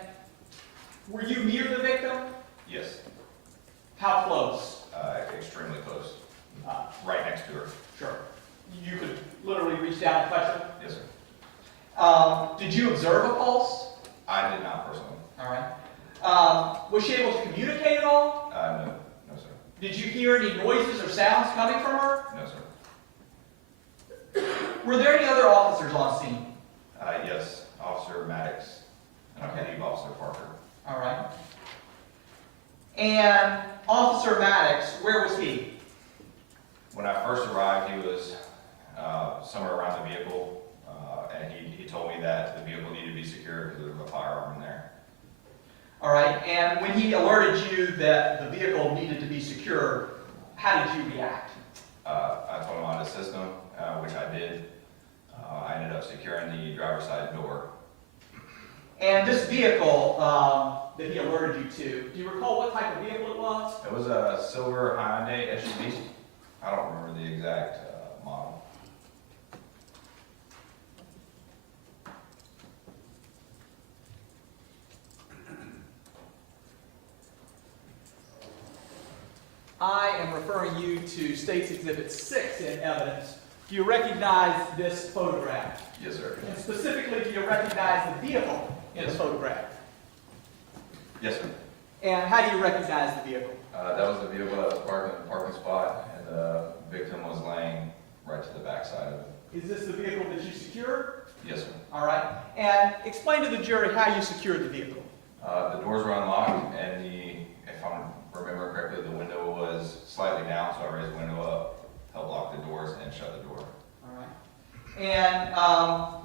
were you near the victim? Yes, How close? extremely close, Uh, right next to her. sure. You could literally reach down and touch her? Yes, sir. Did you observe a pulse? I did not personally. All right. Was she able to communicate at all? No, no, sir. Did you hear any noises or sounds coming from her? No, sir. Were there any other officers on scene? Yes, Officer Maddox, and I Okay. believe Officer Parker. All right. And Officer Maddox, where was he? When I first arrived, he was somewhere around the vehicle, and he told me that the vehicle needed to be secured because there was a firearm in there. All right. And when he alerted you that the vehicle needed to be secured, how did you react? I told him I'd assist him, which I did. I ended up securing the driver's side door. And this vehicle that he alerted you to, do you recall what type of vehicle it was? It was a silver Hyundai SUV. I don't remember the exact model. I am referring you to State's Exhibit 6 in evidence. Do you recognize this photograph? Yes, sir. And specifically, do you recognize the vehicle in the photograph? Yes, sir. And how do you recognize the vehicle? That was the vehicle that was parked in the parking spot, and the victim was laying right to the back side of it. Is this the vehicle that you secured? Yes, sir. All right. And explain to the jury how you secured the vehicle. The doors were unlocked, and if I'm remembering correctly, the window was slightly down, so I raised the window up, helped lock the doors, and shut the door. All right. And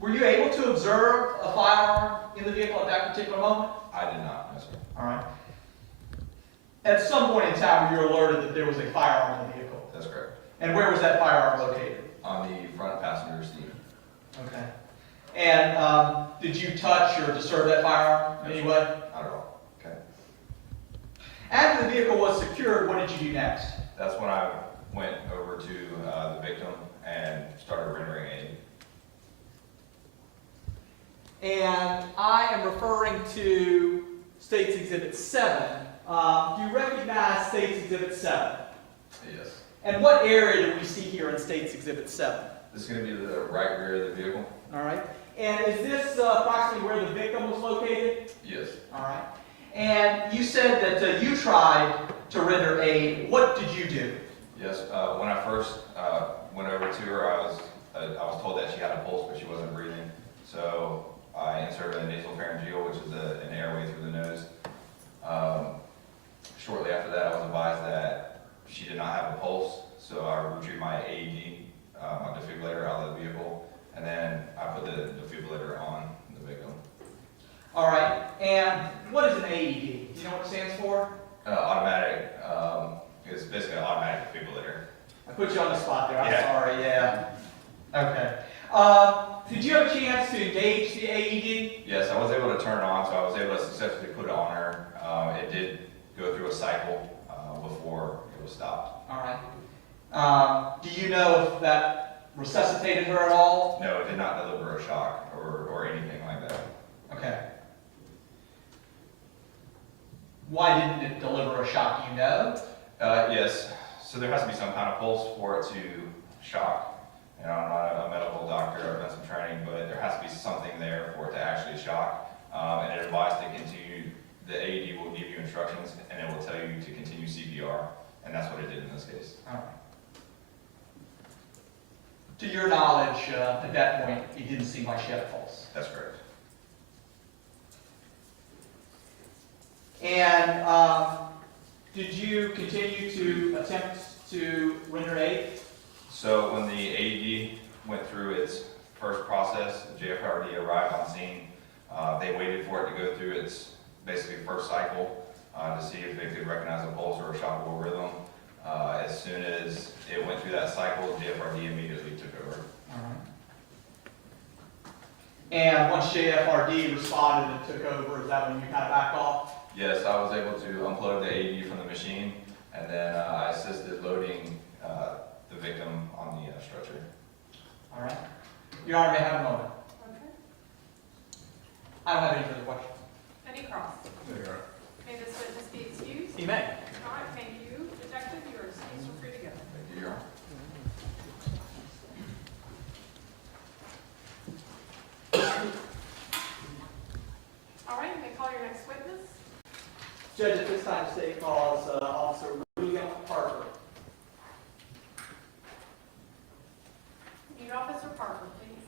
were you able to observe a firearm in the vehicle at that particular moment? I did not, no, sir. All right. At some point in time, you were alerted that there was a firearm in the vehicle. That's correct. And where was that firearm located? On the front passenger seat. Okay. And did you touch or disturb that firearm in any way? Not at all. Okay. After the vehicle was secured, what did you do next? That's when I went over to the victim and started rendering aid. And I am referring to State's Exhibit 7. Do you recognize State's Exhibit 7? Yes. And what area do we see here in State's Exhibit 7? This is going to be the right rear of the vehicle. All right. And is this approximately where the victim was located? Yes. All right. And you said that you tried to render aid. What did you do? Yes. When I first went over to her, I was told that she had a pulse, but she wasn't breathing. So I inserted a nasopharyngeal, which is an airway through the nose. Shortly after that, I was advised that she did not have a pulse, so I retrieved my AED, my defibrillator out of the vehicle, and then I put the defibrillator on the victim. All right. And what is an AED? Do you know what it stands for? Automatic, it's basically an automatic defibrillator. I put you on the spot there. I'm Yeah. sorry. Yeah. Okay. Did you have a chance to engage the AED? Yes, I was able to turn it on, so I was able to successfully put it on her. It did go through a cycle before it was stopped. All right. Do you know if that resuscitated her at all? No, it did not deliver a shock or anything like that. Okay. Why didn't it deliver a shock? Do you know? Yes, so there has to be some kind of pulse for it to shock. You know, I'm not a medical doctor, I've done some training, but there has to be something there for it to actually shock. And it advised to continue, the AED will give you instructions and it will tell you to continue CPR, and that's what it did in this case. All right. To your knowledge, at that point, it didn't seem like she had a pulse. That's correct. And did you continue to attempt to render aid? So when the AED went through its first process, the JFRD arrived on scene. They waited for it to go through its basically first cycle to see if they could recognize a pulse or a shockable rhythm. As soon as it went through that cycle, JFRD immediately took over. All right. And once JFRD responded and took over, is that when you kind of backed off? Yes, I was able to unplug the AED from the machine, and then I assisted loading the victim on the stretcher. All right. Your Honor may have a moment. Okay. I don't have any further questions. Any cross? There you are. May this witness be excused? You may. All right, thank you. Detective, you are excused. Feel free to go. Thank you, Your Honor. All right, you may call your next witness. Judge, at this time, state calls Officer William Parker. Need Officer Parker, please.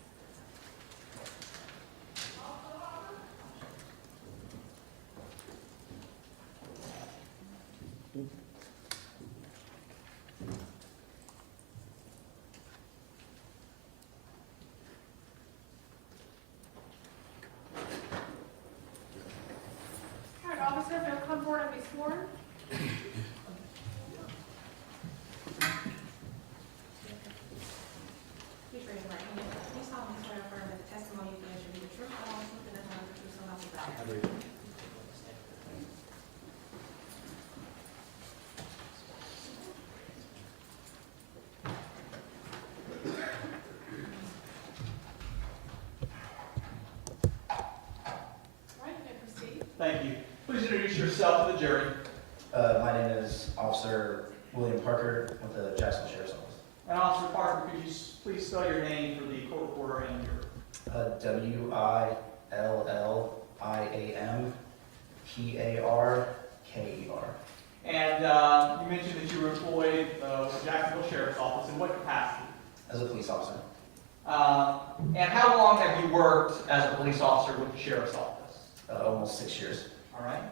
All right, officer, if you'll come forward and be sworn. Please raise your right hand. Do you solemnly swear or affirm that the testimony you give should be the truth, the whole truth, and nothing but the truth, so help you God? I do. All right, you may proceed. Thank you. Please introduce yourself to the jury. My name is Officer William Parker with the Jacksonville Sheriff's Office. And Officer Parker, could you please spell your name for the court reporter and your... WILLIAMPARKER. And you mentioned that you were employed with the Jacksonville Sheriff's Office. In what capacity? As a police officer. And how long have you worked as a police officer with the Sheriff's Office? Almost 6 years. All right.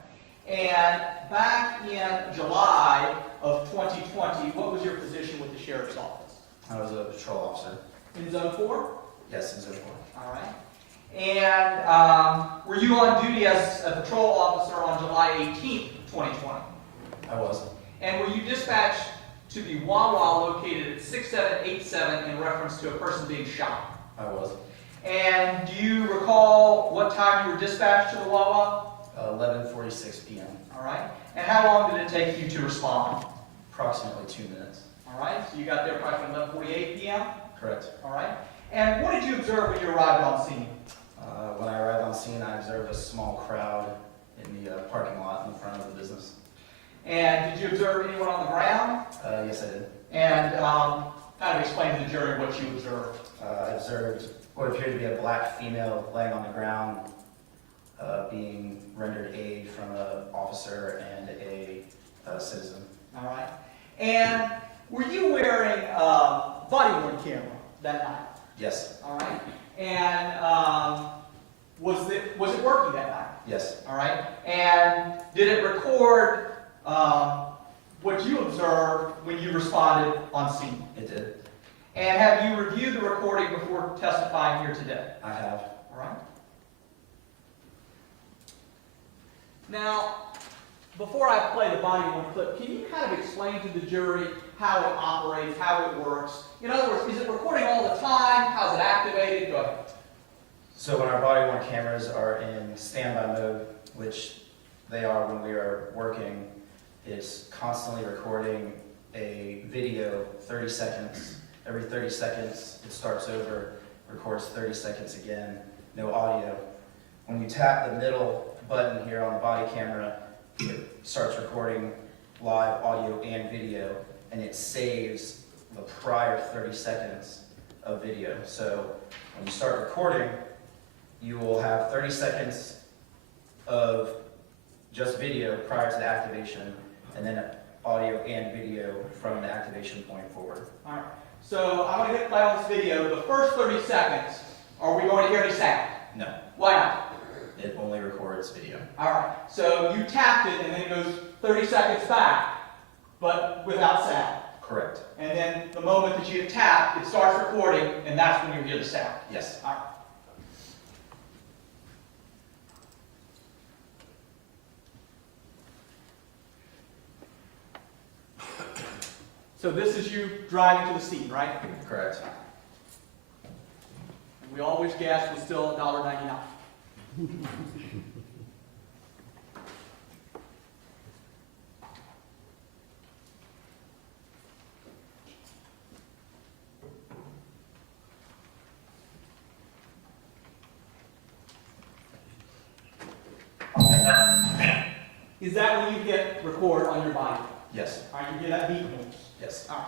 And back in July of 2020, what was your position with the Sheriff's Office? I was a patrol officer. In Zone 4? Yes, in Zone 4. All right. And were you on duty as a patrol officer on July 18th, 2020? I was. And were you dispatched to the Wawa located at 6787 in reference to a person being shot? I was. And do you recall what time you were dispatched to the Wawa? 11:46 p.m. All right. And how long did it take you to respond? Approximately 2 minutes. All right. So you got there approximately 11:48 p.m. Correct. All right. And what did you observe when you arrived on scene? When I arrived on scene, I observed a small crowd in the parking lot in front of the business. And did you observe anyone on the ground? Yes, I did. And kind of explain to the jury what you observed. I observed what appeared to be a black female laying on the ground, being rendered aid from an officer and a citizen. All right. And were you wearing a body-worn camera that night? Yes. All right. And was it working that night? Yes. All right. And did it record what you observed when you responded on scene? It did. And have you reviewed the recording before testifying here today? I have. All right. Now, before I play the body-worn clip, can you kind of explain to the jury how it operates, how it works? In other words, is it recording all the time? How's it activated? Go ahead. So when our body-worn cameras are in standby mode, which they are when we are working, it's constantly recording a video 30 seconds. Every 30 seconds, it starts over, records 30 seconds again, no audio. When you tap the middle button here on the body camera, it starts recording live audio and video, and it saves the prior 30 seconds of video. So when you start recording, you will have 30 seconds of just video prior to the activation, and then audio and video from the activation point forward. All right. So I'm going to hit play on this video. The first 30 seconds, are we going to hear any sound? No, Why not? it only records video. All right. So you tapped it, and then it goes 30 seconds back, but without sound. Correct. And then the moment that you hit tap, it starts recording, and that's when you hear the sound. Yes. All right. So this is you driving to the scene, right? Correct. And we all wish gas was still $1.99. Is that when you hit record on your body? Yes. All right, you hear that beep noise. Yes. All right.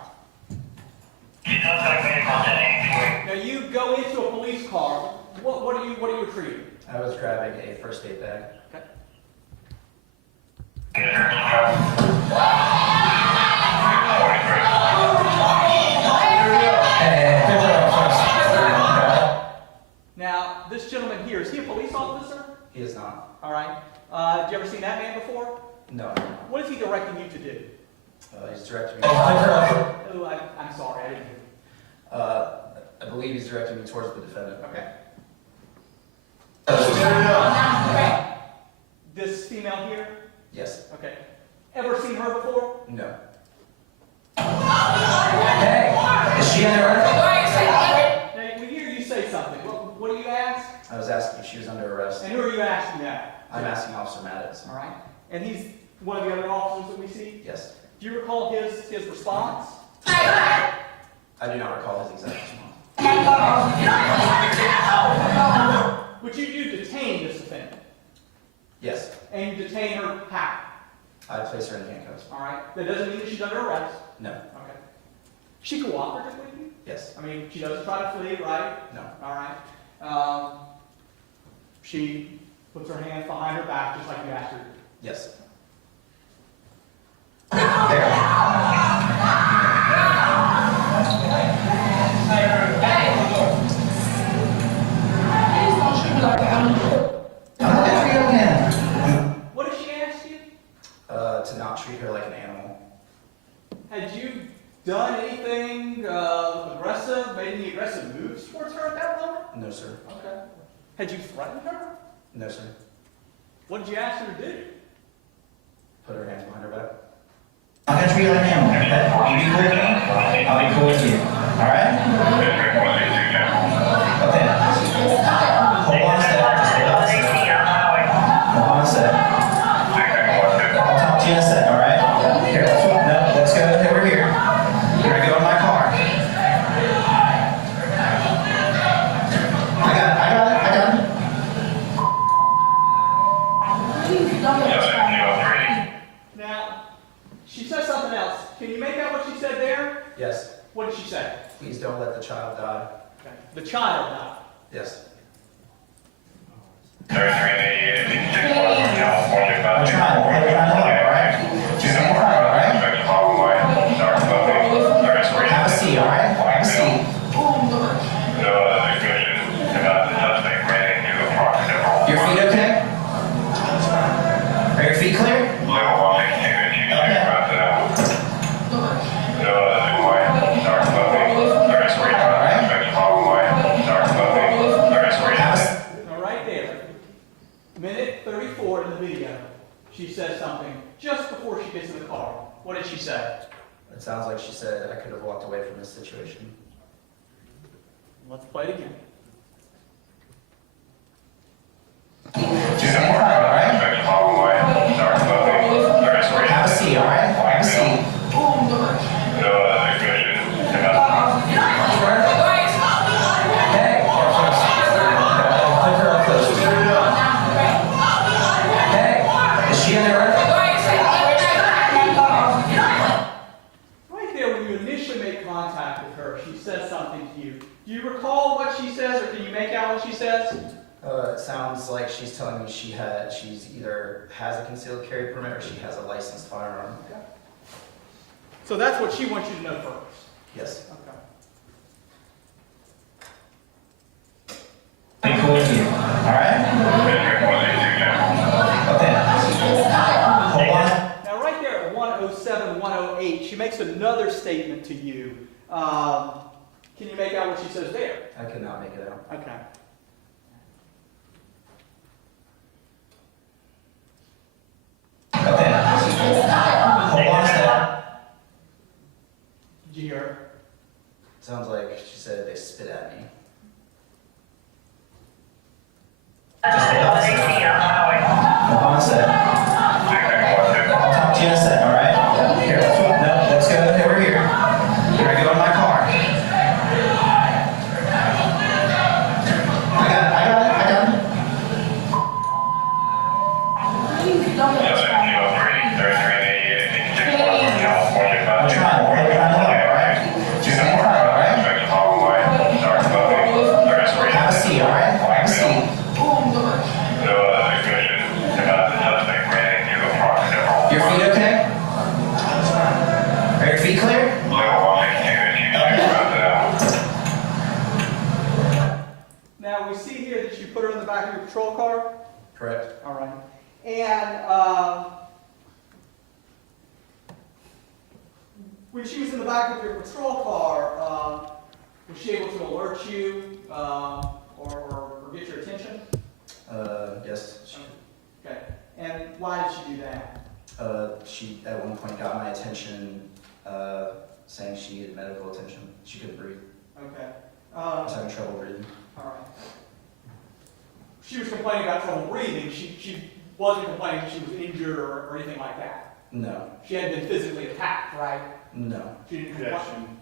Now you go into a police car. What are you retrieving? I was grabbing a first aid bag. Okay. Now this gentleman here, is he a police officer? He is not. All right. Have you ever seen that man before? No. What is he directing you to do? He's directing me. Oh, I'm sorry, I didn't hear. I believe he's directing me towards the defendant. Okay. This female here? Yes. Okay. Ever seen her before? No. Hey, is she under arrest? Now, we hear you say something. What do you ask? I was asking if she was under arrest. And who are you asking that? I'm asking Officer Maddox. All right. And he's one of the other officers that we see? Yes. Do you recall his response? I do not recall his exact response. Would you detain this defendant? Yes. And you detain her how? I place her in handcuffs. All right. That doesn't mean that she's under arrest. No. Okay. She cooperative with you? Yes. I mean, she doesn't try to flee, right? No. All right. She puts her hands behind her back just like you asked her to. Yes. What did she ask you? To not treat her like an animal. Had you done anything aggressive, made any aggressive moves towards her at that moment? No, sir. Okay. Had you threatened her? No, sir. What did you ask her to do? Put her hands behind her back. I'm gonna treat you like an animal. You be cool with me? I'll be cool with you. Alright? Okay. Hold on a sec. Just hold on a sec. Hold on a sec. I'll talk to you in a sec, alright? Here, let's go. No, let's go over here. We're gonna go in my car. I got it. Now, she said something else. Can you make out what she said there? Yes. What did she say? Please don't let the child die. Okay. The child died. Yes. I'm trying to help, alright? Just hang tight, alright? Have a seat, alright? Have a seat. Your feet okay? Are your feet clear? Now, right there, minute 34 in the video, she says something just before she gets in the car. What did she say? It sounds like she said I could have walked away from this situation. Let's play it again. Just hang tight, alright? Have a seat, alright? Have a seat. Hey! Put her up close. Hey! Is she under arrest? Right there, when you initially make contact with her, she says something to you. Do you recall what she says, or can you make out what she says? It sounds like she's telling me she's either has a concealed carry permit or she has a licensed firearm. Okay. So that's what she wants you to know first. Yes. Okay. Be cool with you, alright? Okay. Hold on. Now right there at 107, 108, she makes another another statement to you. Can you make out what she says there? I could not make it out. Okay. Okay. Hold on a second. Did you hear her? Sounds like she said they spit at me. Hold on a second. I'll talk to you in a second, all right? Here, let's go. No, let's go over here. Here, I go in my car. I got it. I'm trying. We're trying to help, all right? Just hang tight, all right? Have a seat, all right? Have a seat. Your feet okay? Are your feet clear? Now, we see here that you put her in the back of your patrol car. Correct. All right. And when she was in the back of your patrol car, was she able to alert you or get your attention? Yes. Okay. And why did she do that? She at one point got my attention, saying she needed medical attention. She couldn't breathe. Okay. I was having trouble breathing. All right. She was complaining about trouble breathing. She wasn't complaining that she was injured or anything like that. No. She hadn't been physically attacked, right? No. She didn't complain.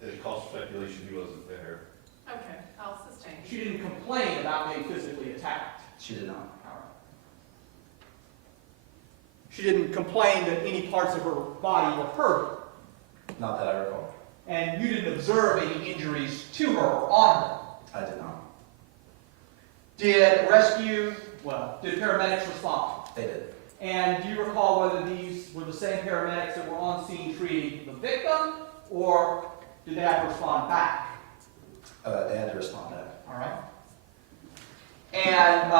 There's cause speculation he wasn't there. Okay, I'll sustain. She didn't complain about being physically attacked. She did not. All right. She didn't complain that any parts of her body were hurt. Not that I recall. And you didn't observe any injuries to her or on her. I did not. Did paramedics respond? They did. And do you recall whether these were the same paramedics that were on scene treating the victim, or did they have to respond back? They had to respond back. All right. And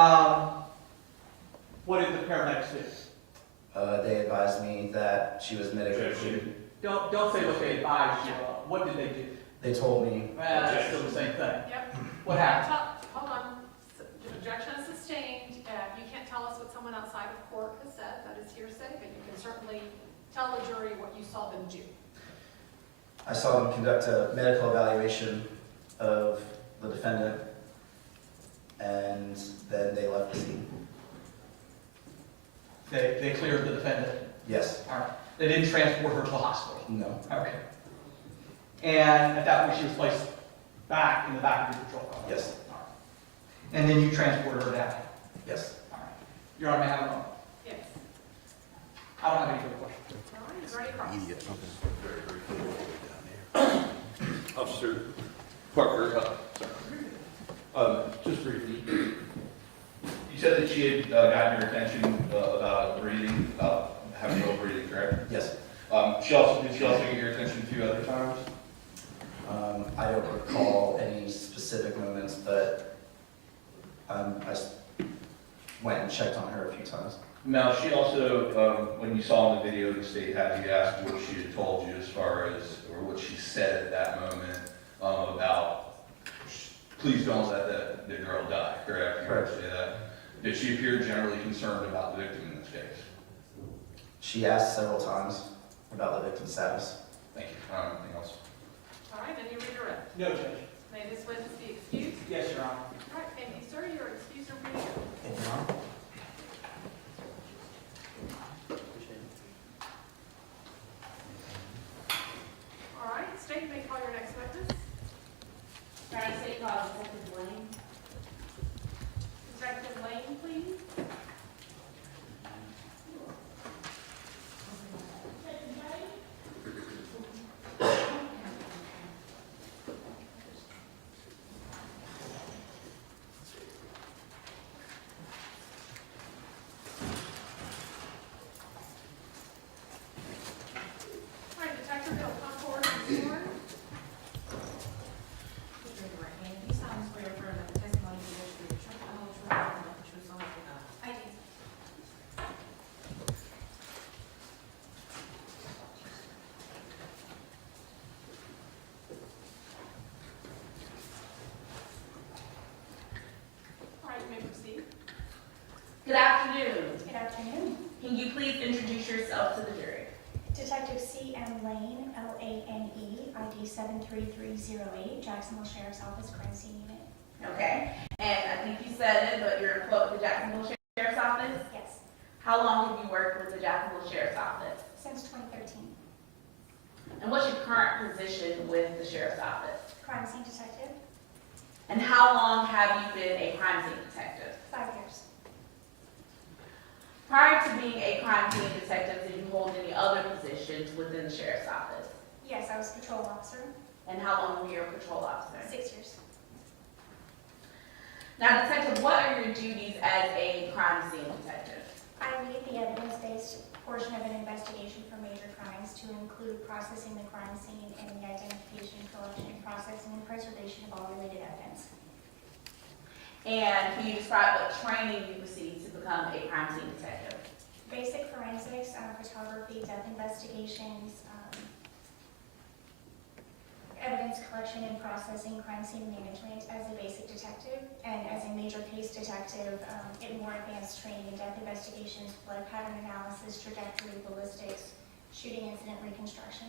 what did the paramedics do? They advised me that she was medically treated. Don't say what they advised you of. What did they do? They told me. Well, that's still the same thing. Yep. What happened? Hold on. Objection is sustained. You can't tell us what someone outside of court has said. That is hearsay, but you can certainly tell the jury what you saw them do. I saw them conduct a medical evaluation of the defendant, and then they left the scene. They cleared the defendant. Yes. All right. They didn't transport her to the hospital. No. Okay. And at that point, she was placed back in the back of your patrol car. Yes. All right. And then you transported her down. Yes. All right. Your Honor, may I have a moment? Yes. I don't have any further questions. All right, is there any cross? Officer Parker, just briefly, you said that she had gotten your attention about breathing, about having trouble breathing, correct? Yes. Did she also get your attention a few other times? I don't recall any specific moments, but I went and checked on her a few times. Now, she also, when you saw in the video, the state had you ask what she had told you as far as, or what she said at that moment about, please don't let the girl die, correct? You heard her say that. Did she appear generally concerned about the victim in this case? She asked several times about the victim's status. Thank you. Anything else? All right, any redirect? No, Judge. May this witness be excused? Yes, Your Honor. All right, thank you, sir. You're excused from being here. Thank you, Mom. All right, State, you may call your next witness. Trying to say call Detective Lane. Detective Lane, please. All right, Detective, you'll come forward and be sworn. Put your right hand. You solemnly swear Can you please introduce yourself to the jury? Detective C.M. Lane, Lane, ID 73308, Jacksonville Sheriff's Office, Crime Scene Unit. Okay. And I think you said it, but you're employed with the Jacksonville Sheriff's Office? Yes, How long have you worked with the Jacksonville Sheriff's Office? since 2013. And what's your current position with the Sheriff's Office? Crime Scene Detective, And how long have you been a crime scene detective? 5 years. Prior to being a crime scene detective, did you hold any other positions within the Sheriff's Office? Yes, I was patrol officer, And how long were you a patrol officer? 6 years. Now, detective, what are your duties as a crime scene detective? I lead the evidence-based portion of an investigation for major crimes to include processing the crime scene and the identification, collection, processing, and preservation of all related evidence. And can you describe what training you received to become a crime scene detective? Basic forensics, photography, death investigations, evidence collection and processing, crime scene management as a basic detective, and as a major case detective, in more advanced training in death investigations, blood pattern analysis, trajectory, ballistics, shooting incident reconstruction.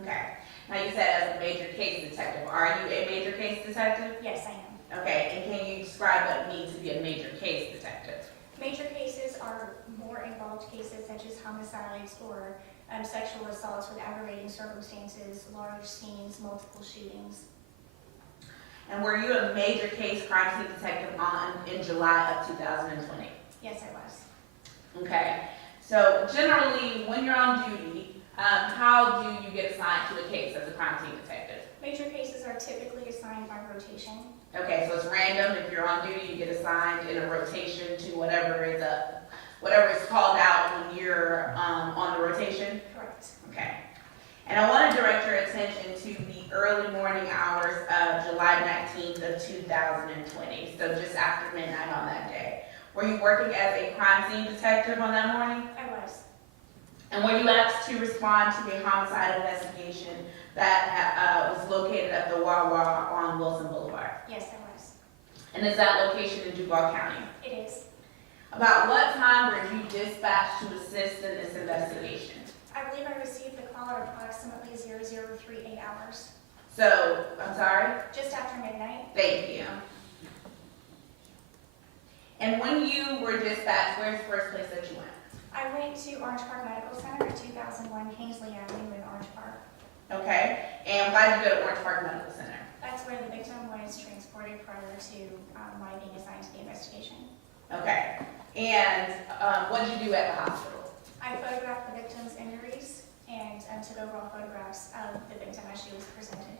Okay. Now, you said as a major case detective. Are you a major case detective? Yes, I am. Okay. And can you describe what it means to be a major case detective? Major cases are more involved cases such as homicides or sexual assaults with aggravating circumstances, large scenes, multiple shootings. And were you a major case crime scene detective in July of 2020? Yes, I was. Okay. So generally, when you're on duty, how do you get assigned to a case as a crime scene detective? Major cases are typically assigned by rotation. Okay, so it's random. If you're on duty, you get assigned in a rotation to whatever is called out when you're on the rotation. Correct. Okay. And I want to direct your attention to the early morning hours of July 19th of 2020, so just after midnight on that day. Were you working as a crime scene detective on that morning? I was. And were you asked to respond to a homicide investigation that was located at the Wawa on Wilson Boulevard? Yes, I was. And is that location in Duval County? It is. About what time were you dispatched to assist in this investigation? I believe I received the call at approximately 0038 hours. So, I'm sorry? Just after midnight. Thank you. And when you were dispatched, where's the first place that you went? I went to Orange Park Medical Center at 2001 Kingsley Avenue in Orange Park. Okay. And why did you go to Orange Park Medical Center? That's where the victim was transported prior to my being assigned to the investigation. Okay. And what did you do at the hospital? I photographed the victim's injuries and took overall photographs of the victim as she was presented.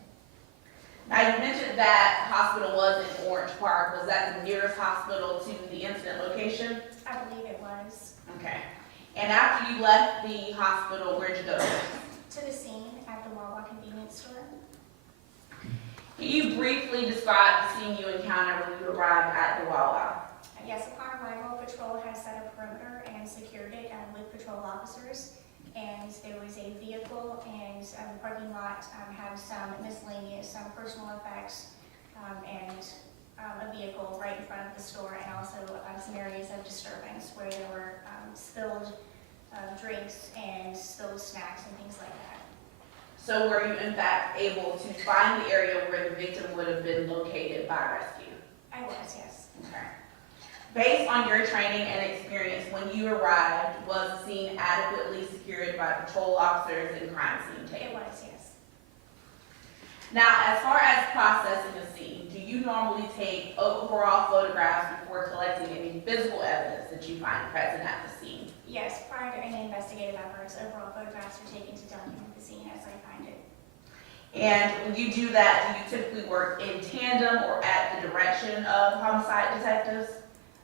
Now, you mentioned that hospital was in Orange Park. Was that the nearest hospital to the incident location? I believe it was. Okay. And after you left the hospital, where'd you go? To the scene at the Wawa convenience store. Can you briefly describe the scene you encountered when you arrived at the Wawa? Yes, upon arrival, patrol had set a perimeter and secured it with patrol officers. And there was a vehicle and the parking lot had some miscellaneous, some personal effects and a vehicle right in front of the store, and also some areas of disturbance where there were spilled drinks and spilled snacks and things like that. So were you in fact able to find the area where the victim would have been located by rescue? I was, yes. Okay. Based on your training and experience, when you arrived, was the scene adequately secured by patrol officers and crime scene It team? was, yes. Now, as far as processing a scene, do you normally take overall photographs before collecting any physical evidence that you find present at the scene? Yes, prior to any investigative efforts, overall photographs are taken to document the scene as I find it. And when you do that, do you typically work in tandem or at the direction of homicide detectives?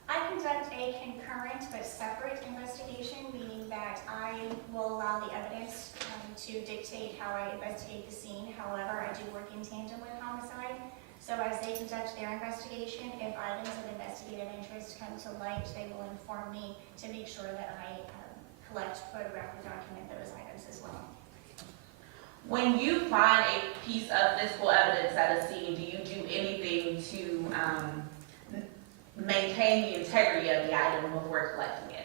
I conduct a concurrent but separate investigation, meaning that I will allow the evidence to dictate how I investigate the scene. However, I do work in tandem with homicide. So as they conduct their investigation, if items of investigative interest come to light, they will inform me to make sure that I collect, photograph, and document those items as well. When you find a piece of physical evidence at a scene, do you do anything to maintain the integrity of the item before collecting it?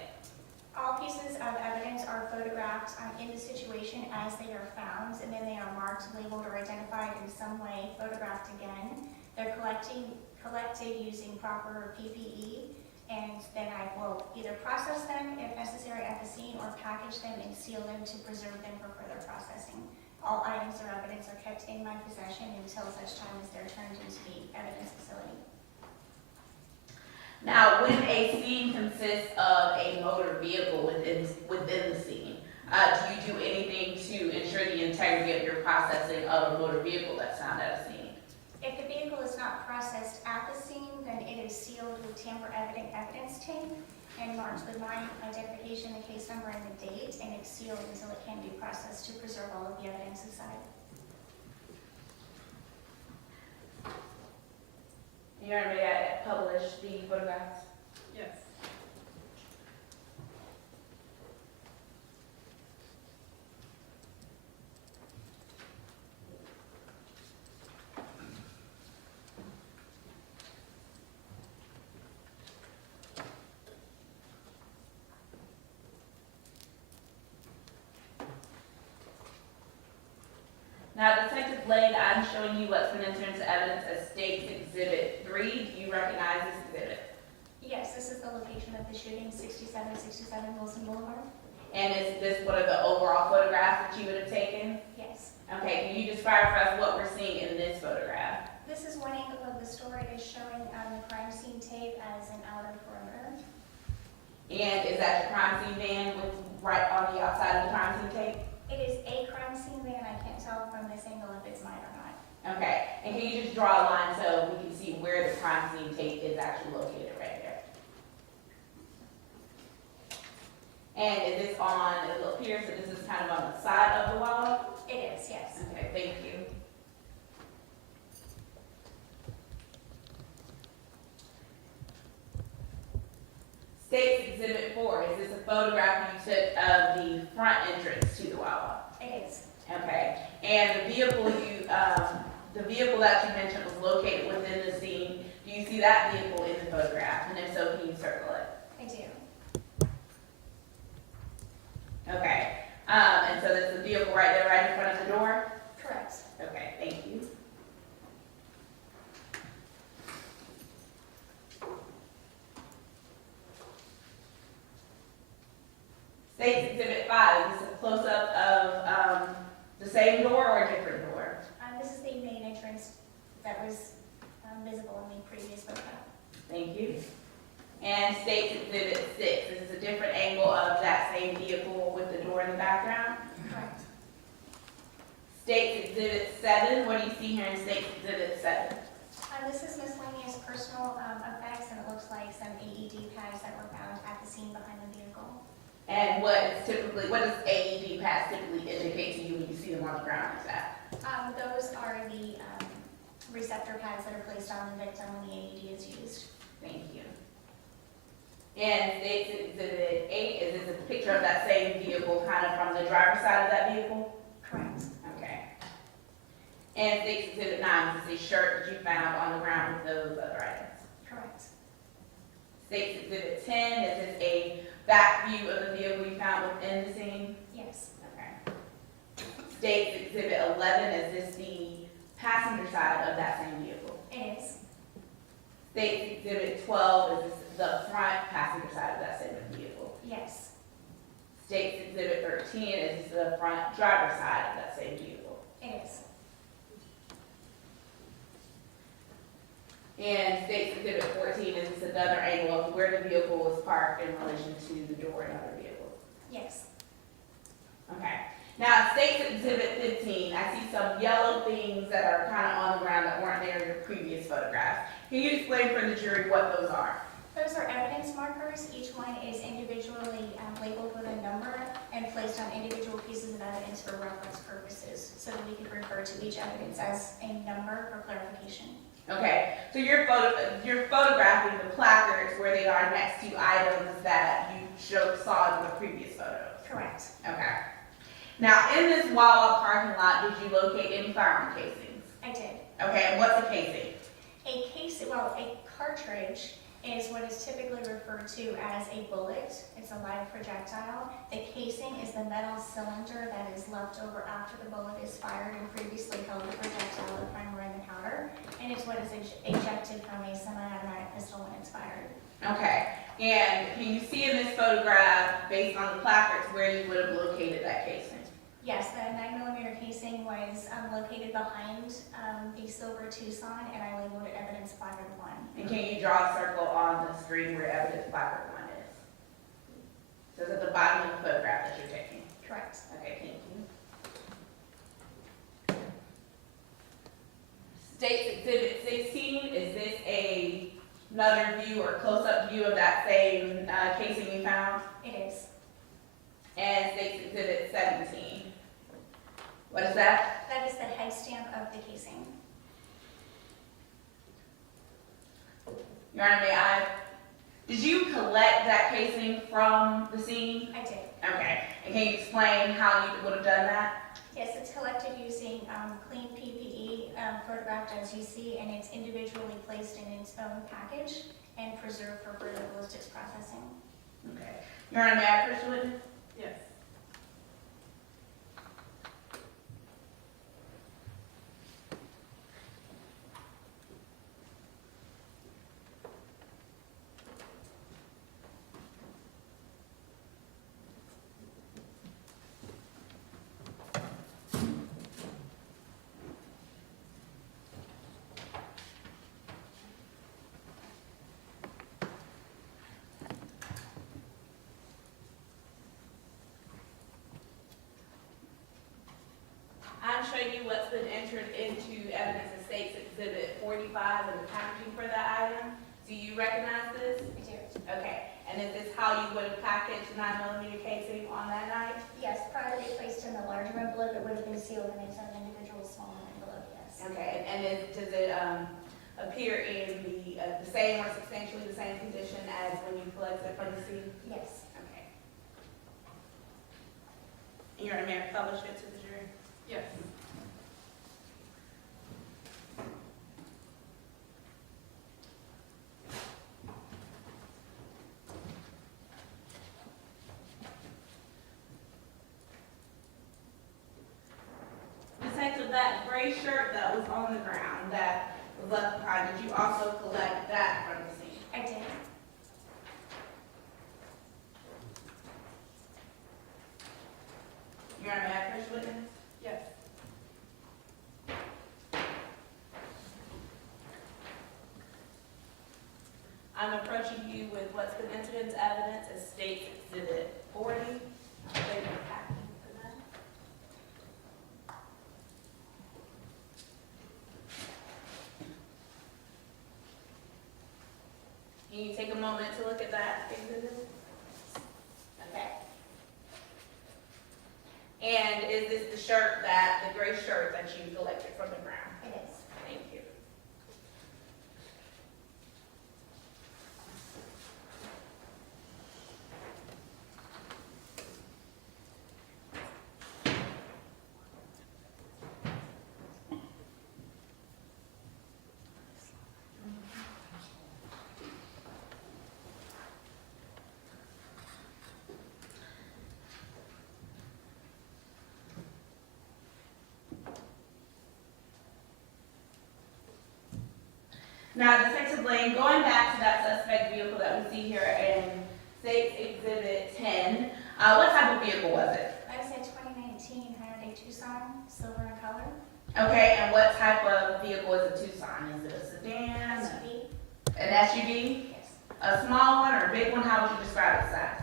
All pieces of evidence are photographed in the situation as they are found, and then they are marked, labeled, or identified in some way, photographed again. They're collected using proper PPE, and then I will either process them if necessary at the scene or package them and seal them to preserve them for further processing. All items or evidence are kept in my possession until such time as they're turned into the evidence facility. Now, when a scene consists of a motor vehicle within the scene, do you do anything to ensure the integrity of your processing of a motor vehicle that's found at a scene? If the vehicle is not processed at the scene, then it is sealed with tamper-evident evidence tape and marked with my identification, the case number, and the date, and it's sealed until it can be processed to preserve all of the evidence inside. You already published the photographs? Yes. Now, Detective Blade, I'm showing you what's been entered into evidence as State's Exhibit 3. Do you recognize this exhibit? Yes, this is the location of the shooting, 6767 Wilson Boulevard. And is this one of the overall photographs that you would have taken? Yes. Okay, can you describe for us what we're seeing in this photograph? This is one angle of the story. It is showing the crime scene tape as an outer perimeter. And is that your crime scene van with right on the outside of the crime scene tape? It is a crime scene van. I can't tell from this angle if it's mine or not. Okay, and can you just draw a line so we can see where the crime scene tape is actually located right there? And is this on, it appears that this is kind of on the side of the Wawa? It is, yes. Okay, thank you. State's Exhibit 4, is this a photograph you took of the front entrance to the Wawa? It is. Okay, and the vehicle that you mentioned was located within the scene. Do you see that vehicle in the photograph? And if so, can you circle it? I do. Okay, and so there's the vehicle right there, right in front of the door? Correct. Okay, thank you. State's Exhibit 5, is this a close-up of the same door or a different door? This is the main entrance that was visible in the previous photograph. Thank you. And State's Exhibit 6, this is a different angle of that same vehicle with the door in the background? Correct. State's Exhibit 7, what do you see here in State's Exhibit 7? This is miscellaneous personal effects, and it looks like some AED pads that were found at the scene behind the vehicle. And what does AED pads typically indicate to you when you see them on the ground like that? Those are the receptor pads that are placed on the victim when the AED is used. Thank you. And State's Exhibit 8, is this a picture of that same vehicle kind of from the driver's side of that vehicle? Correct. Okay. And State's Exhibit 9, is this a shirt that you found on the ground with those other items? Correct. State's Exhibit 10, is this a back view of the vehicle you found within the scene? Yes. Okay. State's Exhibit 11, is this the passenger side of that same vehicle? It is. State's Exhibit 12, is this the front passenger side of that same vehicle? Yes. State's Exhibit 13, is this the front driver's side of that same vehicle? It is. And State's Exhibit 14, is this another angle of where the vehicle was parked in relation to the door in other vehicles? Yes. Okay. Now, State's Exhibit 15, I see some yellow things that are kind of on the ground that weren't there in your previous photographs. Can you explain for the jury what those are? Those are evidence markers. Each one is individually labeled with a number and placed on individual pieces of evidence for reference purposes, so that we can refer to each evidence as a number for clarification. Okay, so you're photographing the placards where they are next to items that you saw in the previous photos. Correct. Okay. Now, in this Wawa parking lot, did you locate any firearm casings? I did. Okay, and what's a casing? A case, well, a cartridge is what is typically referred to as a bullet. It's a live projectile. The casing is the metal cylinder that is left over after the bullet is fired and previously held the projectile, the primer, and the powder. And it's what is ejected from a semi-automatic pistol when it's fired. Okay. And can you see in this photograph, based on the placards, where you would have located that casing? Yes, the 9mm casing was located behind the silver Tucson, and I labeled it evidence placard 1. And can you draw a circle on the screen where evidence placard 1 is? So it's at the bottom of the photograph that you're taking. Correct. Okay, thank you. State's Exhibit 16, is this another view or close-up view of that same casing you found? It is. And State's Exhibit 17. What is that? That is the head stamp of the casing. Your Honor, did you collect that casing from the scene? I did. Okay. And can you explain how you would have done that? Yes, it's collected using clean PPE, photographed as you see, and it's individually placed in its own package and preserved for further ballistics processing. Okay. Your Honor, may I approach the witness? Yes. I'm showing you what's been entered into evidence of State's Exhibit 45 and the packaging for that item. Do you recognize this? I do. Okay. And is this how you would have packaged 9mm casing on that night? Yes, prior to being placed in the larger envelope, it would have been sealed in its own individual small envelope, yes. Okay. And does it appear in the same or substantially the same condition as when you collected it from the scene? Yes. Okay. And Your Honor, may I publish it to the jury? Yes. Detective, that gray shirt that was on the ground that was left behind, did you also collect that from the scene? I did. Your Honor, may I approach the witness? Yes. I'm approaching you with what's been entered into evidence as State's Exhibit 40. I'll show you the packaging for that. Can you take a moment to look at that exhibit? Okay. And is this the shirt the gray shirt that you collected from the ground? It is. Thank you. Now, Detective Blaine, going back to that suspect vehicle that we see here in State's Exhibit 10, what type of vehicle was it? That is a 2019 Hyundai Tucson, silver in color. Okay, and what type of vehicle is a Tucson? Is it a sedan? SUV. An SUV? Yes. A small one or a big one? How would you describe its size?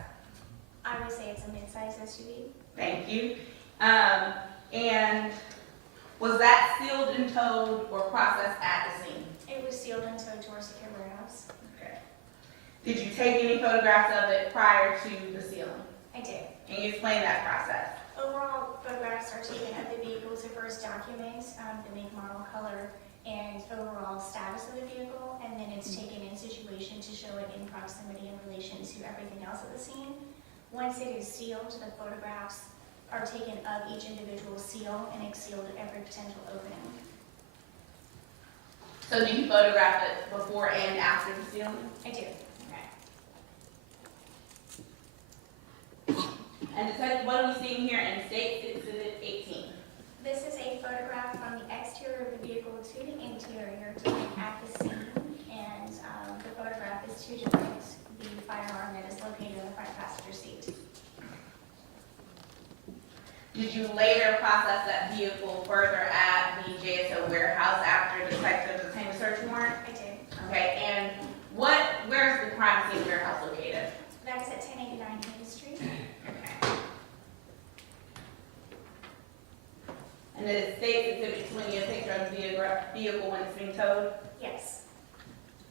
I would say it's a mid-size SUV. Thank you. And was that sealed and towed or processed at the scene? It was sealed and towed to our secure warehouse. Okay. Did you take any photographs of it prior to the sealing? I did. Can you explain that process? Overall, photographs are taken of the vehicle to first document the make, model, color, and overall status of the vehicle, and then it's taken in situation to show it in proximity in relation to everything else at the scene. Once it is sealed, the photographs are taken of each individual seal and it's sealed at every potential opening. So do you photograph it before and after the sealing? I do. And Detective, what are we seeing here in State Exhibit 18? This is a photograph from the exterior of the vehicle to the interior taken at the scene. And the photograph is to depict the firearm that is located in the front passenger seat. Did you later process that vehicle further at the JSO warehouse after the detective obtained a search warrant? I did. Okay, and where's the crime scene warehouse located? That is at 1089 Main Street. And then it states Exhibit 20, a picture of the vehicle when it's being towed? Yes.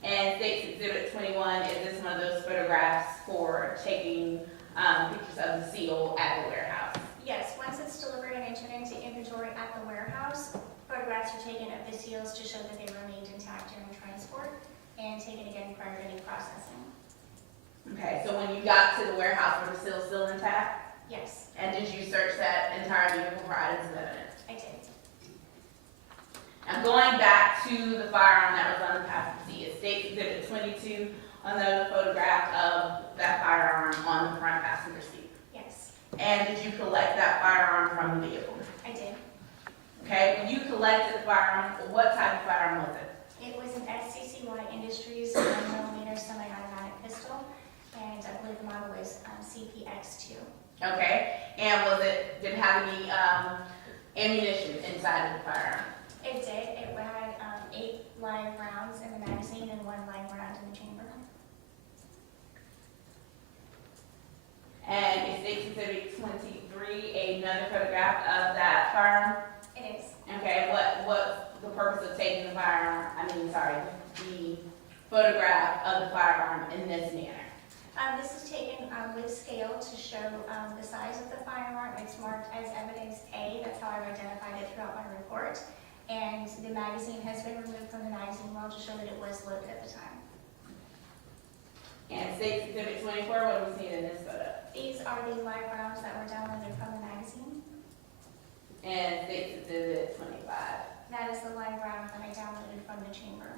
And states Exhibit 21, is this one of those photographs for taking pictures of the seal at the warehouse? Yes, once it's delivered and entered into inventory at the warehouse, photographs are taken of the seals to show that they remained intact during transport and taken again prior to any processing. Okay, so when you got to the warehouse, were the seals still intact? Yes, And did you search that entire vehicle for items of evidence? I did. Now going back to the firearm that was on the passenger seat, it states Exhibit 22 on the photograph of that firearm on the front passenger seat. Yes, And did you collect that firearm from the vehicle? I did. Okay, when you collected the firearm, what type of firearm was it? It was an SCCY Industries 9mm semi-automatic pistol, and I believe the model is CPX2. Okay, and did it have any ammunition inside of the firearm? It did. It had 8 live rounds in the magazine and 1 live round in the chamber. And is Exhibit 23 another photograph of that firearm? It is. Okay, what's the purpose of taking the the photograph of the firearm in this manner? This is taken with scale to show the size of the firearm. It's marked as evidence A. That's how I've identified it throughout my report. And the magazine has been removed from the magazine well to show that it was loaded at the time. And State's Exhibit 24, what are we seeing in this photo? These are the live rounds that were downloaded from the magazine. And State's Exhibit 25. That is the live round that I downloaded from the chamber.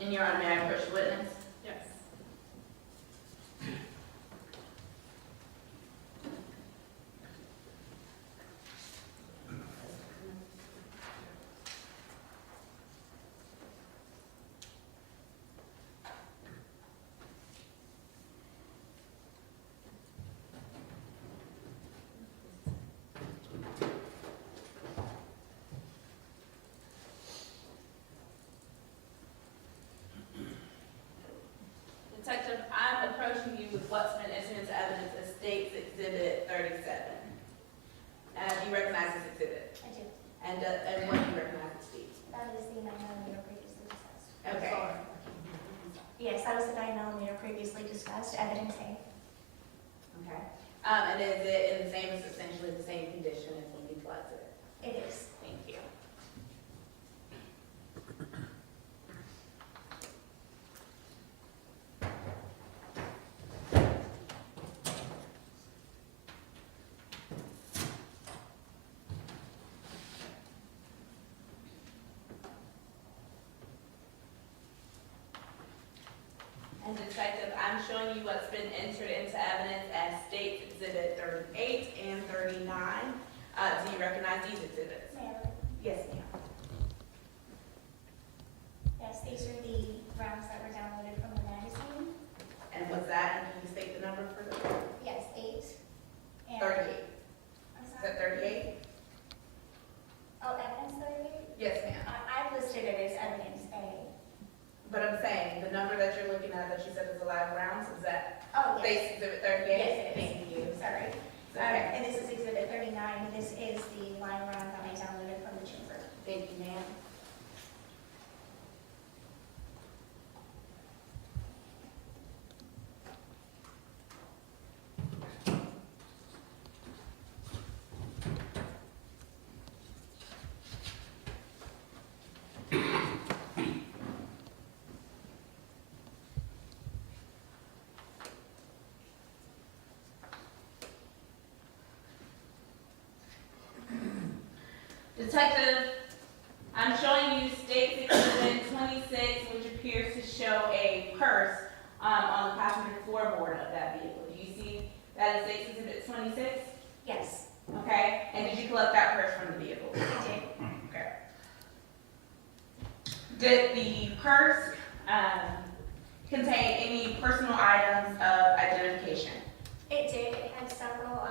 And you're on man approach witness? Yes. Detective, I'm approaching you with what's been entered into evidence as State's Exhibit 37. Do you recognize this exhibit? I do. And what do you recognize it to be? That is the 9mm previously discussed. Okay. Yes, that was the 9mm previously discussed, evidence A. Okay. And is it in the same, essentially the same condition as when you collected it? It is. Thank you. And Detective, I'm showing you what's been entered into evidence as State Exhibit 38 and 39. Do you recognize these exhibits? Ma'am? Yes, ma'am. Yes, these are the rounds that were downloaded from the magazine. And was that, and can you state the number for the Yes, 8. And 38? I'm Is sorry? that 38? Oh, evidence 38? Yes, ma'am. I've listed it as evidence A. But I'm saying, the number that you're looking at that you said is the live rounds, is that Oh, yes. State Exhibit 38? Yes, it is. Thank you. Sorry. Okay. And this is exhibit 39. This is the line round that I downloaded from the chamber. Thank you, ma'am. Detective, I'm showing you State Exhibit 26, which appears to show a purse on the passenger floorboard of that vehicle. Do you see that is State Exhibit 26? Yes, Okay, and did you collect that purse from the vehicle? I did. Okay. Did the purse contain any personal items of identification? It did. It had several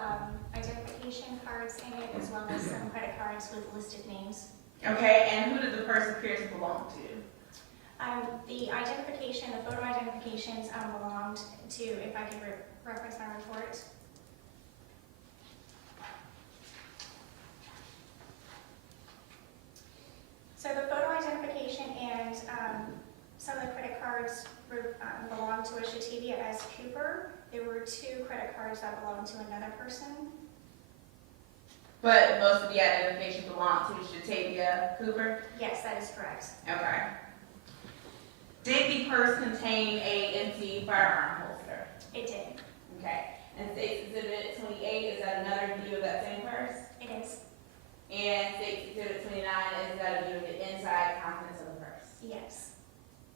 identification cards in it, as well as some credit cards with listed names. Okay, and who did the purse appear to belong to? The identification, the photo identifications belonged to, if I could reference my report. So the photo identification and some of the credit cards belonged to a Shaetavia Cooper. There were 2 credit cards that belonged to another person. But most of the identification belonged to Shaetavia Cooper? Yes, that is correct. Okay. Did the purse contain a empty firearm holster? It did. Okay. And State Exhibit 28, is that another view of that same purse? It is. And State Exhibit 29, is that a view of the inside contents of the purse? Yes.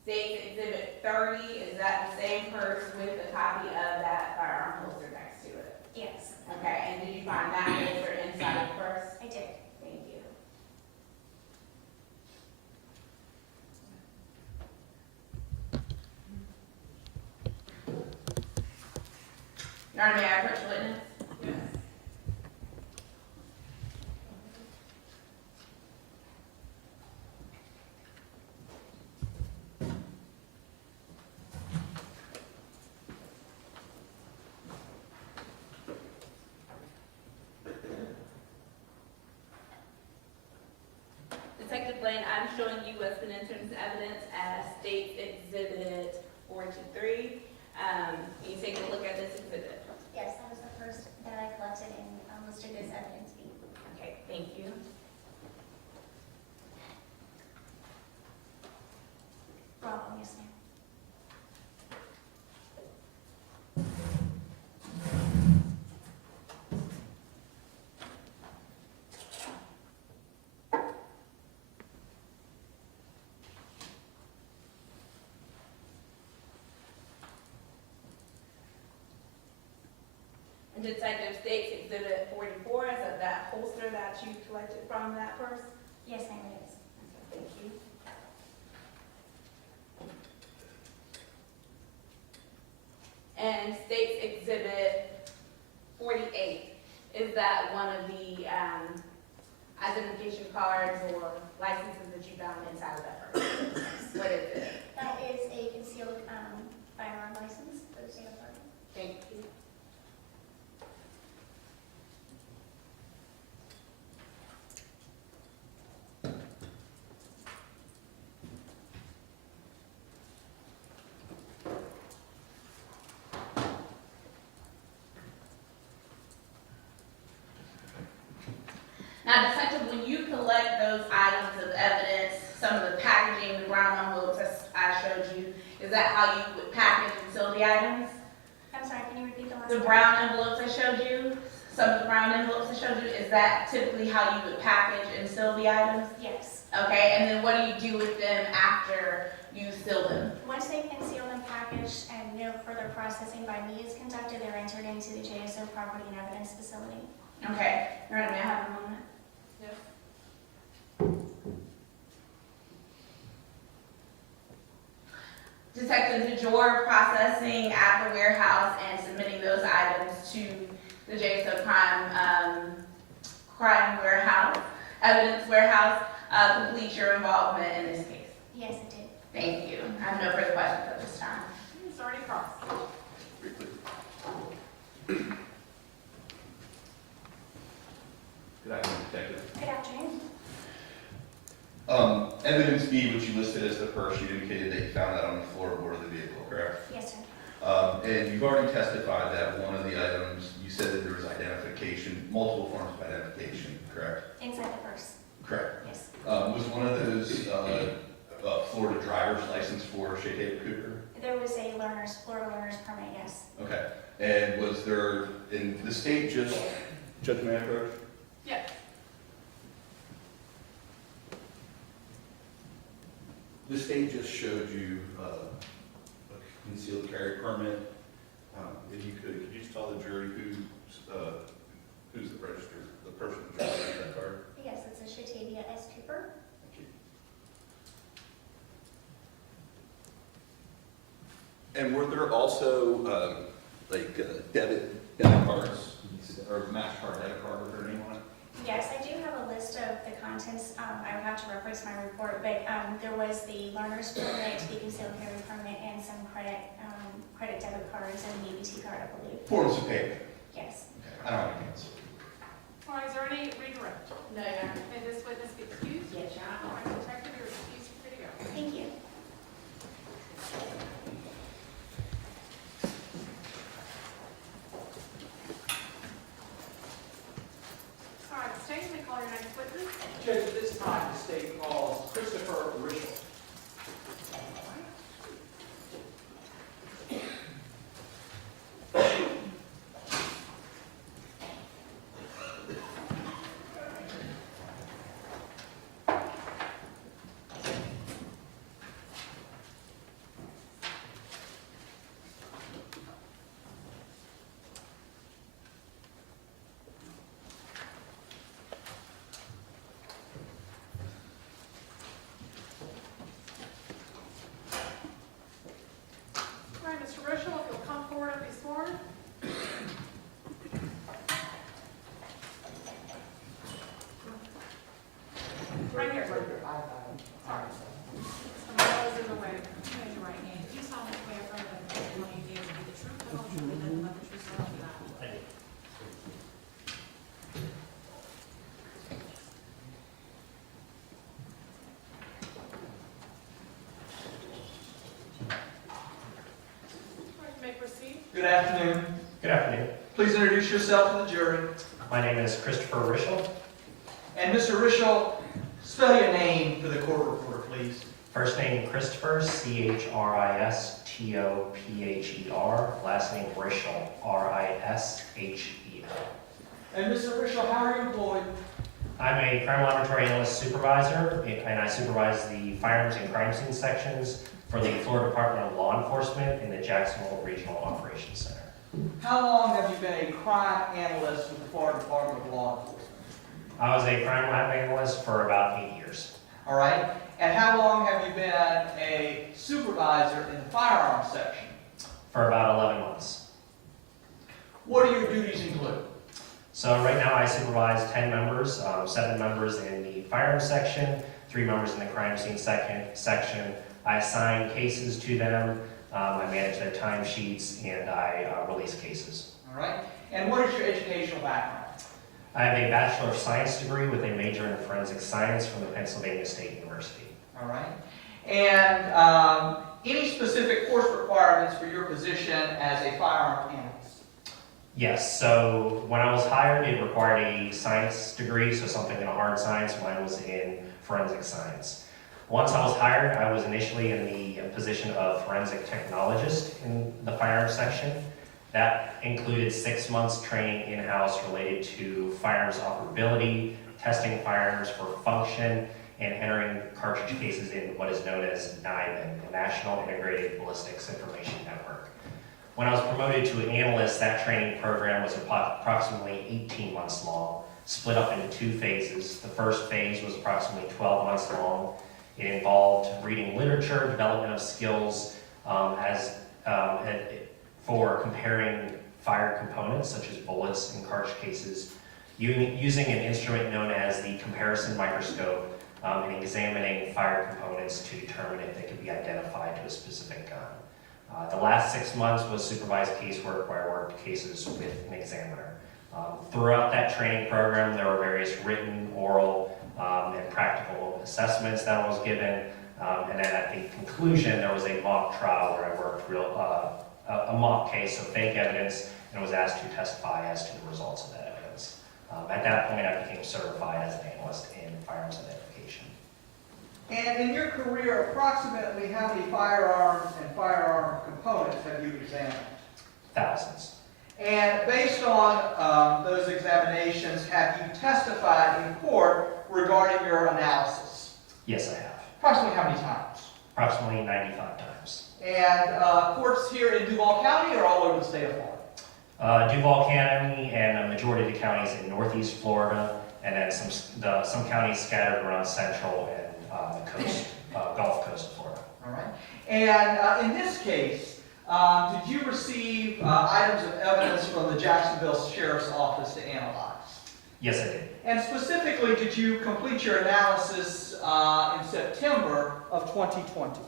State Exhibit 30, is that the same purse with a copy of that firearm holster next to it? Yes. Okay, and did you find that holster inside the purse? I did. Thank you. Your Honor, may I approach the witness? Yes. Detective Blaine, I'm showing you what's been entered into evidence as State Exhibit 43. Can you take a look at this exhibit? Yes, that was the first that I collected and listed as evidence B. Okay, thank you. Bravo, yes, ma'am. And Detective States Exhibit 44, is that holster that you collected from that purse? Yes, ma'am, it is. Okay, thank you. And States Exhibit 48, is that one of the identification cards or licenses that you found inside of that purse? What is it? That is a concealed firearm license for the state of Florida. Thank you. Now, Detective, when you collect those items of evidence, some of the packaging, the brown envelopes as I showed you, is that how you would package and seal the items? I'm sorry, can you repeat the last The one? brown envelopes I showed you, some of the brown envelopes I showed you, is that typically how you would package and seal the items? Yes. Okay, and then what do you do with them after you seal them? Once they've been sealed and packaged and no further processing by me is conducted, they're entered into the JSO property and evidence facility. Okay, all right, may I have a moment? Detective, did your processing at the warehouse and submitting those items to the JSO crime warehouse, evidence warehouse, complete your involvement in this case? Yes, it did. Thank you. I have no further questions at this time. It's already crossed. Good afternoon, Detective. Good afternoon. Evidence B, which you listed as the purse, you indicated that you found that on the floorboard of the vehicle, correct? Yes, sir. And you've already testified that one of the items, you said that there was identification, multiple forms of identification, correct? Inside the purse. Correct. Yes. Was one of those Florida driver's license for Shaetavia Cooper? There was a Florida learner's permit, yes. Okay. And was there, in the state just, Judge, may I approach? Yes. The state just showed you a concealed carry permit. If you could you just tell the jury who's the registered, the person who's registered that card? Yes, it's a Shaetavia Cooper. Thank you. And were there also debit cards or MasterCard debit card with their name on it? Yes, I do have a list of the contents. I would have to reference my report, but there was the learner's permit, the concealed carry permit, and some credit debit cards and an EBT card, I believe. Forms of payment. Yes. I don't have any answer. All right, is there any redirect? No, Your Honor. May this witness be excused? Yes, Your Honor. All right, detective, you're excused for video. Thank you. All right, state, may call your next witness. Judge, at this time, the state calls Christopher Rischel. All right, Mr. Rushel, if you'll come forward and be sworn. Right here. Sorry. Some balls in the way. Raise your right hand. Do you solemnly swear or affirm that the testimony you give will be the truth, the whole truth, and nothing but the truth, so help you God? I do. All right, you may proceed. Good afternoon. Good afternoon. Please introduce yourself to the jury. My name is Christopher Rischel. And Mr. Rischel, spell your name for the court reporter, please. First name Christopher, Chrisstopher. Last name Rischel, Rishel. And Mr. Rischel, how are you employed? I'm a crime laboratory analyst supervisor, and I supervise the firearms and crime scene sections for the Florida Department of Law Enforcement in the Jacksonville Regional Operations Center. How long have you been a crime analyst with the Florida Department of Law Enforcement? I was a crime lab analyst for about 8 years. All right. And how long have you been a supervisor in the firearms section? For about 11 months. What do your duties include? So right now I supervise 10 members, 7 members in the firearms section, 3 members in the crime scene section. I assign cases to them, I manage their timesheets, and I release cases. All right. And what is your educational background? I have a Bachelor of Science degree with a major in forensic science from the Pennsylvania State University. All right. And any specific course requirements for your position as a firearms analyst? Yes, so when I was hired, it required a science degree, so something in hard science. Mine was in forensic science. Once I was hired, I was initially in the position of forensic technologist in the firearms section. That included 6 months training in-house related to firearms operability, testing firearms for function, and entering cartridge cases in what is known as NIBIN, the National Integrated Ballistics Information Network. When I was promoted to an analyst, that training program was approximately 18 months long, split up into 2 phases. The first phase was approximately 12 months long. It involved reading literature, development of skills for comparing fire components such as bullets and cartridge cases, using an instrument known as the comparison microscope, and examining fire components to determine if they could be identified to a specific gun. The last 6 months was supervised casework where I worked cases with an examiner. Throughout that training program, there were various written, oral, and practical assessments that I was given. And then at the conclusion, there was a mock trial where I worked a mock case of fake evidence and was asked to testify as to the results of that evidence. At that point, I became certified as an analyst in firearms identification. And in your career, approximately how many firearms and firearm components have you examined? Thousands. And based on those examinations, have you testified in court regarding your analysis? Yes, I have. Approximately how many times? Approximately 95 times. And courts here in Duval County or all over the state of Florida? Duval County and a majority of the counties in northeast Florida, and then some counties scattered around central and the coast, Gulf Coast of Florida. All right. And in this case, did you receive items of evidence from the Jacksonville Sheriff's Office to analyze? Yes, I did. And specifically, did you complete your analysis in September of 2020?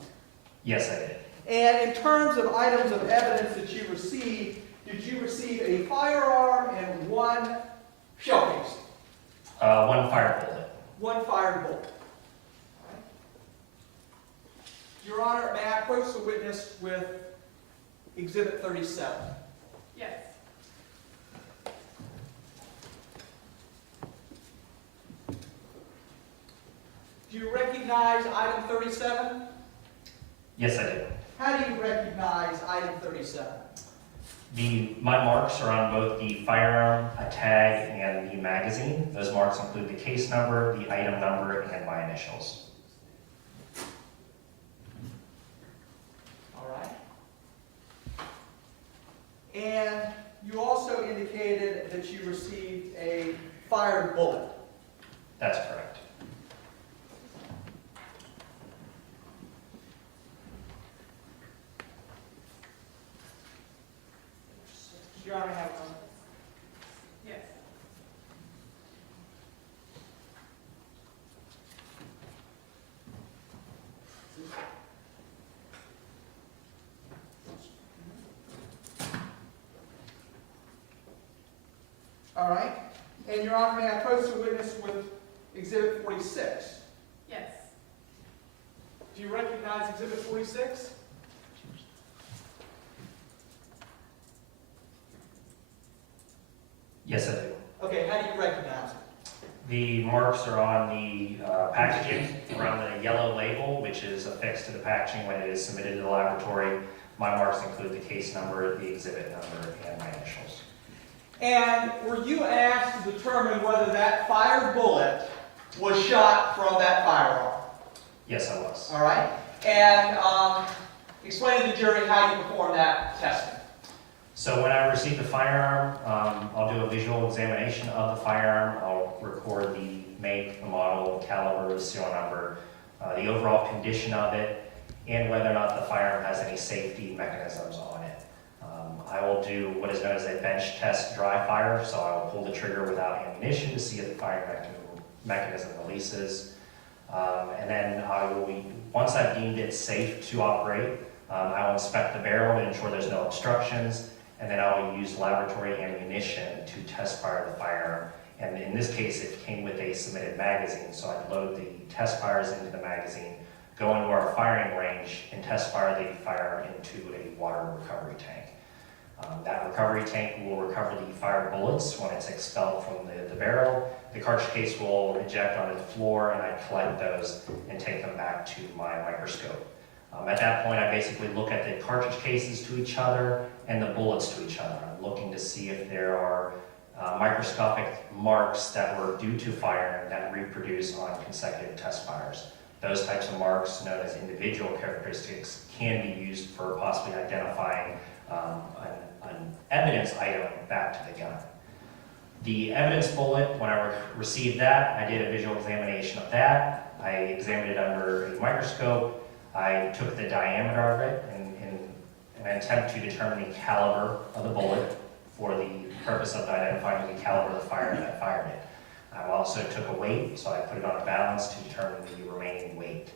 Yes, I did. And in terms of items of evidence that you received, did you receive a firearm and one shell case? One fire bullet. One fired bullet. Your Honor, may I approach the witness with Exhibit 37? Yes. Do you recognize item 37? Yes, I do. How do you recognize item 37? My marks are on both the firearm, a tag, and the magazine. Those marks include the case number, the item number, and my initials. All right. And you also indicated that you received a fired bullet. That's correct. Your Honor, have one. Yes. All right. And Your Honor, may I approach the witness with Exhibit 46? Yes. Do you recognize Exhibit 46? Yes, I do. Okay, how do you recognize it? The marks are on the packaging, around the yellow label, which is affixed to the packaging when it is submitted to the laboratory. My marks include the case number, the exhibit number, and my initials. And were you asked to determine whether that fired bullet was shot from that firearm? Yes, I was. All right. And explain to the jury how you performed that testing. So when I receive the firearm, I'll do a visual examination of the firearm. I'll record the make, the model, the caliber, the serial number, the overall condition of it, and whether or not the firearm has any safety mechanisms on it. I will do what is known as a bench test dry fire, so I will pull the trigger without ammunition to see if the fire mechanism releases. And then once I've deemed it safe to operate, I will inspect the barrel to ensure there's no obstructions, and then I will use laboratory ammunition to test fire the firearm. And in this case, it came with a submitted magazine, so I'd load the test fires into the magazine, go into our firing range, and test fire the firearm into a water recovery tank. That recovery tank will recover the fired bullets when it's expelled from the barrel. The cartridge case will eject onto the floor, and I collect those and take them back to my microscope. At that point, I basically look at the cartridge cases to each other and the bullets to each other. I'm looking to see if there are microscopic marks that were due to firing that reproduce on consecutive test fires. Those types of marks, known as individual characteristics, can be used for possibly identifying an evidence item back to the gun. The evidence bullet, when I received that, I did a visual examination of that. I examined it under a microscope. I took the diameter of it in an attempt to determine the caliber of the bullet for the purpose of identifying the caliber of the fire that fired it. I also took a weight, so I put it on a balance to determine the remaining weight.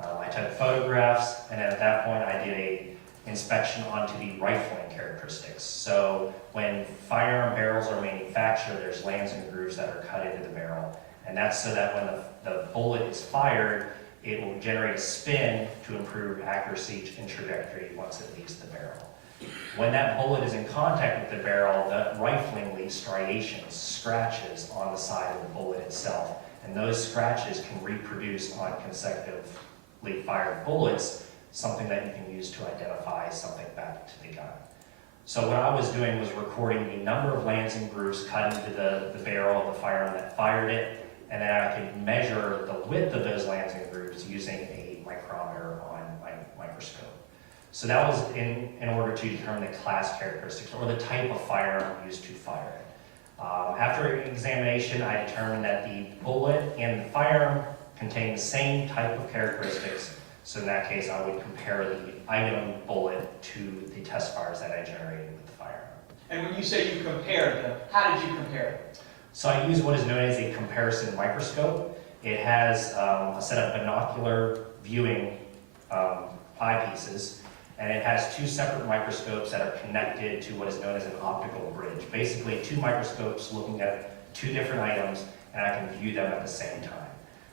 I took photographs, and at that point I did a inspection onto the rifling characteristics. So when firearm barrels are manufactured, there's lands and grooves that are cut into the barrel. And that's so that when the bullet is fired, it will generate a spin to improve accuracy and trajectory once it leaves the barrel. When that bullet is in contact with the barrel, the rifling leaves striations, scratches on the side of the bullet itself. And those scratches can reproduce on consecutively fired bullets, something that you can use to identify something back to the gun. So what I was doing was recording the number of lands and grooves cut into the barrel of the firearm that fired it, and then I could measure the width of those lands and grooves using a micrometer on my microscope. So that was in order to determine the class characteristics or the type of firearm used to fire it. After examination, I determined that the bullet and the firearm contain the same type of characteristics. So in that case, I would compare the item bullet to the test fires that I generated with the firearm. And when you say you compared them, how did you compare them? So I use what is known as a comparison microscope. It has a set of binocular viewing eyepieces, and it has two separate microscopes that are connected to what is known as an optical bridge. Basically, two microscopes looking at two different items, and I can view them at the same time.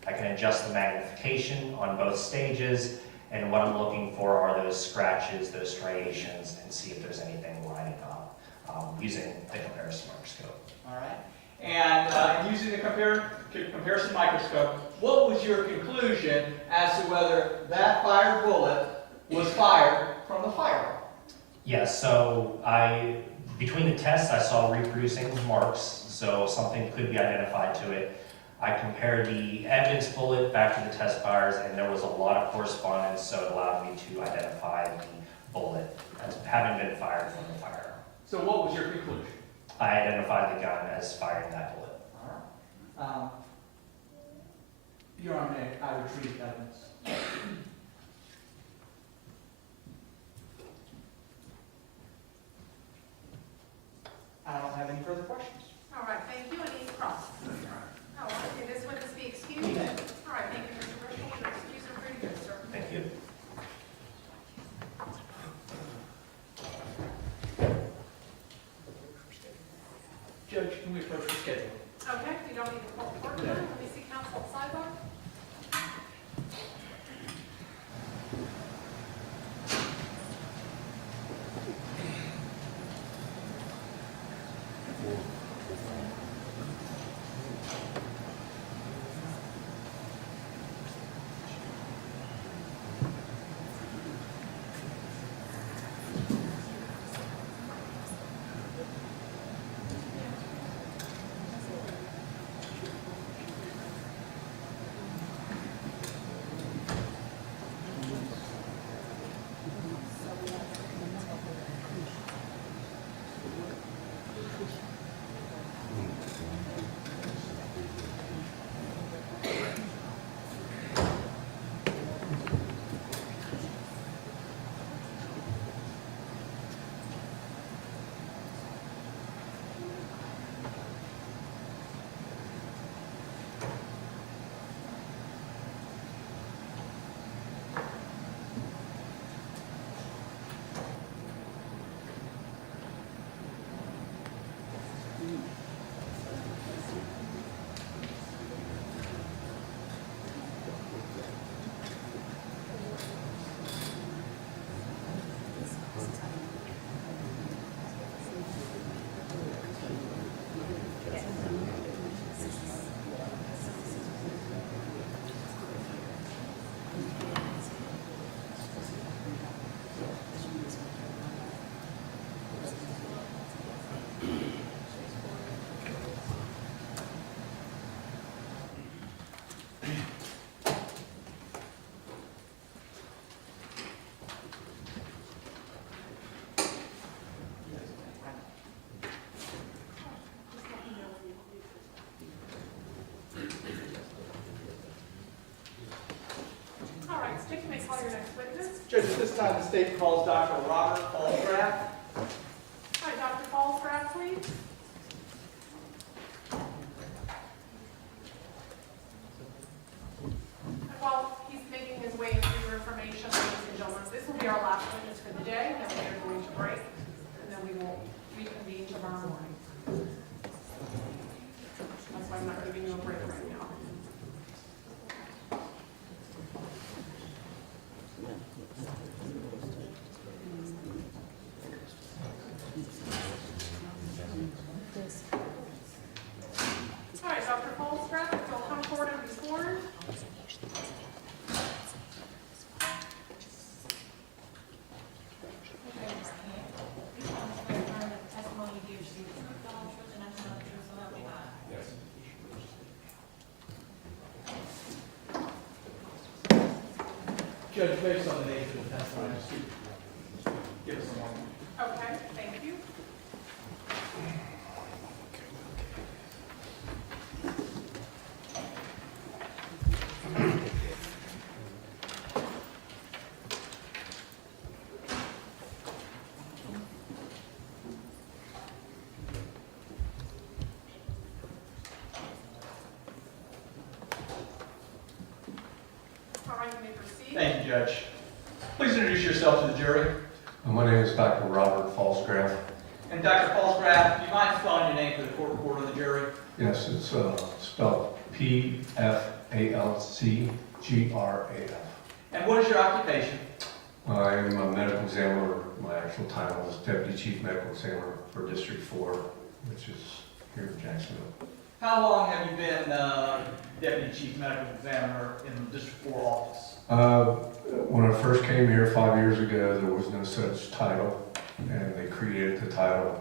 I can adjust the magnification on both stages, and what I'm looking for are those scratches, those striations, and see if there's anything lining up using the comparison microscope. All right. And using the comparison microscope, what was your conclusion as to whether that fired bullet was fired from the firearm? Yes, so between the tests, I saw reproducing marks, so something could be identified to it. I compared the evidence bullet back to the test fires, and there was a lot of correspondence, so it allowed me to identify the bullet as having been fired from the firearm. So what was your conclusion? I identified the gun as firing that bullet. All right. Your Honor, may I retrieve evidence? I don't have any further questions. All right, thank you. Any cross? Oh, okay, this witness be excused? All right, thank you, Mr. Bristol. Your excuse are pretty good, sir. Thank you. Judge, can we approach the schedule? Okay, you don't need to call the court tonight. Let me see counsel at sidebar. Judge, at this time, the state calls Dr. Robert Falsgraf. Hi, Dr. Falsgraf, please. While he's making his way through your information, ladies and gentlemen, this will be our last witness for the day, then we are going to break, and then we will reconvene tomorrow morning. That's why I'm not giving you a break right now. Judge, based on the nature of the testimony, just give us a moment. Okay, thank you. All right, you may proceed. Thank you, Judge. Please introduce yourself to the jury. My name is Dr. Robert Falsgraf. And Dr. Falsgraf, do you mind spelling your name for the court reporter and the jury? Yes, it's spelled P-F-A-L-C-G-R-A-F. And what is your occupation? I am a medical examiner. My actual title is Deputy Chief Medical Examiner for District 4, which is here in Jacksonville. How long have you been Deputy Chief Medical Examiner in the District 4 office? When I first came here 5 years ago, there was no such title, and they created the title.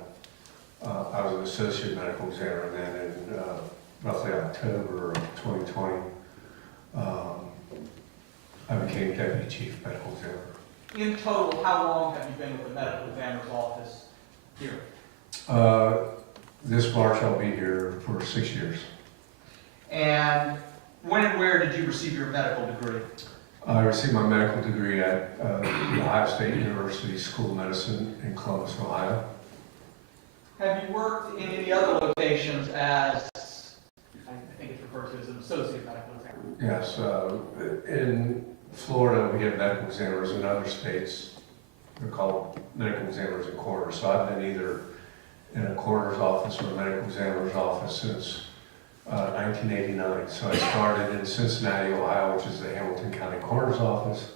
I was an associate medical examiner then in roughly October of 2020. I became Deputy Chief Medical Examiner. In total, how long have you been with the medical examiner's office here? This March I'll be here for 6 years. And when and where did you receive your medical degree? I received my medical degree at the Ohio State University School of Medicine in Columbus, Ohio. Have you worked in any other locations as, I think it's referred to as an associate medical examiner? Yes, in Florida we have medical examiners. In other states they're called medical examiners in coroners. So I've been either in a coroner's office or a medical examiner's office since 1989. So I started in Cincinnati, Ohio, which is the Hamilton County Coroner's Office.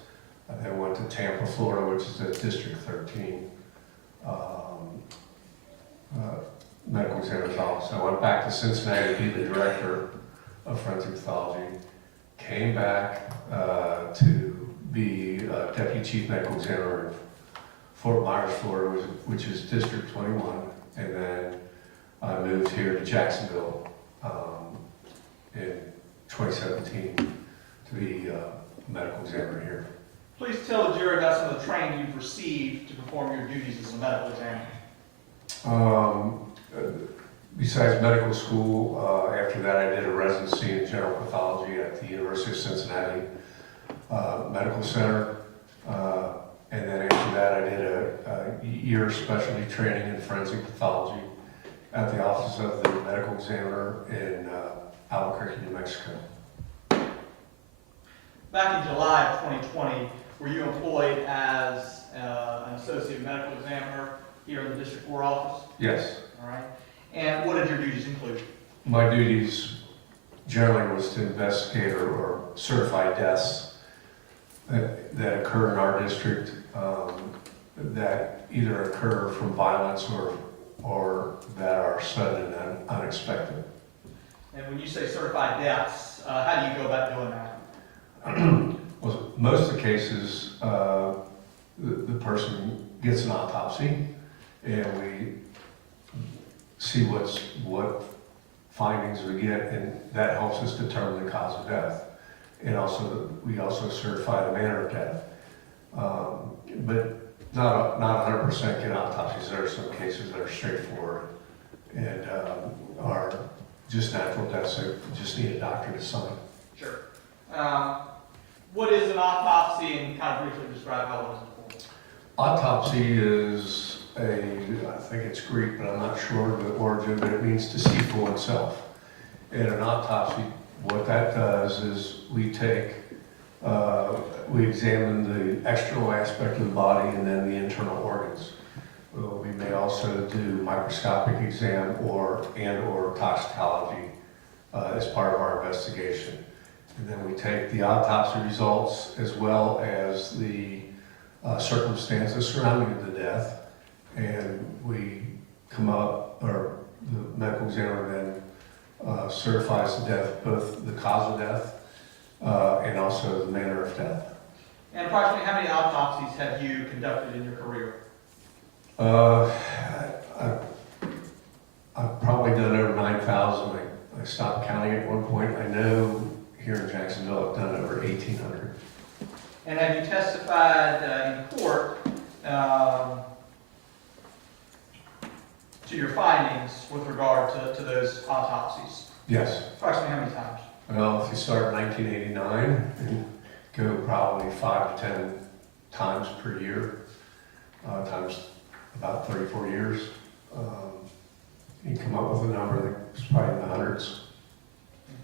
I then went to Tampa, Florida, which is the District 13 medical examiner's office. I went back to Cincinnati to be the director of forensic pathology. Came back to be deputy chief medical examiner of Fort Myers, Florida, which is District 21, and then I moved here to Jacksonville in 2017 to be a medical examiner here. Please tell the jury about some of the training you've received to perform your duties as a medical examiner. Besides medical school, after that I did a residency in general pathology at the University of Cincinnati Medical Center. And then after that I did a year specialty training in forensic pathology at the Office of the Medical Examiner in Albuquerque, New Mexico. Back in July of 2020, were you employed as an associate medical examiner here in the District 4 office? Yes. All right. And what did your duties include? My duties generally was to investigate or certify deaths that occur in our district that either occur from violence or that are sudden and unexpected. And when you say certified deaths, how do you go about doing that? Well, most of the cases, the person gets an autopsy, and we see what findings we get, and that helps us determine the cause of death. And also, we also certify the manner of death. But not 100% get autopsies. There are some cases that are straightforward and are just natural deaths that just need a doctor to sign. Sure. What is an autopsy, and kind of briefly describe how it was performed? Autopsy is I think it's Greek, but I'm not sure of the origin, but it means to see for oneself. And an autopsy, what that does is we examine the external aspect of the body and then the internal organs. We may also do microscopic exam or toxicology as part of our investigation. And then we take the autopsy results as well as the circumstances surrounding the death, and we come up, or the medical examiner then certifies the death, both the cause of death and also the manner of death. And approximately how many autopsies have you conducted in your career? I've probably done over 9,000. I stopped counting at one point. I know here in Jacksonville I've done over 1,800. And have you testified in court to your findings with regard to those autopsies? Yes. Approximately how many times? Well, if you start in 1989 and go probably 5 to 10 times per year, times about 34 years, you come up with a number that's probably in the hundreds.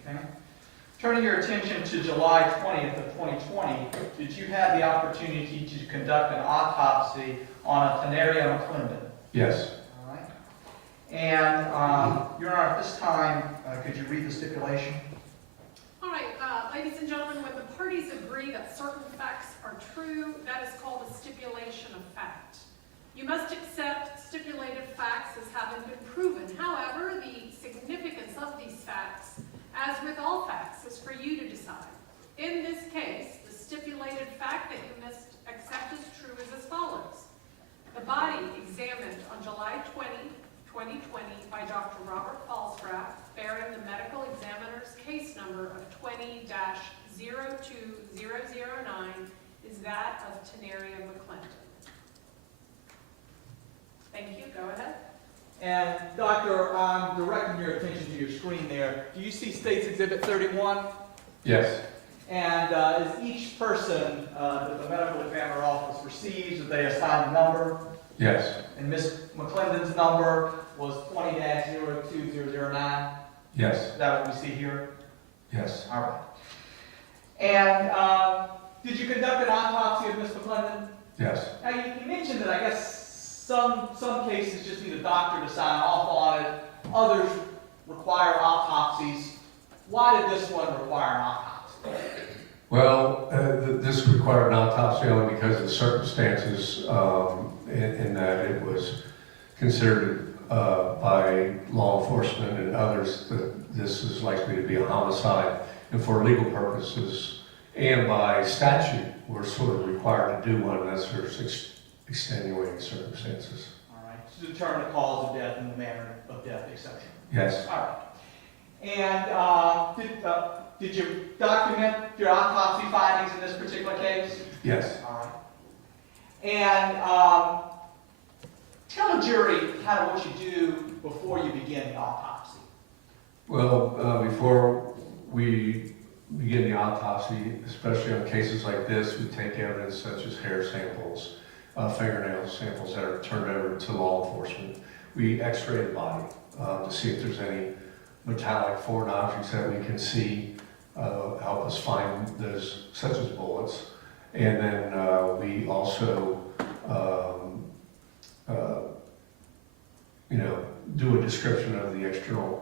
Okay. Turning your attention to July 20th of 2020, did you have the opportunity to conduct an autopsy on a Tenerea McClendon? Yes. All right. And, Your Honor, at this time, could you read the stipulation? All right, ladies and gentlemen, when the parties agree that certain facts are true, that is called a stipulation of fact. You must accept stipulated facts as having been proven. However, the significance of these facts, as with all facts, is for you to decide. In this case, the stipulated fact that you must accept as true is as follows. The body examined on July 20, 2020 by Dr. Robert Falsgraf, bearing the medical examiner's case number of 20-02009, is that of Tenerea McClendon. Thank you. Go ahead. And Doctor, I'm directing your attention to your screen there. Do you see State's Exhibit 31? Yes. And is each person that the medical examiner office receives, that they assign a number? Yes. And Ms. McClendon's number was 20-02009? Yes. Is that what we see here? Yes. All right. And did you conduct an autopsy of Ms. McClendon? Yes. Now, you mentioned that I guess some cases just need a doctor to sign off on it. Others require autopsies. Why did this one require an autopsy? Well, this required an autopsy only because of the circumstances in that it was considered by law enforcement and others that this is likely to be a homicide, and for legal purposes and by statute, we're sort of required to do one unless there's extenuating circumstances. All right, to determine the cause of death and the manner of death, etc. Yes. All right. And did you document your autopsy findings in this particular case? Yes. All right. And tell the jury kind of what you do before you begin the autopsy. Well, before we begin the autopsy, especially on cases like this, we take evidence such as hair samples, fingernail samples that are turned over to law enforcement. We x-ray the body to see if there's any metallic foreign objects that we can see, help us find those, such as bullets. And then we also, do a description of the external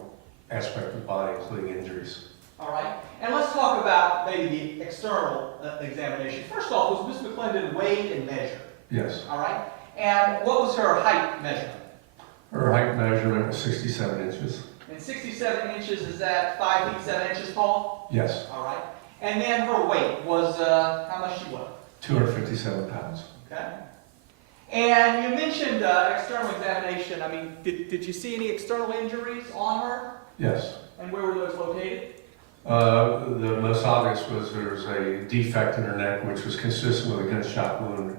aspect of the body, including injuries. All right. And let's talk about maybe the external examination. First off, was Ms. McClendon weighed and measured? Yes. All right. And what was her height measurement? Her height measurement was 67 inches. And 67 inches, is that 5 feet 7 inches tall? Yes. All right. And then her weight was, how much she weighed? 257 pounds. Okay. And you mentioned external examination. I mean, did you see any external injuries on her? Yes. And where were those located? The most obvious was there was a defect in her neck, which was consistent with a gunshot wound,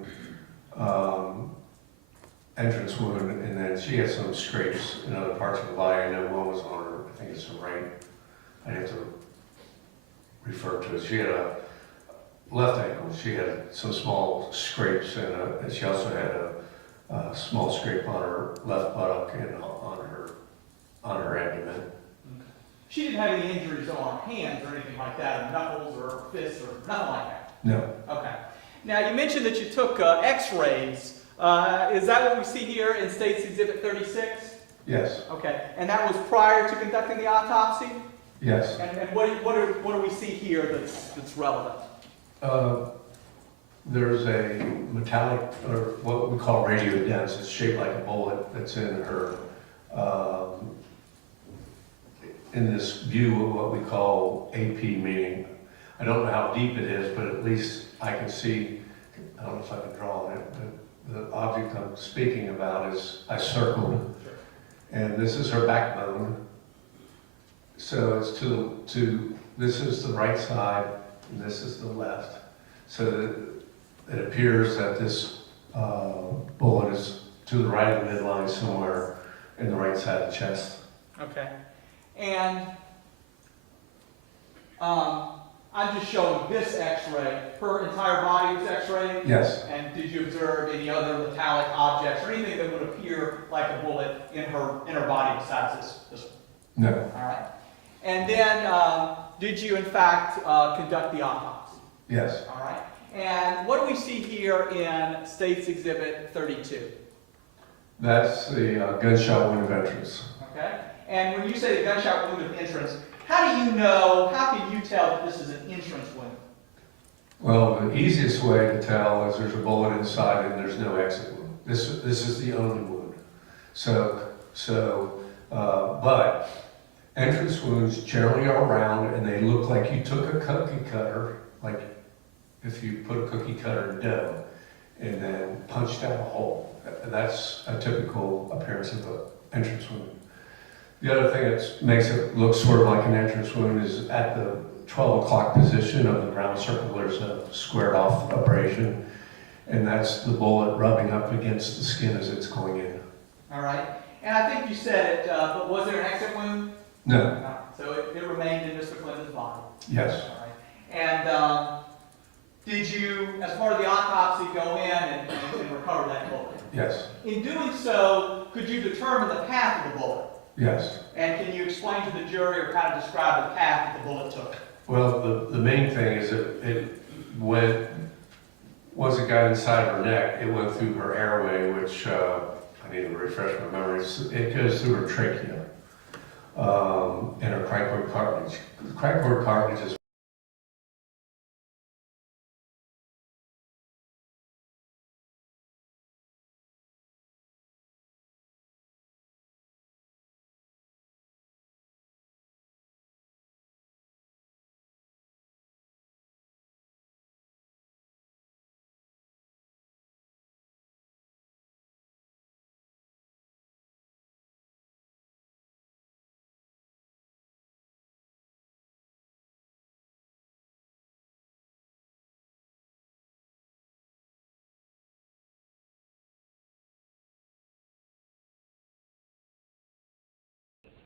entrance wound, and then she had some scrapes in other parts of the body. I know one was on her, I think it's the right, I have to refer to it. She had a left ankle, she had some small scrapes, and she also had a small scrape on her left buttock and on her abdomen. She didn't have any injuries on her hands or anything like that, or knuckles or fists or nothing like that? No. Okay. Now, you mentioned that you took x-rays. Is that what we see here in State's Exhibit 36? Yes. Okay. And that was prior to conducting the autopsy? Yes. And what do we see here that's relevant? There's a metallic, or what we call radiodens. It's shaped like a bullet that's in her, in this view of what we call AP, meaning, I don't know how deep it is, but at least I can see, I don't know if I can draw on it, but the object I'm speaking about is, I circled, and this is her backbone. So it's this is the right side, and this is the left. so that it appears that this bullet is to the right of the midline somewhere in the right side of the chest. Okay. And I'm just showing this x-ray. Her entire body was x-rayed? Yes. And did you observe any other metallic objects or anything that would appear like a bullet in her body besides this one? No. All right. And then, did you in fact conduct the autopsy? Yes. All right. And what do we see here in State's Exhibit 32? That's the gunshot wound of entrance. Okay. And when you say the gunshot wound of entrance, how do you know, how can you tell that this is an entrance wound? Well, the easiest way to tell is there's a bullet inside and there's no exit wound. This is the only wound. But entrance wounds generally are round and they look like you took a cookie cutter, like if you put a cookie cutter in dough and then punched out a hole. That's a typical appearance of an entrance wound. The other thing that makes it look sort of like an entrance wound is at the 12 o'clock position of the ground circle, there's a squared off abrasion, and that's the bullet rubbing up against the skin as it's going in. All right. And I think you said it, but was there an exit wound? No. No. So it remained in Mr. McClendon's body? Yes. All right. And did you, as part of the autopsy, go in and recover that bullet? Yes. In doing so, could you determine the path of the bullet? Yes. And can you explain to the jury or kind of describe the path that the bullet took? Well, the main thing is it went, once it got inside her neck, it went through her airway, which I need to refresh my memory. It goes through her trachea and her cricoid cartilage. The cricoid cartilage is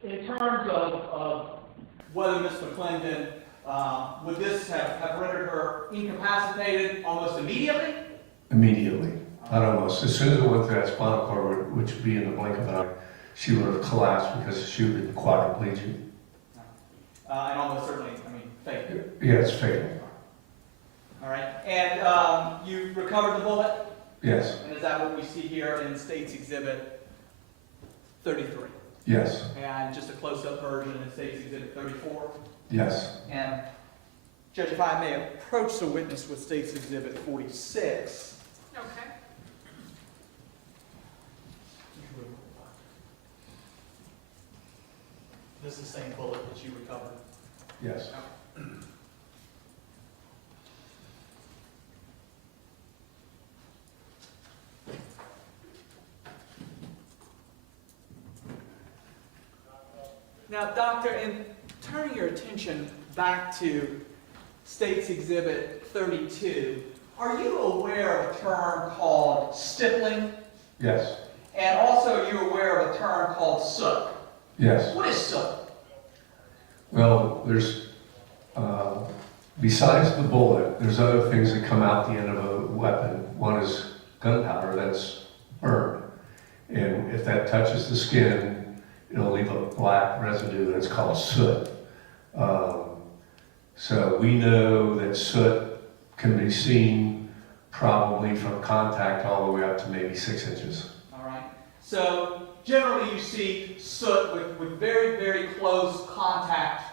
In terms of whether Ms. McClendon, would this have rendered her incapacitated almost immediately? immediately, not almost. As soon as it went through that spinal cord, which would be in the blink of an eye, she would have collapsed because she would have been quadriplegic. And almost certainly, fatal. Yeah, it's fatal. All right. And you recovered the bullet? Yes. And is that what we see here in State's Exhibit 33? Yes. And just a close-up version in State's Exhibit 34? Yes. And Judge, if I may approach the witness with State's Exhibit 46. Okay. This is the same bullet that you recovered? Yes. Now, Doctor, in turning your attention back to State's Exhibit 32, are you aware of a term called stippling? Yes. And also, are you aware of a term called soot? Yes. What is soot? Well, there's, besides the bullet, there's other things that come out the end of a weapon. One is gunpowder that's burned. And if that touches the skin, it'll leave a black residue that's called soot. So we know that soot can be seen probably from contact all the way up to maybe 6 inches. All right. So generally you see soot with very, very close contact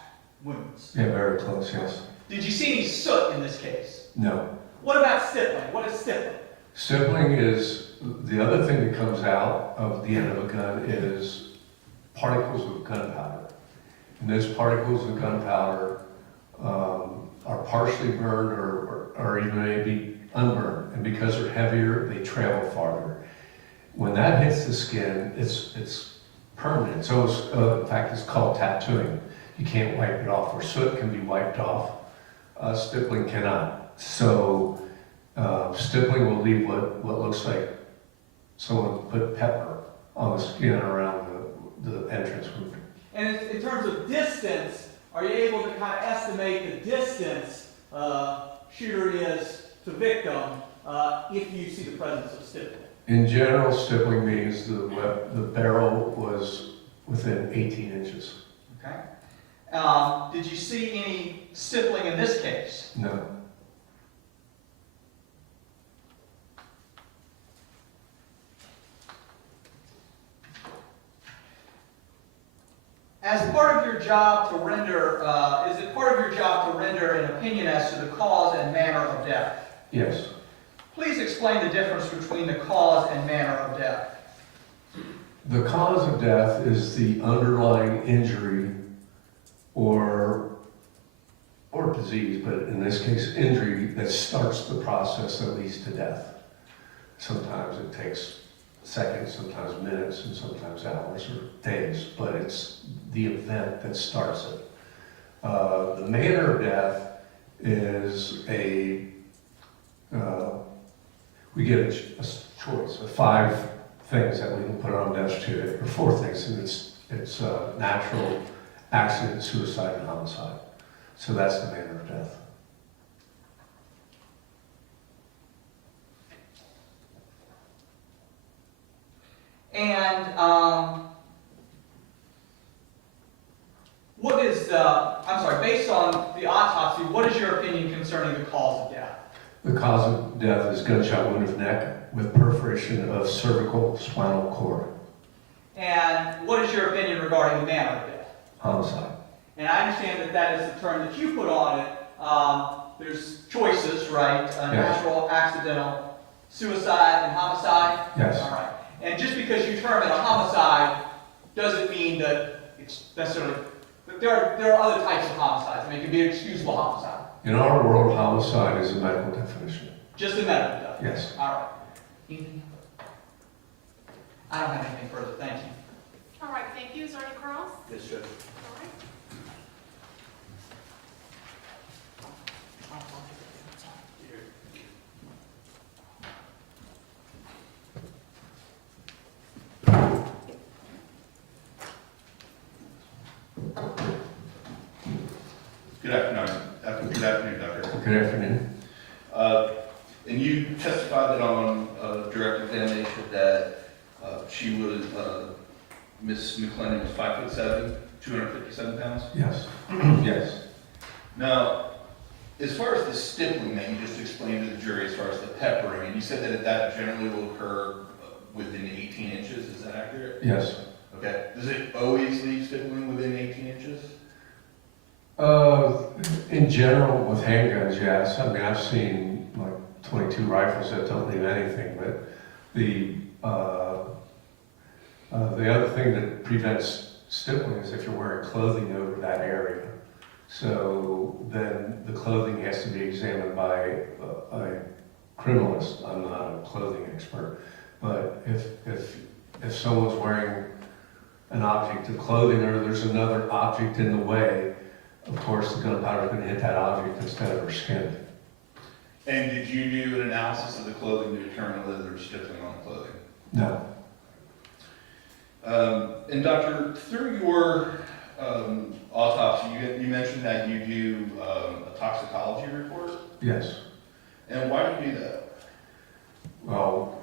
wounds. Yeah, very close, yes. Did you see any soot in this case? No. What about stippling? What is stippling? Stippling is, the other thing that comes out of the end of a gun is particles of gunpowder. And those particles of gunpowder are partially burned or even maybe unburned. And because they're heavier, they travel farther. When that hits the skin, it's permanent. It's almost, in fact, it's called tattooing. You can't wipe it off. Where soot can be wiped off, stippling cannot. So stippling will leave what looks like someone put pepper on the skin around the entrance wound. And in terms of distance, are you able to kind of estimate the distance shooter is to victim if you see the presence of stippling? In general, stippling means the barrel was within 18 inches. Okay. Did you see any stippling in this case? No. As part of your job to render, is it part of your job to render an opinion as to the cause and manner of death? Yes. Please explain the difference between the cause and manner of death. The cause of death is the underlying injury or disease, but in this case, injury that starts the process that leads to death. Sometimes it takes seconds, sometimes minutes, and sometimes hours or days, but it's the event that starts it. The manner of death is we get a choice of 5 things that we can put on death certificate, or 4 things, and it's natural, accident, suicide, and homicide. So that's the manner of death. And what is based on the autopsy, what is your opinion concerning the cause of death? The cause of death is gunshot wound of neck with perforation of cervical spinal cord. And what is your opinion regarding the manner of death? Homicide. And I understand that is the term that you put on it. There's choices, right? Yes. Natural, accidental, suicide, and homicide? Yes. All right. And just because you term it a homicide doesn't mean that it's necessarily... There are other types of homicides. I mean, it can be an excusable homicide. In our world, homicide is a medical definition. Just a medical definition? Yes. All right. Anything? I don't have anything further. Thank you. All right, thank you. Is there any cross? Yes, Judge. All right. Good afternoon. Good afternoon, Doctor. Good afternoon. And you testified that on direct examination that she was, Ms. McClendon was 5'7", 257 pounds? Yes. Yes. Now, as far as the stippling that you just explained to the jury, as far as the peppering, and you said that generally will occur within 18 inches, is that accurate? Yes. Okay. Does it always leave stippling within 18 inches? In general, with handguns, yes. I mean, I've seen like 22 rifles that don't leave anything, but the other thing that prevents stippling is if you're wearing clothing over that area. So then the clothing has to be examined by a criminalist. I'm not a clothing expert, but if someone's wearing an object of clothing or there's another object in the way, of course the gunpowder is going to hit that object instead of her skin. And did you do an analysis of the clothing to determine whether there was stippling on the clothing? No. And Doctor, through your autopsy, you mentioned that you do a toxicology report? Yes. And why do you do that? Well,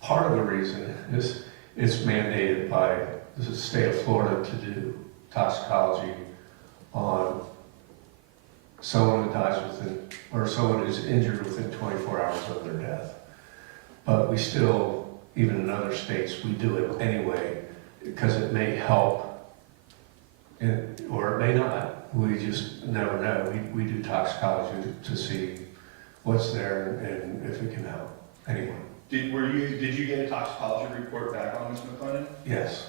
part of the reason is it's mandated by the state of Florida to do toxicology on someone who dies within, or someone who's injured within 24 hours of their death. But we still, even in other states, we do it anyway because it may help, or it may not. We just never know. We do toxicology to see what's there and if it can help anyone. Did you get a toxicology report back on Ms. McClendon? Yes.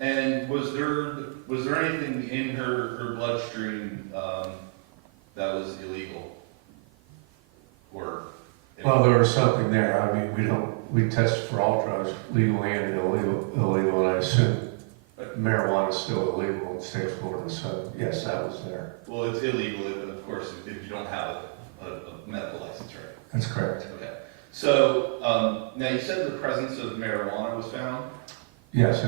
And was there anything in her bloodstream that was illegal? Or Well, there was something there. I mean, we test for all drugs, legal and illegal, and I assume marijuana is still illegal in the state of Florida. So yes, that was there. Well, it's illegal, of course, if you don't have a medical license, right? That's correct. Okay. So, now you said the presence of marijuana was found? Yes,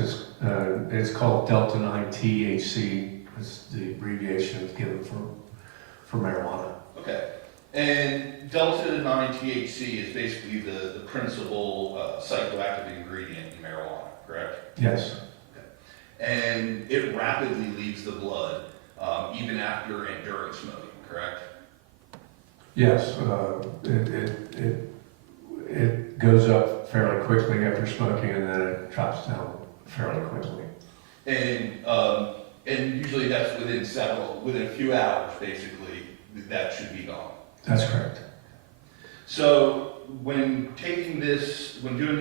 it's called Delta 9 THC. It's the abbreviation given for marijuana. Okay. And Delta 9 THC is basically the principal psychoactive ingredient in marijuana, correct? Yes. And it rapidly leaves the blood, even after and during smoking, correct? Yes, it goes up fairly quickly after smoking, and then it drops down fairly quickly. And usually that's within a few hours, basically, that should be gone. That's correct. So when doing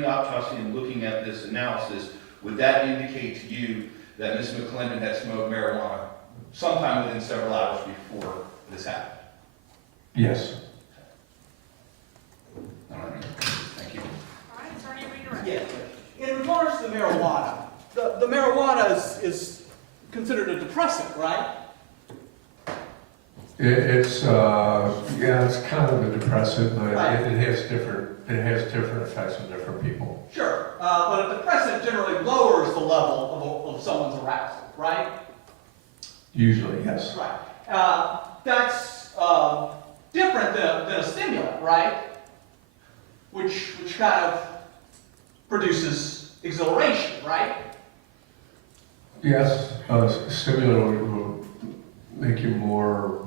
the autopsy and looking at this analysis, would that indicate to you that Ms. McClendon had smoked marijuana sometime within several hours before this happened? Yes. All right. Thank you. All right, Attorney Redirect. Yeah. In regards to marijuana, the marijuana is considered a depressant, right? It's kind of a depressant, but Right. it has different effects on different people. Sure. But a depressant generally lowers the level of someone's arousal, right? Usually, yes. Right. That's different than a stimulant, right? Which kind of produces exhilaration, right? Yes, stimulant will make you more,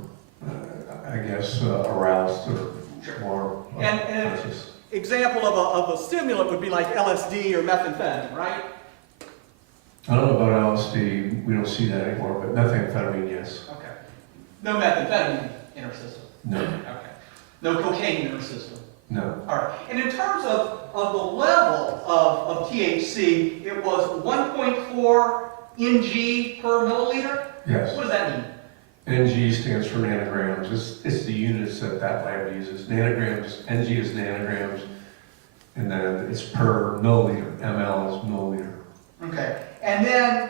aroused or more And conscious. example of a stimulant would be like LSD or methamphetamine, right? I don't know about LSD, we don't see that anymore, but methamphetamine, yes. Okay. No methamphetamine in our system. No. Okay. No cocaine in our system. No. All right. And in terms of the level of THC, it was 1.4 ng per milliliter. Yes. What does that mean? NG stands for nanograms. It's the units that lab uses. Nanograms, NG is nanograms, and then it's per milliliter. ML is milliliter. Okay. And then,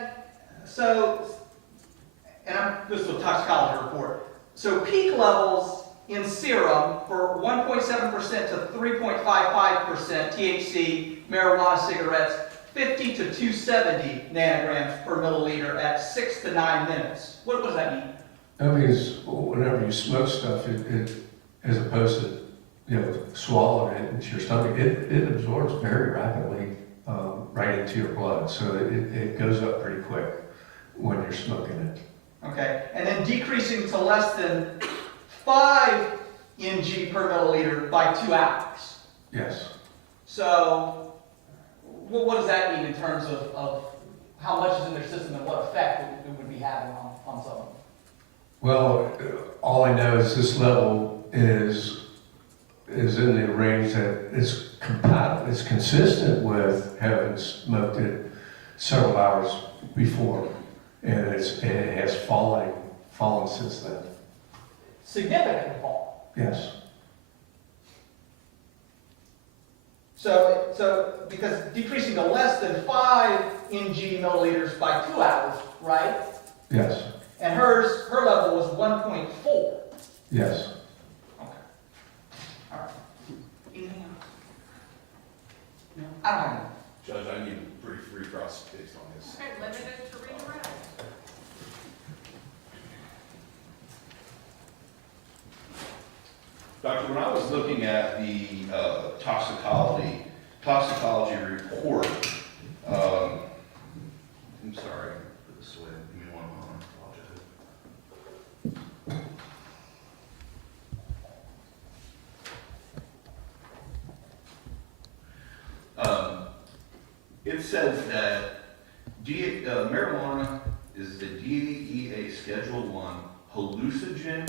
this is a toxicology report. So peak levels in serum for 1.7% to 3.55% THC marijuana cigarettes, 50 to 270 nanograms per milliliter at 6 to 9 minutes. What does that mean? That means whenever you smoke stuff, it as opposed to swallowing it into your stomach, it absorbs very rapidly right into your blood. So it goes up pretty quick when you're smoking it. Okay, and then decreasing to less than 5 ng per milliliter by 2 hours. Yes. So, what does that mean in terms of how much is in their system and what effect it would be having on someone? Well, all I know is this level is in the range that is compatible. It's consistent with having smoked it several hours before, and it has fallen since then. Significant fall. Yes. So because decreasing to less than 5 ng milliliters by 2 hours, right? Yes. And her level was 1.4. Yes. Okay. All right. Anything else? No. I don't have Judge, I need a brief recross based on this. Okay, limited to redirect. Doctor, when I was looking at the toxicology report, I'm sorry, put this away. Give me one moment. Apologize. It says that marijuana is the DEA Schedule 1 hallucinogen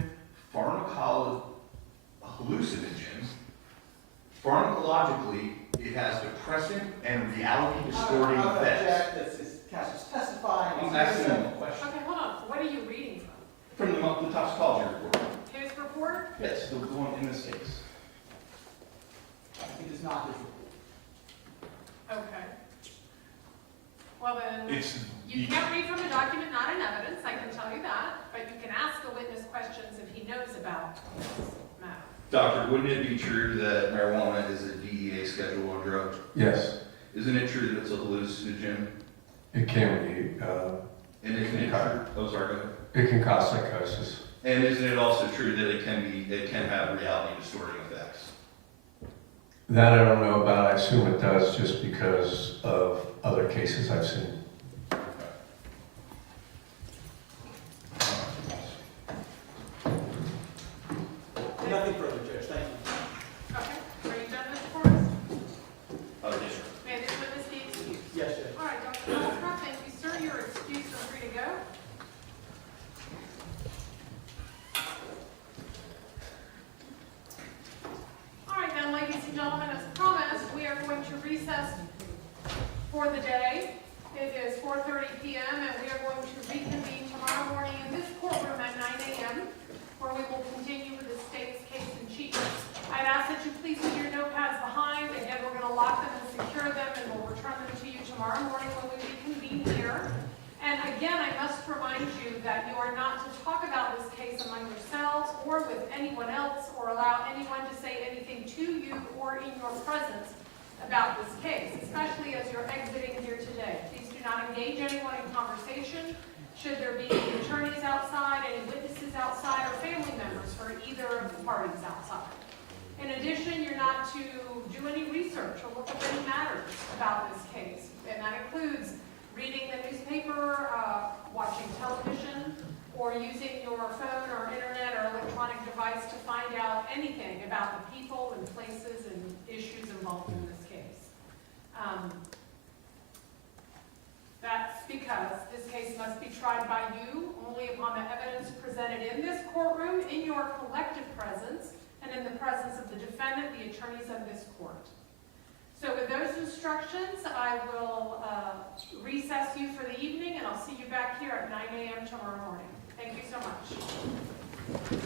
Pharmacologically, it has depressant and reality distorting effects. testifying. I'm asking him a question. Okay, hold on, what are you reading from? From the toxicology report. His report? Yes, the one in this case. It is not his report. Okay. Well then, It's you can't read from a document not in evidence, I can tell you that, but you can ask the witness questions if he knows about this matter. Doctor, wouldn't it be true that marijuana is a DEA Schedule 1 drug? Yes, Isn't it true that it's a hallucinogen? it can be, And isn't it true? Oh, sorry, go ahead. it can cause psychosis. And isn't it also true that it can have reality distorting effects? That I don't know about, I assume it does just because of other cases I've seen. Nothing further, Judge, thank you. Okay, are you done, Mr. Forrest? Yes, sir. May this witness be excused? Yes, Judge. All right, Dr. Holcroft, thank you, sir. You're excused and free to go. All right, then, ladies and gentlemen, as promised, we are going to recess for the day. It is 4:30 p.m., and we are going to reconvene tomorrow morning in this courtroom at 9 a.m., where we will continue with the state's case in chief. I'd ask that you please leave your notepads behind. Again, we're going to lock them and secure them, and we'll return them to you tomorrow morning when we reconvene here. And again, I must remind you that you are not to talk about this case among yourselves or with anyone else, or allow anyone to say anything to you or in your presence about this case, especially as you're exiting here today. Please do not engage anyone in conversation. Should there be any attorneys outside, any witnesses outside, or family members for either of the parties outside. In addition, you're not to do any research or look up any matters about this case, and that includes reading the newspaper, watching television, or using your phone or internet or electronic device to find out anything about the people and places and issues involved in this case. That's because this case must be tried by you only upon the evidence presented in this courtroom, in your collective presence, and in the presence of the defendant, the attorneys of this court. So with those instructions, I will recess you for the evening, and I'll see you back here at 9 a.m. tomorrow morning. Thank you so much.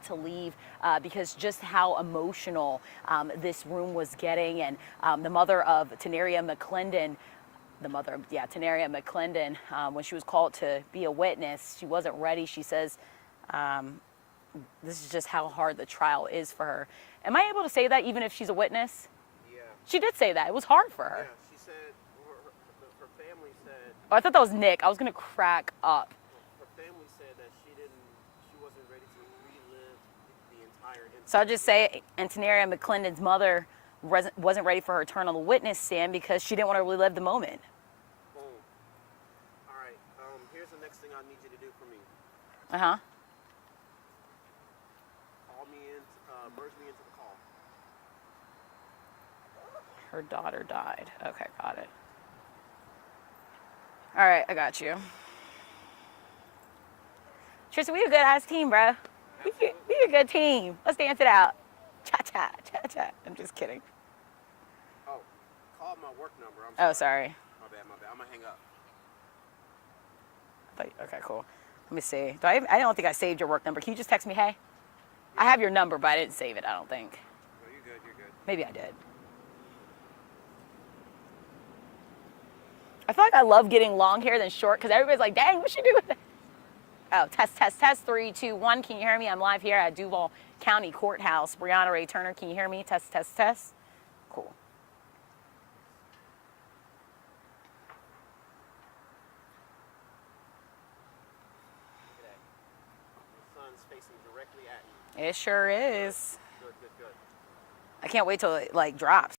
had to leave because just how emotional this room was getting. And the mother of Tenerea McClendon, Tenerea McClendon, when she was called to be a witness, she wasn't ready. She says, this is just how hard the trial is for her. Am I able to say that even if she's a witness? Yeah. She did say that. It was hard for her. Yeah, she said, her family said, Oh, I thought that was Nick. I was going to crack up. her family said that she wasn't ready to relive the entire incident. So I'll just say, and Tenerea McClendon's mother wasn't ready for her turn on the witness stand because she didn't want to relive the moment. Boom. All right, here's the next thing I need you to do for me. Uh-huh. Call me in, merge me into the call. Her daughter died. Okay, got it. All right, I got you. Tristan, we a good-ass team, bro. We a good team. Let's dance it out. Cha-cha, cha-cha. I'm just kidding. Oh, call my work number. Oh, sorry. My bad. I'm gonna hang up. Okay, cool. Let me see. I don't think I saved your work number. Can you just text me, hey? I have your number, but I didn't save it, I don't think. No, you're good. Maybe I did. I feel like I love getting long hair than short because everybody's like, dang, what she do with it? Oh, test, 3, 2, 1. Can you hear me? I'm live here at Duval County Courthouse. Brianna Ray Turner, can you hear me? Test. Cool. The sun's facing directly at you. It sure is. Good. I can't wait till it, like, drops.